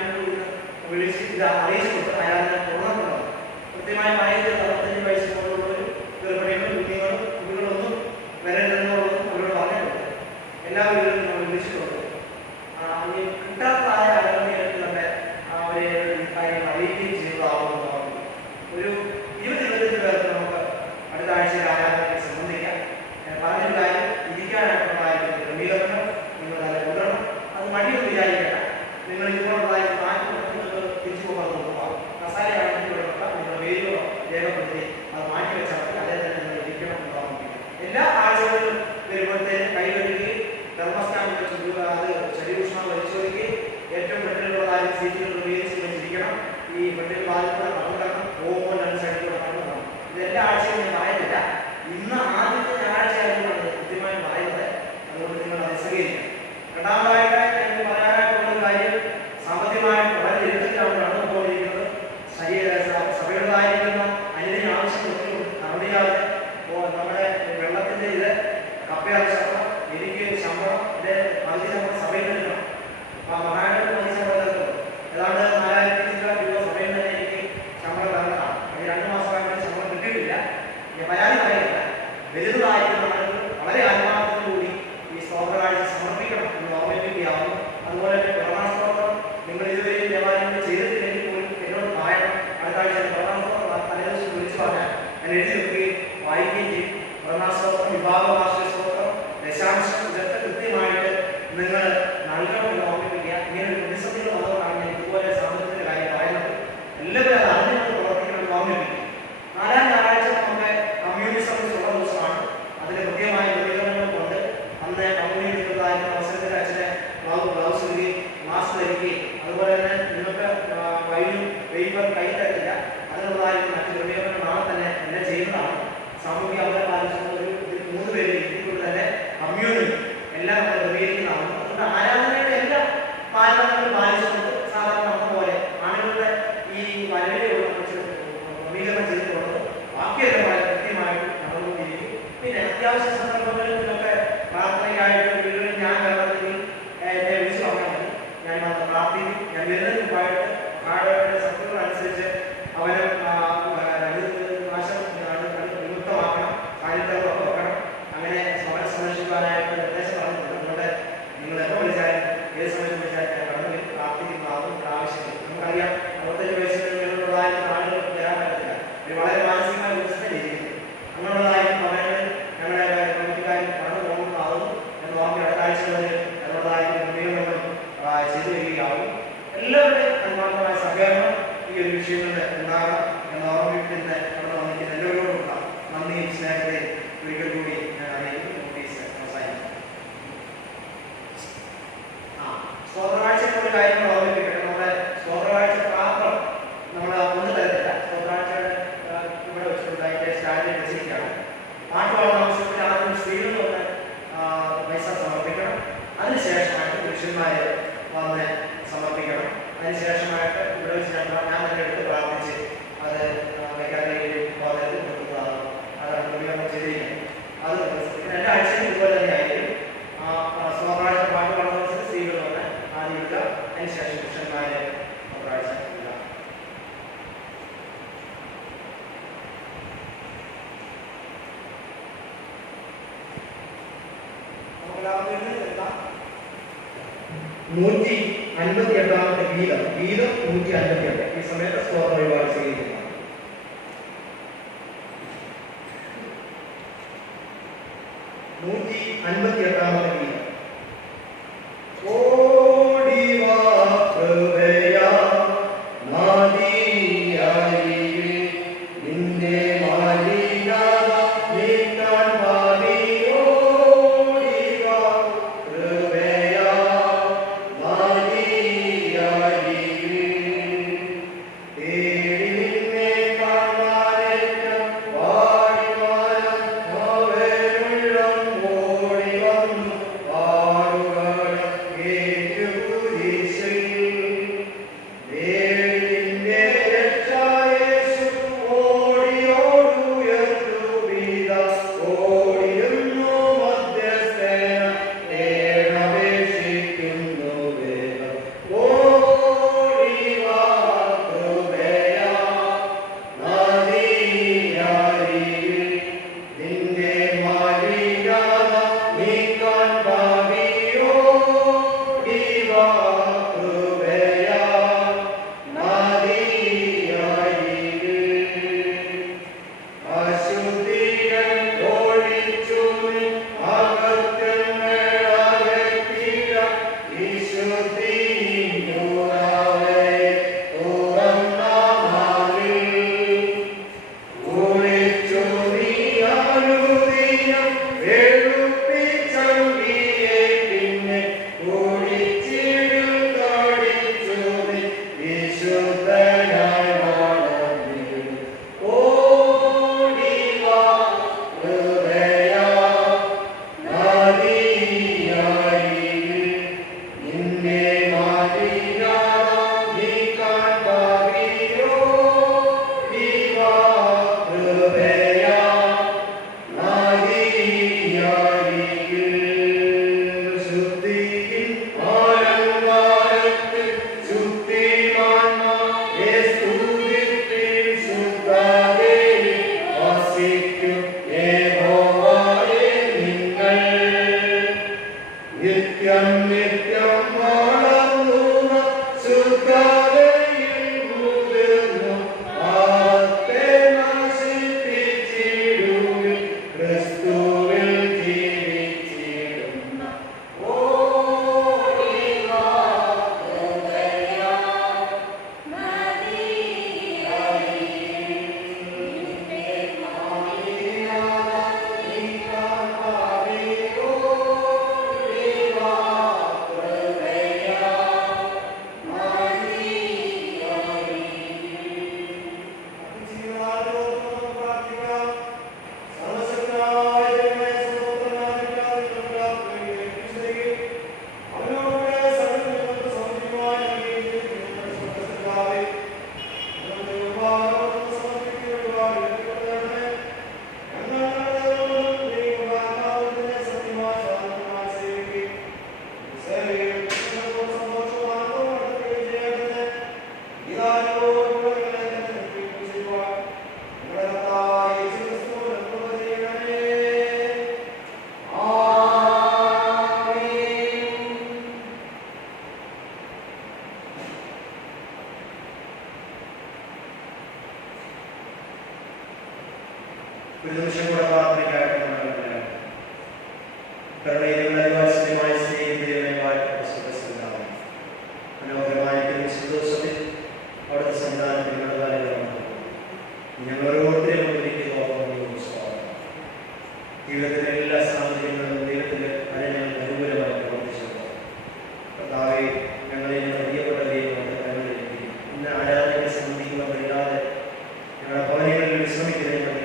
വിളിച്ച് ഇത് അറിയിച്ചിട്ടുണ്ട്. ആരാധന തുറന്നിട്ടുള്ളത് കൃത്യമായി പറയുന്നത് 65 വയസ്സിന് മുകളിലുള്ളവരും ഗർഭിണികളും കുട്ടികളൊന്നും വരരുതെന്നുള്ളതും അവരോട് പറഞ്ഞിട്ടുണ്ട്. എല്ലാ വീടുകളും നമ്മൾ വിളിച്ചിട്ടുണ്ട്. കിട്ടാത്തതായ ആളുകളായിട്ട് തന്നെ അവരെ കാര്യങ്ങൾ അറിയിക്കുകയും ചെയ്തതാവുന്നു. ഒരു 20-25 പേർക്ക് നമുക്ക് അടുത്ത ആഴ്ചയിൽ ആരാധനയെ സംബന്ധിക്കാം. പറഞ്ഞൊരു കാര്യം, ഇരിക്കാനായിട്ടുള്ളതായിരുന്നു ക്രമീകരണം നിങ്ങൾ അത് കൊണ്ടുവരണം. അത് മടിയൊന്നും വിചാരിക്കണ്ട. നിങ്ങൾ ഇതുപോലുള്ളതായിട്ട് മാറ്റി തിരിച്ചു പോകാൻ നോക്കും. ഫ്രണ്ടിൽ വാതിലൂടെ കടന്നു കിടക്കണം, പോകുമ്പോൾ രണ്ട് സൈഡിലൂടെ കടന്നു കിടക്കണം. ഇതെല്ലാ ആഴ്ചയും ഞാൻ പറയുന്നില്ല. ഇന്ന് ആദ്യത്തെ ഞായറാഴ്ച ആയതുകൊണ്ടാണ് കൃത്യമായി പറയുന്നത്. അതുകൊണ്ട് നിങ്ങൾ അത് സഹകരിക്കണം. രണ്ടാമതായിട്ട് എനിക്ക് പറയാനായിട്ടുള്ള ഒരു കാര്യം, സാമ്പത്തികമായിട്ട് വളരെ ദുരിതത്തിലാണ് നടന്നുപോയിരിക്കുന്നത്. സഭയുടേതായിരിക്കുന്ന അനുദിന ആവശ്യങ്ങൾക്ക് നടന്നില്ലാതെ നമ്മുടെ വെള്ളത്തിൻ്റെ ഇത് കപ്പയാർ ശമ്പളം, എനിക്ക് ശമ്പളം, ഇത് പകുതി ശമ്പളം സഭയിൽ നിൽക്കണം. അപ്പോൾ മഹാനഗരം പകുതി ശമ്പളം നൽകുന്നു. ഏതാണ്ട് 4000 രൂപ സഭയിൽ തന്നെ എനിക്ക് ശമ്പളം തന്നതാണ്. അത് 2 മാസമായിട്ട് ശമ്പളം കിട്ടിയിട്ടില്ല. ഞാൻ പരാതി പറയുന്നില്ല. വലുതായിരിക്കുന്ന ആളുകൾ വളരെ ആത്മാർത്ഥത്തോടുകൂടി ഈ സ്തോത്രകാഴ്ച സമർപ്പിക്കണം എന്ന് ഓർമ്മിപ്പിക്കുകയാവുന്നു. അതുപോലെ തന്നെ പ്രധാനസ്തോത്രം നിങ്ങൾ ഇതുവരെ ദേവാലയങ്ങൾ ചെയ്തിട്ടില്ലെങ്കിൽ പോലും എന്നോട് പറയണം. അടുത്ത ആഴ്ച പ്രധാനസ്തോത്രം തലേദിവസം വിളിച്ചു പറഞ്ഞാൽ ഞാൻ എഴുതി വെക്കുകയും വായിക്കുകയും ചെയ്യും. പ്രധാനസ്തോത്രം, വിഭാഗവാർഷിക സ്തോത്രം, ദശാംശം, ഇതൊക്കെ കൃത്യമായിട്ട് നിങ്ങൾ നൽകണമെന്ന് ഓർമ്മിപ്പിക്കുക. ഇങ്ങനെ ഒരു പ്രതിസന്ധികൾ വന്നതുകൊണ്ടാണ് ഞാൻ ഇതുപോലെ സാമ്പത്തികത്തിന്റെ കാര്യം പറയുന്നത്. എല്ലാവരും അത് അറിഞ്ഞുകൊണ്ട് പ്രവർത്തിക്കണമെന്ന് ഓർമ്മിപ്പിക്കും. 4-ാം ഞായറാഴ്ച നമുക്ക് കമ്മ്യൂണിറ്റി സർവീസ് ഉള്ള ദിവസമാണ്. അതിന് കൃത്യമായ ക്രമീകരണങ്ങൾ കൊണ്ട് അന്ന് കമ്മ്യൂണിറ്റികളായിരുന്ന അവസരത്തിൽ അച്ഛനെ ഗ്ലൗസ് ഇടുകയും മാസ്ക് ധരിക്കുകയും അതുപോലെ തന്നെ നിങ്ങൾക്ക് വൈദ്യുതി പേപ്പർ കൈ തരത്തില്ല, അതിനുള്ളതായിരുന്ന മറ്റു ക്രമീകരണങ്ങൾ നാളെ തന്നെ എന്നെ ചെയ്യുന്നതാണ്. സാമൂഹ്യ അകലം പാലിച്ചുകൊണ്ട് ഒരു 3 പേര് ഇരിക്കൊണ്ട് തന്നെ കമ്മ്യൂണിറ്റി എല്ലാം നമ്മൾ ക്രമീകരിക്കുന്നതാണ്. അതുകൊണ്ട് ആരാധനയുടെ എല്ലാ മാനദണ്ഡങ്ങളും പാലിച്ചുകൊണ്ട് സാധാരണ നമുക്ക് പോലെ ആളുകളുടെ ഈ വരവിലുള്ള ക്രമീകരണം ചെയ്തിട്ടുള്ളത് ബാക്കിയൊക്കെ വളരെ കൃത്യമായിട്ട് നടന്നുകൊണ്ടിരിക്കും. പിന്നെ അത്യാവശ്യ സന്ദർഭങ്ങളിൽ നിന്നൊക്കെ പ്രാർത്ഥനയ്ക്കായിട്ട് വീടുകളിൽ ഞാൻ കയറുന്നെങ്കിൽ എന്നെ വിളിച്ചു പറഞ്ഞാൽ മതി. ഞാൻ പ്രാർത്ഥിക്കും. ഞാൻ വരുന്നതിന് മുമ്പായിട്ട് ആളുകളുടെ ശക്തികൾ അനുസരിച്ച് അവരെ വിമുക്തമാക്കണം, സാന്നിധ്യങ്ങളൊക്കെ വെക്കണം. അങ്ങനെ സമരം സംരക്ഷിക്കാനായിട്ട് നിർദ്ദേശം പറഞ്ഞിട്ടുണ്ട്. നിങ്ങൾ എപ്പോൾ വിളിച്ചാലും ഏത് സമയത്ത് വിളിച്ചാലും ഞാൻ കടന്നു പ്രാർത്ഥിക്കുന്നതാകും ആവശ്യമില്ല. നമുക്കറിയാം 65 വയസ്സിലുള്ളതായിരുന്ന ആളുകൾക്ക് വരാൻ പറ്റില്ല. വളരെ മാനസികമായ ഉത്സവത്തിലിരിക്കുന്നു. അങ്ങനെയുള്ളതായിരുന്ന ഭവനങ്ങളിൽ ഞങ്ങളുടെ കമ്മിറ്റിക്കാരും കടന്നു പോകുന്നതാകുന്നു എന്ന് ഓർമ്മ അടുത്ത ആഴ്ചകളിൽ ഞങ്ങളുടേതായിരുന്ന ക്രമീകരണങ്ങളും ചെയ്തു വരികയാകും. എല്ലാവരുടെയും ആത്മാർത്ഥമായ സഹകരണം ഈ ഒരു വിഷയങ്ങളിൽ ഉണ്ടാകണം എന്ന് ഓർമ്മിപ്പിക്കുന്ന അവിടെ വന്നിരിക്കുന്ന എല്ലാവരോടുള്ള നന്ദിയും സ്നേഹത്തെയും ഒരിക്കൽ കൂടി ഞാൻ അറിയിക്കുന്നു. നോട്ടീസ് അവസാനിക്കും. സ്തോത്രകാഴ്ചയുടെ കാര്യങ്ങൾ ഓർമ്മിപ്പിക്കട്ടെ. നമ്മുടെ സ്തോത്രകാഴ്ച പാത്രം നമ്മൾ ഒന്ന് തരത്തില്ല. സ്തോത്രകാഴ്ചയുടെ ഇവിടെ വെച്ചിട്ടുണ്ട്. അതിൻ്റെ സ്റ്റാൻഡിൽ വെച്ചിരിക്കുകയാണ്. പാട്ട് പാടുന്ന അവസരത്തിൽ ആദ്യം സ്ത്രീകൾ വന്ന് പൈസ സമർപ്പിക്കണം. അതിനുശേഷമായിട്ട് പുരുഷന്മാർ വന്ന് സമർപ്പിക്കണം. അതിനുശേഷമായിട്ട് ഇവിടെ വെച്ച് ഞാൻ തന്നെ എടുത്ത് പ്രാർത്ഥിച്ച് അത് വെക്കാനേക്ക് കോതത്തിൽ കൊടുക്കുന്നതാണ്. അതാണ് ക്രമീകരണം ചെയ്തിരിക്കുന്നത്. അത് 2 ആഴ്ചയും ഇതുപോലെ തന്നെ ആയിരിക്കും. സ്തോത്രകാഴ്ച പാട്ട് പാടുന്ന അവസരത്തിൽ സ്ത്രീകൾ വന്ന് ആദ്യം എടുക്കുക. അതിനുശേഷം പുരുഷന്മാർ സ്തോത്രകാഴ്ച എടുക്കുക. നമുക്കെല്ലാവരും 158ാമത്തെ ഗീതം 158. ഈ സമയത്ത് സ്തോത്ര വഴിപാട് സ്വീകരിക്കുന്നു. 158ാമത്തെ ഗീതം. ഓടിവാ കൃപയാ നാദിയായി നിന്റെ മാലിന്യത നീക്കാൻ ഭാവി. ഓടിവാ കൃപയാ നാദിയായി തേടി നിന്നെ കാണാനേറ്റം വാടിവാനം ഓടി വന്നു ഒരു നിമിഷം കൂടെ പ്രാർത്ഥനയ്ക്കായിട്ട് നമ്മൾ കരുണയും വാത്സല്യമായ സ്നേഹിതയുമായി മനോഹരമായിരിക്കുന്ന വിശുദ്ധ ദിവസത്തിൽ അവിടുത്തെ സന്താനത്തിൽ ഞങ്ങൾ ഓരോരുത്തരെയും ജീവിതത്തിലെ എല്ലാ സാഹചര്യങ്ങളും ദൈവത്തിൻ്റെ ഞങ്ങൾ അനുകൂലമായി പ്രവർത്തിച്ചു. കർത്താവെ, ഞങ്ങളെ പ്രിയപ്പെട്ട ദൈവം ഇന്ന് ആരാധനയെ സംബന്ധിക്കുവാൻ കഴിയാതെ ഞങ്ങളുടെ ഭവനങ്ങളിൽ വിശ്രമിക്കുന്നതിന്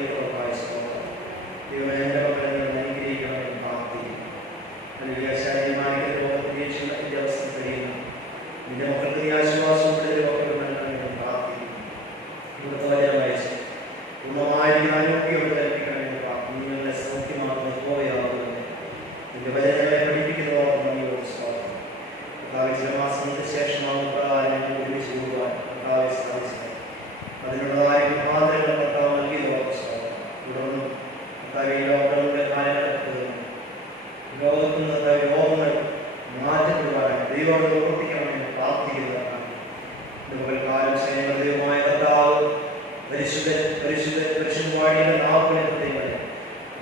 ദൈവമേ, എൻ്റെ മക്കളെ നിങ്ങൾ അനുഗ്രഹിക്കണമെന്ന് പ്രാർത്ഥിക്കും. അല്ലെങ്കിൽ ശാരീരികമായ രോഗപ്രതീക്ഷയുടെ അവസ്ഥ കഴിയുന്നു നിന്റെ മക്കൾക്ക് ഈ ആശ്വാസം രോഗമെന്ന് പ്രാർത്ഥിക്കും. ഇവിടുത്തെ വചനം വായിച്ച് പൂർണ്ണമായിരിക്കുന്ന ആരോഗ്യം കൽപ്പിക്കണമെന്ന് പ്രാർത്ഥിക്കും. നിങ്ങളുടെ സൗഖ്യമാകുന്ന പോയാകുന്നത് നിന്റെ വചനങ്ങളെ പഠിപ്പിക്കുന്നതോടെ നന്ദിയോട് സ്വാഗതം. കർത്താവ് ചില മാസങ്ങൾക്ക് ശേഷമാകും പ്രകാരം ഞങ്ങൾ ഒരുമിച്ച് കൂടുവാൻ കർത്താവെ സാധിച്ചത്. അതിനുള്ളതായ മാതൃകൾ കർത്താവ് നൽകിയതോടെ സ്വാഗതം. തുടർന്നും കർത്താവ് ഈ ലോകങ്ങളുടെ കാലഘട്ടത്തിൽ ലോകത്തു നിന്ന് രോഗങ്ങൾ മാറ്റപ്പെടുവാനായി ദൈവത്തോട് പ്രവർത്തിക്കണമെന്ന് പ്രാർത്ഥിക്കുന്നതാണ്. കാലം സ്നേഹദൈവമായ കർത്താവ് പരിശുദ്ധവാടിയുടെ നാവുകളെ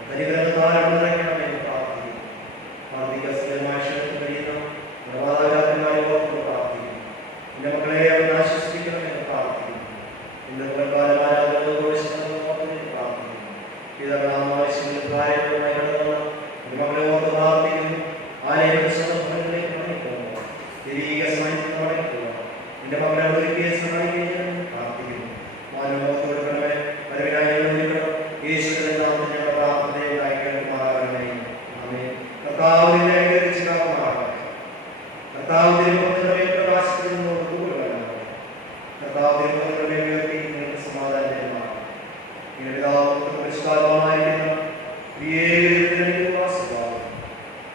പരിഗ്രഹത്താൽ നിറയ്ക്കണമെന്ന് പ്രാർത്ഥിക്കുന്നു. പ്രാർത്ഥിക്കമായ ക്ഷണത്തിൽ കഴിയുന്ന മാതാപിതാക്കന്മാരെ ഓർത്ത് പ്രാർത്ഥിക്കുന്നു. എൻ്റെ മക്കളെ അവൻ ആശ്വസിപ്പിക്കണമെന്ന് പ്രാർത്ഥിക്കുന്നു. ഇന്ന് പ്രകാരം പ്രാർത്ഥിക്കുന്നു. പിതാവാവശ്യങ്ങളിൽ കാര്യങ്ങളുമായി കടന്നു മക്കളെ ഓർത്ത് പ്രാർത്ഥിക്കുന്നു. ആരെയും സന്ദർഭങ്ങളിലേക്ക് മടങ്ങിപ്പോകുന്നു. തിരികെ സമയത്ത് മടങ്ങിപ്പോകുക. എൻ്റെ മക്കളെ ഒരുക്കിയ സഹായിക്കുകയും പ്രാർത്ഥിക്കുന്നു. മാനവോർത്ത് കൊടുക്കണമേ, വരവിനായി ഒരുക്കണം. യേശുവിന്റെ നാമത്തിൽ ഞങ്ങളുടെ പ്രാർത്ഥനയെ ഉണ്ടായിക്കണമേ. ആമേൻ. കർത്താവിനെ അനുഗ്രഹിച്ചുകാവുന്നതാണ്. കർത്താവ് തിരുമുഖത്തിന്റെ പ്രകാശത്തിൽ നിന്നോട് കൂടുതലാണ്. കർത്താവ് തിരുമുഖത്തിന്റെ ഉയർത്തി നിങ്ങൾക്ക് സമാധാനമാണ്. ഇങ്ങനെ പിതാവ് പരിഷ്കാരമായിരിക്കുന്ന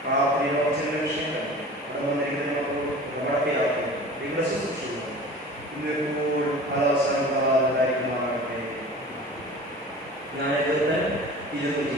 പ്രാർത്ഥനയുടെ കുറച്ച് വിഷയങ്ങൾ നടപ്പിലാക്കുന്നു. നിങ്ങളെ ശുശ്രൂഷിക്കുന്നു. ഇന്നെപ്പോഴും കാലാവസ്ഥാനുണ്ടായിരിക്കുമാറാകട്ടെ. ഞാൻ 225